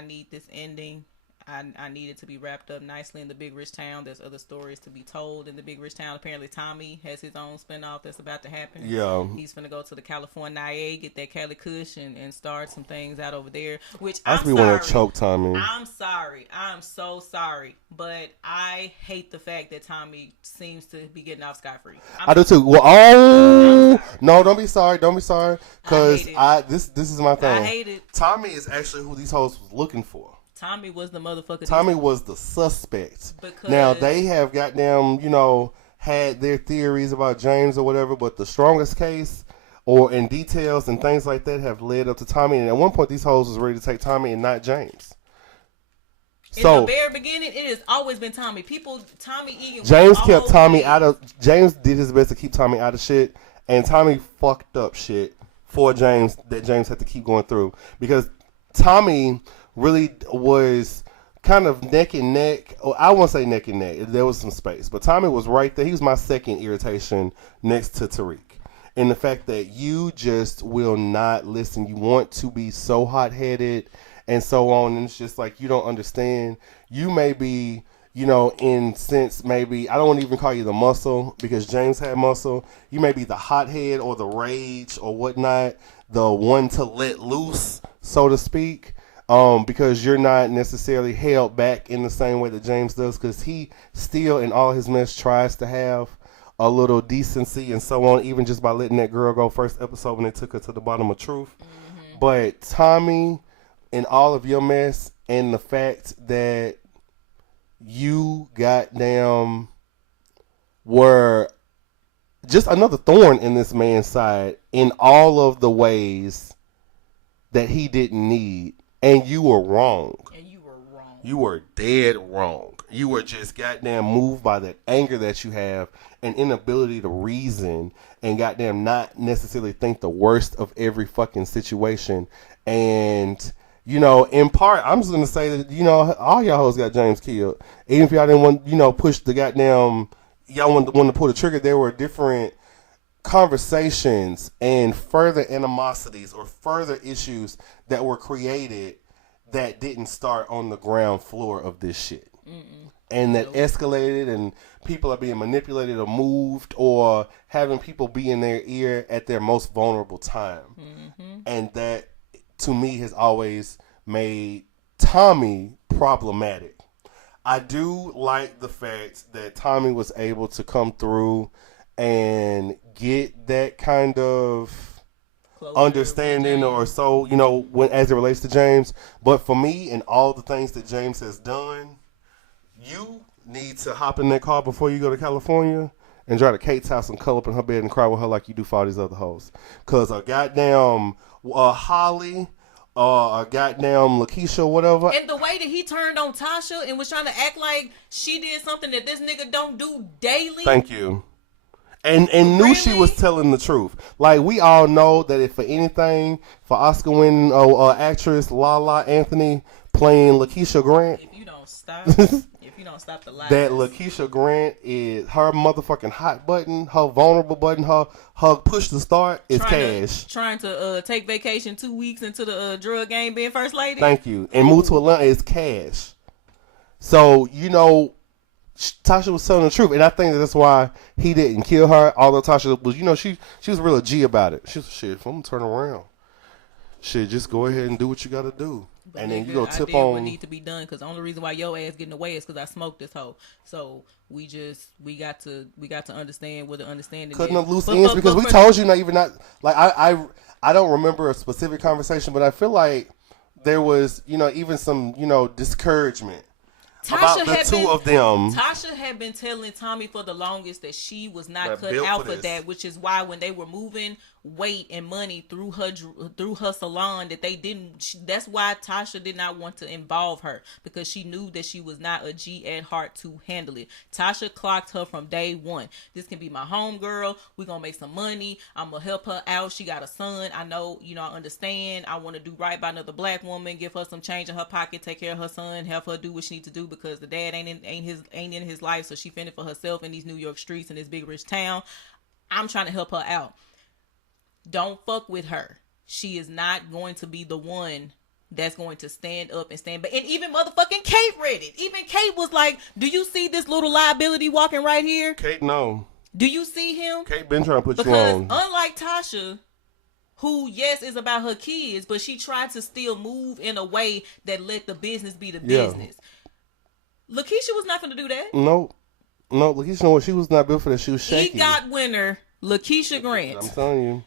need this ending. I need it to be wrapped up nicely in the Big Rich Town. There's other stories to be told in the Big Rich Town. Apparently, Tommy has his own spinoff that's about to happen. Yeah. He's going to go to the California, get that Cali Kush and start some things out over there. Which I want to choke Tommy. I'm sorry. I'm so sorry. But I hate the fact that Tommy seems to be getting off scot-free. I do too. Well, no, don't be sorry. Don't be sorry. Because this is my thing. I hate it. Tommy is actually who these hoes was looking for. Tommy was the motherfucker. Tommy was the suspect. Now, they have goddamn, had their theories about James or whatever, but the strongest case or in details and things like that have led up to Tommy. And at one point, these hoes was ready to take Tommy and not James. In the very beginning, it has always been Tommy. Tommy Egan. James kept Tommy out of. James did his best to keep Tommy out of shit, and Tommy fucked up shit for James that James had to keep going through because Tommy really was kind of neck and neck. Oh, I won't say neck and neck. There was some space. But Tommy was right there. He was my second irritation next to Tariq. And the fact that you just will not listen. You want to be so hot-headed and so on. And it's just like you don't understand. You may be, in sense, maybe, I don't want to even call you the muscle because James had muscle. You may be the hothead or the rage or whatnot, the one to let loose, so to speak. because you're not necessarily held back in the same way that James does, because he still, in all his mess, tries to have a little decency and so on, even just by letting that girl go first episode when they took her to the bottom of truth. Mm-hmm. But Tommy, in all of your mess, and the fact that you goddamn were just another thorn in this man's side in all of the ways that he didn't need. And you were wrong. And you were wrong. You were dead wrong. You were just goddamn moved by that anger that you have and inability to reason and goddamn not necessarily think the worst of every fucking situation. And, you know, in part, I'm just going to say that, you know, all y'all hoes got James killed. Even if y'all didn't want, you know, push the goddamn, y'all want to pull the trigger, there were different conversations and further animosities or further issues that were created that didn't start on the ground floor of this shit. Mm-mm. And that escalated, and people are being manipulated or moved or having people be in their ear at their most vulnerable time. Mm-hmm. And that, to me, has always made Tommy problematic. I do like the fact that Tommy was able to come through and get that kind of understanding or so, you know, when as it relates to James. But for me, and all the things that James has done, you need to hop in that car before you go to California and drive to Kate's house and curl up in her bed and cry with her like you do for all these other hoes. Because a goddamn Holly, a goddamn Lakeisha, whatever. And the way that he turned on Tasha and was trying to act like she did something that this nigga don't do daily. Thank you. And knew she was telling the truth. Like, we all know that if for anything, for Oscar winning actress Lala Anthony playing Lakeisha Grant. If you don't stop the lies. That Lakeisha Grant is her motherfucking hot button, her vulnerable button, her push to start is cash. Trying to take vacation 2 weeks into the drug game being first lady. Thank you. And move to Atlanta is cash. So, you know, Tasha was telling the truth, and I think that's why he didn't kill her. Although Tasha was, you know, she was real G about it. She was, shit, if I'm gonna turn around, shit, just go ahead and do what you gotta do, but and then you go tip on what need to be done. Because the only reason why your ass getting away is because I smoked this hoe. So we got to understand what the understanding. Cutting up loose ends because we told you not like I don't remember a specific conversation, but I feel like there was, you know, even some, you know, discouragement. About the two of them. Tasha had been telling Tommy for the longest that she was not cut out for that, which is why when they were moving weight and money through her salon, that they didn't. That's why Tasha did not want to involve her, because she knew that she was not a G at heart to handle it. Tasha clocked her from day one. This can be my home girl. We're gonna make some money. I'm gonna help her out. She got a son. I know, you know, I understand. I want to do right by another black woman. Give her some change in her pocket. Take care of her son. Help her do what she needs to do, because the dad ain't in his life, so she fending for herself in these New York streets in this big rich town. I'm trying to help her out. Don't fuck with her. She is not going to be the one that's going to stand up and stand back. And even motherfucking Kate read it. Even Kate was like, do you see this little liability walking right here? Kate, no. Do you see him? Kate been trying to put you on. Because unlike Tasha, who, yes, is about her kids, but she tried to still move in a way that let the business be the business. Lakeisha was not going to do that. No, Lakeisha, no, she was not built for that. She was shaky. EGOT winner, Lakeisha Grant. I'm telling you.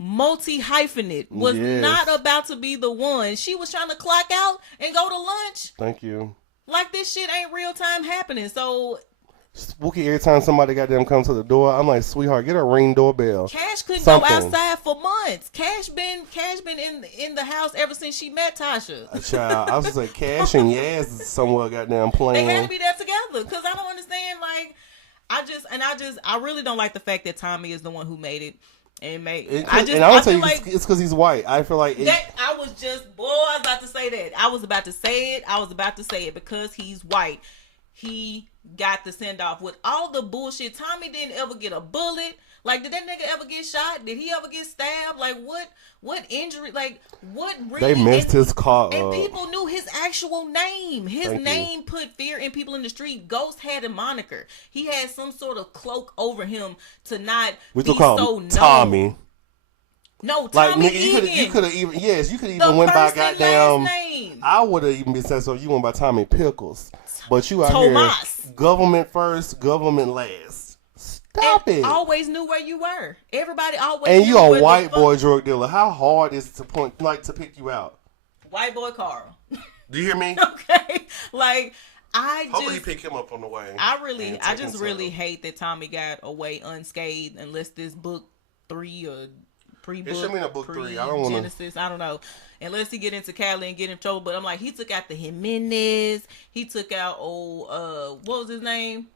Multi-hyphenate was not about to be the one. She was trying to clock out and go to lunch. Thank you. Like, this shit ain't real time happening. So spooky every time somebody goddamn comes to the door. I'm like, sweetheart, get a Ring doorbell. Cash couldn't go outside for months. Cash been in the house ever since she met Tasha. Child, I was like, Cash and Yaz is somewhere goddamn playing. They had to be there together, because I don't understand. Like, I really don't like the fact that Tommy is the one who made it. And I would say like it's because he's white. I feel like I was about to say that. I was about to say it because he's white. He got the send off with all the bullshit. Tommy didn't ever get a bullet. Like, did that nigga ever get shot? Did he ever get stabbed? Like, what injury? Like, what? Really? They messed his car and people knew his actual name. His name put fear in people in the street. Ghost had a moniker. He had some sort of cloak over him to not be so known. Tommy. No, Like, Tommy nigga, Egan. you could have even, yes, you could The even went by first and goddamn. last name. I would have even been said so. You went by Tommy Pickles, but you out Tomas. here government first, government last. Stop it. Always knew where you were. Everybody always. And knew you a where white boy drug dealer. How hard is it to pick you out? White boy Carl. Do you hear me? Okay, like. Hopefully he pick him up on the way. I just really hate that Tommy got away unscathed unless this book 3 or pre-book. It should be a book 3. I don't want Genesis. I don't know. Unless he get into Cali and get in trouble. But I'm like, he took out the Jimenez. He took out what was his name?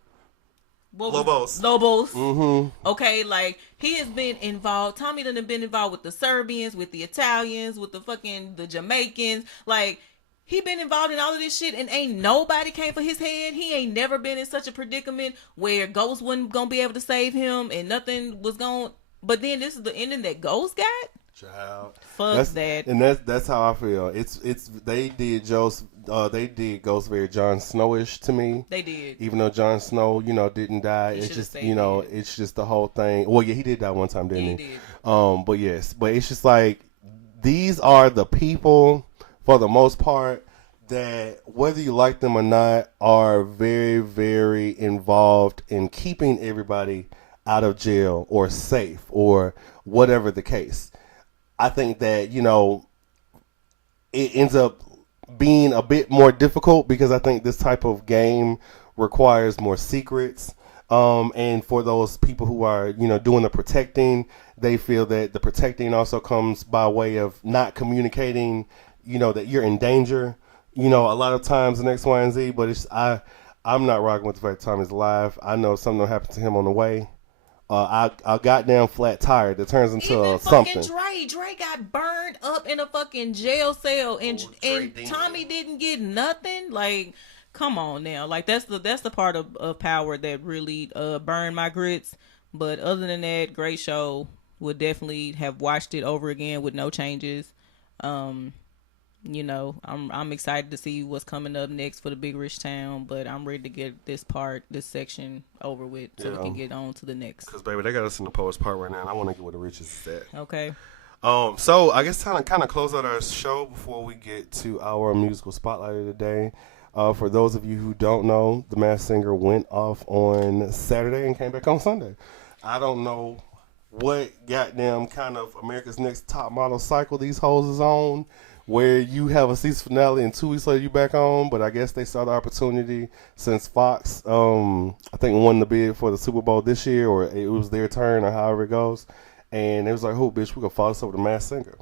Lobos. Mm-hmm. Okay, like he has been involved. Tommy done been involved with the Serbians, with the Italians, with the Jamaicans. Like. He been involved in all of this shit and ain't nobody came for his head. He ain't never been in such a predicament where Ghost wasn't gonna be able to save him and nothing was going. But then this is the ending that Ghost got. Child, fuck that. And that's how I feel. It's they did Ghost very Jon Snowish to me. They did, even though Jon Snow didn't die. It's just it's just the whole thing. Well, yeah, he did die one time, didn't he? Did. But it's just like these are the people. For the most part, that whether you like them or not, are very, very involved in keeping everybody out of jail or safe or whatever the case. I think that, it ends up being a bit more difficult because I think this type of game requires more secrets. And for those people who are, doing the protecting, they feel that the protecting also comes by way of not communicating that you're in danger, a lot of times in X, Y, and Z, but I'm not rocking with the fact that Tommy's alive. I know something will happen to him on the way. I goddamn flat tire that turns into even something. Dre got burned up in a fucking jail cell and Tommy didn't get nothing. Like, come on now. Like that's the part of power that really burned my grits. But other than that, great show. Would definitely have watched it over again with no changes. I'm excited to see what's coming up next for the Big Rich Town, but I'm ready to get this section over with so we can get on to the next. Because, baby, they got us in the post part right now, and I want to get where the riches is at. Okay. So I guess kind of close out our show before we get to our musical spotlight of the day. For those of you who don't know, The Masked Singer went off on Saturday and came back on Sunday. I don't know what goddamn kind of America's Next Top Model cycle these hoes is on, where you have a season finale and 2 weeks later you back on, but I guess they saw the opportunity since Fox, I think, won the bid for the Super Bowl this year, or it was their turn, or however it goes, and it was like, "Oh, bitch, we're gonna follow this over to Masked Singer,"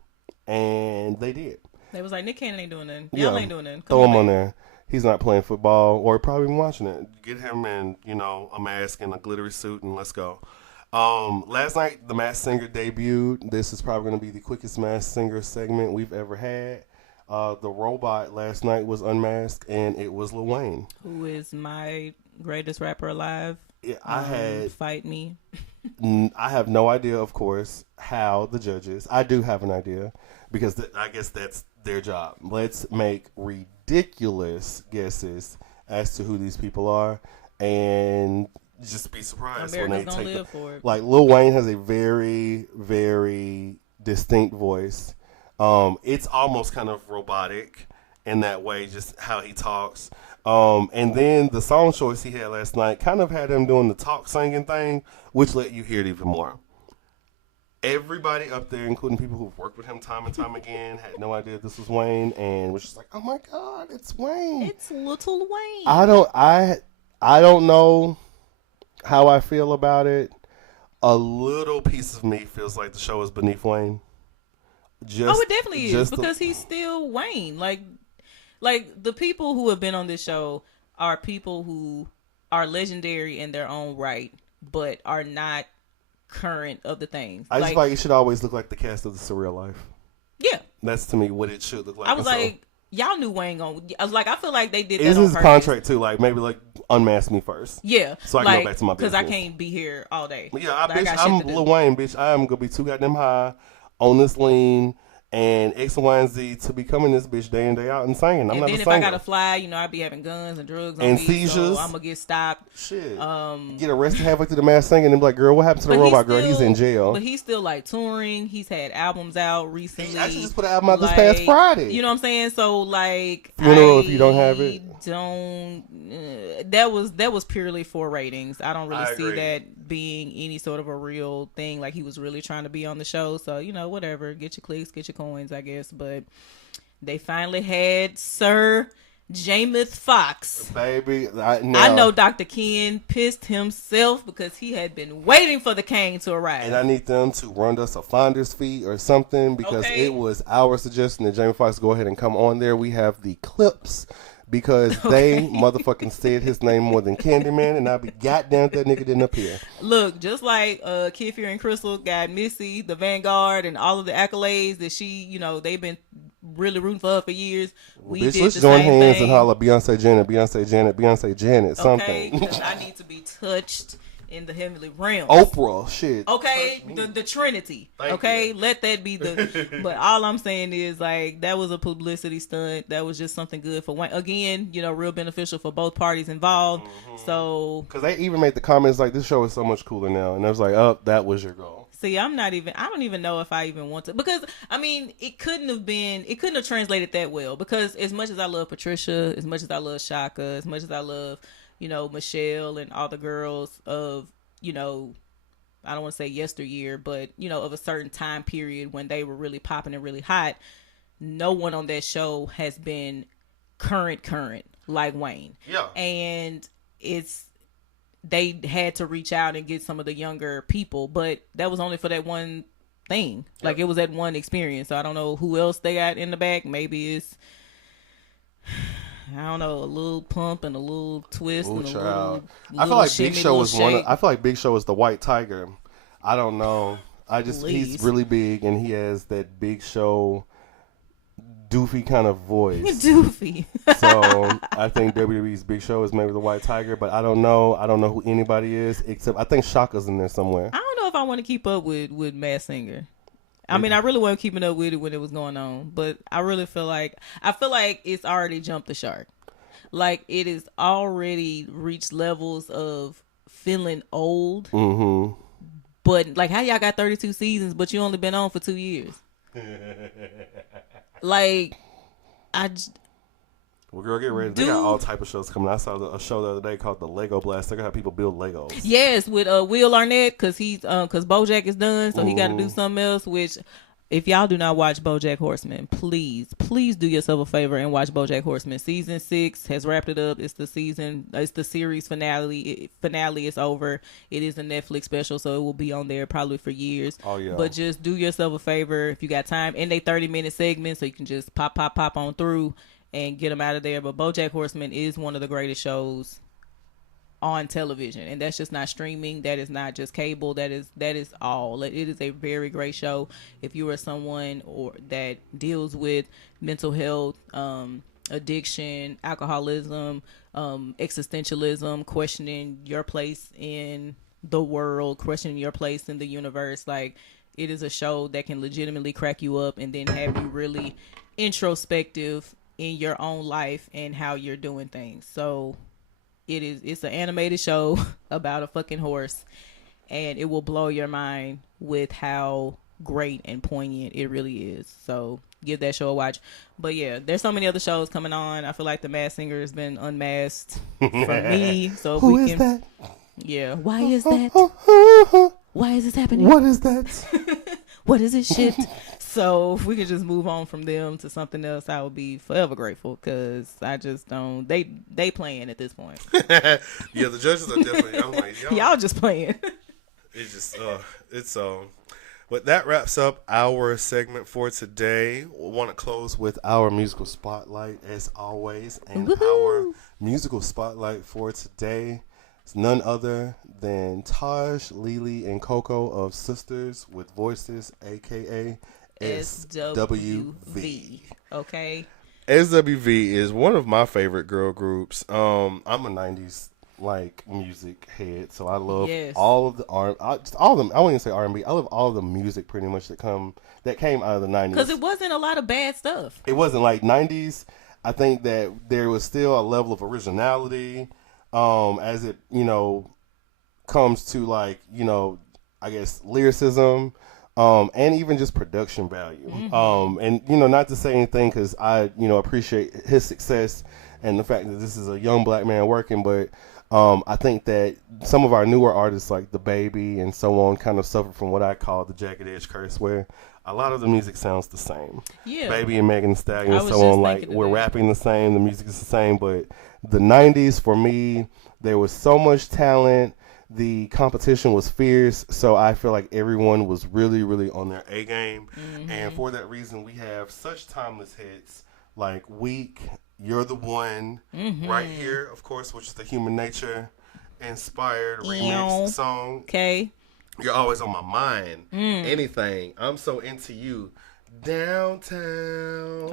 and they did. They was like, Nick Cannon ain't doing nothing. Y'all ain't doing nothing. Throw him on there. He's not playing football, or probably even watching it. Get him in, a mask and a glittery suit, and let's go. Last night, The Masked Singer debuted. This is probably going to be the quickest Masked Singer segment we've ever had. The robot last night was unmasked, and it was Lil Wayne, who is my greatest rapper alive. Yeah, Fight me. I have no idea, of course, how the judges. I do have an idea because I guess that's their job. Let's make ridiculous guesses as to who these people are, and just be surprised when they take live for it. Like Lil Wayne has a very, very distinct voice. It's almost kind of robotic in that way, just how he talks. And then the song choice he had last night kind of had him doing the talk singing thing, which let you hear it even more. Everybody up there, including people who've worked with him time and time again, had no idea this was Wayne, and was just like, "Oh my God, it's Wayne! It's Little Wayne." I don't know how I feel about it. A little piece of me feels like the show is beneath Wayne. It definitely is, because he's still Wayne. Like the people who have been on this show are people who are legendary in their own right, but are not current of the things. I just feel like it should always look like the cast of The Surreal Life. Yeah, that's to me what it should look like. I was like, y'all knew Wayne going. I was like, I feel like they did that on purpose. His contract too. Like maybe unmask me first. Yeah, so I can go back to my business because I can't be here all day. Yeah, I'm Lil Wayne, bitch. I am gonna be too goddamn high on this lean and X, Y, and Z to be coming this bitch day in, day out and singing. I'm and not then a if singer. I gotta fly, you know, I be having guns and drugs on and me, seizures. so I'm gonna get stopped. Shit. Get arrested halfway through the mass singing and be like, girl, what happened to the robot girl? He's in jail. But he's still like touring. He's had albums out recently. He actually just put an album out this past Friday. You know what I'm saying? So like, Funeral if you don't have it. That was purely for ratings. I don't really see agree. that being any sort of a real thing. Like he was really trying to be on the show. So you know, whatever. Get your clicks, get your coins, I guess. But they finally had Sir Jameth Foxx. Baby, I know Dr. Ken pissed himself because he had been waiting for the cane to arrive. And I need them to run us a finder's fee or something because it was our suggestion that Jamie Foxx go ahead and come on there. We have the clips because they motherfucking said his name more than Candyman, and I'll be goddamn if that nigga didn't appear. Look, just like Kid Fury and Crystal got Missy, the Vanguard, and all of the accolades that she, you know, they've been really rooting for her for years. We bitch, did let's the join same hands thing. and holler Beyonce Janet, Beyonce Janet, Beyonce Janet, something. Okay, 'cause I need to be touched in the heavenly realm. Oprah, shit. Okay, the Trinity. Thank you. you. Let that be the. But all I'm saying is like that was a publicity stunt. That was just something good for Wayne. Again, you know, real beneficial for both parties involved. Mm-hmm. So because they even made the comments like this show is so much cooler now, and I was like, oh, that was your goal. see, I don't even know if I even want to, because I mean, it couldn't have translated that well, because as much as I love Patricia, as much as I love Shaka, as much as I love, you know, Michelle and all the girls of, you know, I don't want to say yesteryear, but, you know, of a certain time period when they were really popping and really hot, no one on that show has been current like Wayne. Yeah. And they had to reach out and get some of the younger people, but that was only for that one thing. Like it was that one experience. So I don't know who else they got in the back. Maybe it's, I don't know, a little pump and a little twist and a little I feel like Big Show was shake. I feel like Big Show is the white tiger. I don't know. He's really big and he has that Big Show doofy kind of voice. Doofy. So I think WWE's Big Show is maybe the white tiger, but I don't know. I don't know who anybody is except I think Shaka's in there somewhere. I don't know if I want to keep up with Masked Singer. I mean, I really wasn't keeping up with it when it was going on, but I really feel like it's already jumped the shark. Like it has already reached levels of feeling old. Mm-hmm. But like, how y'all got 32 seasons, but you only been on for 2 years? Like, well, girl, get ready. They got all type of shows coming. I saw a show the other day called the Lego Blast. They're gonna have people build Legos. Yes, with Will Arnett, because BoJack is done, so he got to do something else. Which, if y'all do not watch BoJack Horseman, please do yourself a favor and watch BoJack Horseman. Season 6 has wrapped it up. It's the series finale. Finale is over. It is a Netflix special, so it will be on there probably for years. Oh yeah. But just do yourself a favor if you got time. And they 30-minute segments, so you can just pop on through and get them out of there. But BoJack Horseman is one of the greatest shows on television, and that's just not streaming. That is not just cable. That is all. It is a very great show. If you are someone that deals with mental health, addiction, alcoholism, existentialism, questioning your place in the world, questioning your place in the universe, like, it is a show that can legitimately crack you up and then have you really introspective in your own life and how you're doing things. So it's an animated show about a fucking horse, and it will blow your mind with how great and poignant it really is. So give that show a watch. But yeah, there's so many other shows coming on. I feel like the Masked Singer has been unmasked for me. So if Who we is can, that? yeah. Why is that? Why is this happening? What is that? What is this shit? So if we could just move on from them to something else, I would be forever grateful, because I just don't. They playing at this point. Yeah, the judges are definitely. I'm like, y'all just playing. It's just it's But that wraps up our segment for today. We want to close with our musical spotlight as always, and our musical spotlight for today is none other than Taj, Lily, and Coco of Sisters with Voices, aka SWV. Okay. SWV is one of my favorite girl groups. I'm a 90s like music head, so I love Yes. all of the all of them. I wouldn't even say R&B. I love all of the music pretty much that came out of the 90s. Because it wasn't a lot of bad stuff. It wasn't like 90s. I think that there was still a level of originality, as it comes to like I guess lyricism. And even just production value. And not to say anything because I appreciate his success and the fact that this is a young black man working, but I think that some of our newer artists like The Baby and so on kind of suffer from what I call the jagged edge curse, where a lot of the music sounds the same. Yeah. Baby and Megan Thee Stallion and so on, like we're rapping the same, the music is the same, but the 90s for me, there was so much talent. The competition was fierce, so I feel like everyone was really, really on their A game. And for that reason, we have such timeless hits like Weak, You're the One, Right Here, of course, which is the Human Nature inspired remix song. Okay. You're Always on My Mind. Anything. I'm So Into You. Downtown.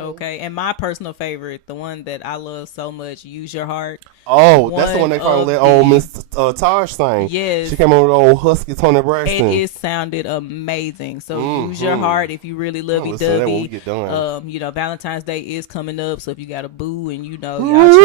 Okay, and my personal favorite, the one that I love so much, Use Your Heart. Oh, that's the one they finally let old Miss Taj sing. Yes. She came on with old husky Tony Braxton. And it sounded amazing. So use your heart if you really love When we Dubby. get done. Valentine's Day is coming up, so if you got a boo and y'all trying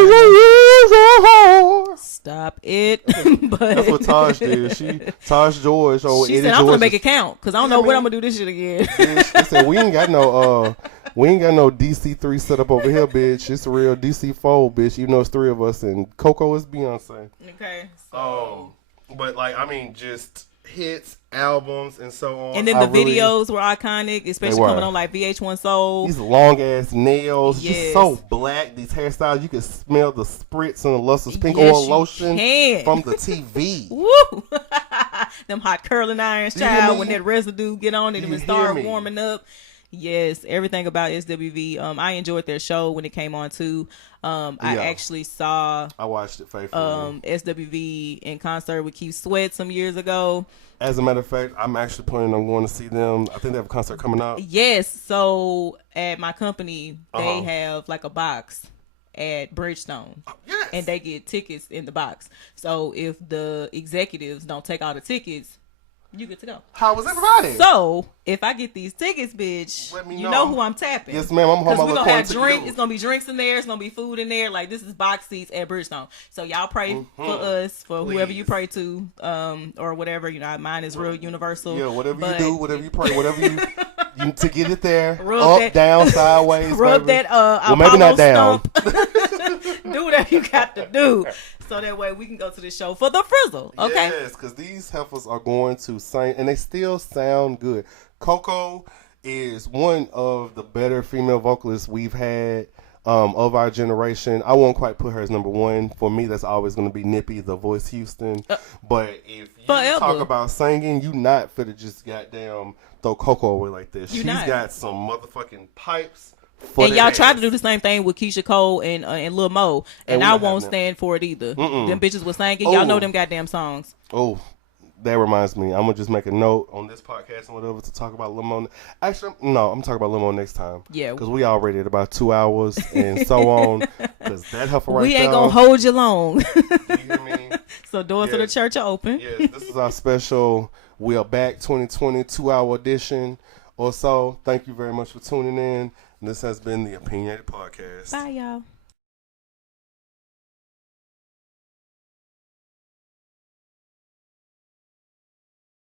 to stop it. But that's what Taj did. Taj George. She said, I'm gonna make it count because I don't know when I'm gonna do this shit again. She said, we ain't got no DC3 set up over here, bitch. It's a real DC4, bitch. Even though it's three of us, and Coco is Beyonce. Okay. So. But like, I mean, just hits, albums, and so on. And then the videos were iconic, especially coming on like VH1 Soul. These long ass nails, just so black. These hairstyles, you can smell the spritz and the lustrous pink oil lotion from the TV. Woo! Them hot curling irons, child. When that residue get on it and start warming up. Yes, everything about SWV. I enjoyed their show when it came on too. I actually saw. I watched it faithfully. SWV in concert with Keith Sweat some years ago. As a matter of fact, I'm actually planning on going to see them. I think they have a concert coming up. Yes. So at my company, they have like a box at Bridgestone. Yes. And they get tickets in the box. So if the executives don't take all the tickets, you get to go. How was everybody? So if I get these tickets, bitch, let me you know who I'm tapping. Yes, ma'am. I'm home. Because we're gonna have drinks. It's gonna be drinks in there. It's gonna be food in there. Like, this is box seats at Bridgestone. So y'all pray for us, for whoever you pray to, or whatever. Mine is real universal. Yeah, whatever you do, whatever you pray, whatever you to get it there. Up, down, sideways. Rub baby. that. Well, maybe not down. Do whatever you got to do, so that way we can go to the show for the frizzle. Okay. Yes, because these heifers are going to sing, and they still sound good. Coco is one of the better female vocalists we've had of our generation. I won't quite put her as number one. For me, that's always going to be Nippy, the Voice Houston. But if you talk about singing, you not fit to just goddamn throw Coco away like this. She's got some motherfucking pipes. And y'all tried to do the same thing with Keisha Cole and Lil Mo, and I won't stand for it either. Them bitches was singing. Y'all know them goddamn songs. Oh, that reminds me. I'm gonna just make a note on this podcast and whatever to talk about Lil Mo. Actually, no, I'm talking about Lil Mo next time. Yeah, because we already at about 2 hours and so on. Because that heifer right we ain't gonna hold you long. You hear me? So doors to the church are open. Yes, this is our special We Are Back 2020 2-hour edition or so. Thank you very much for tuning in. This has been the Opinionated Podcast. Bye, y'all.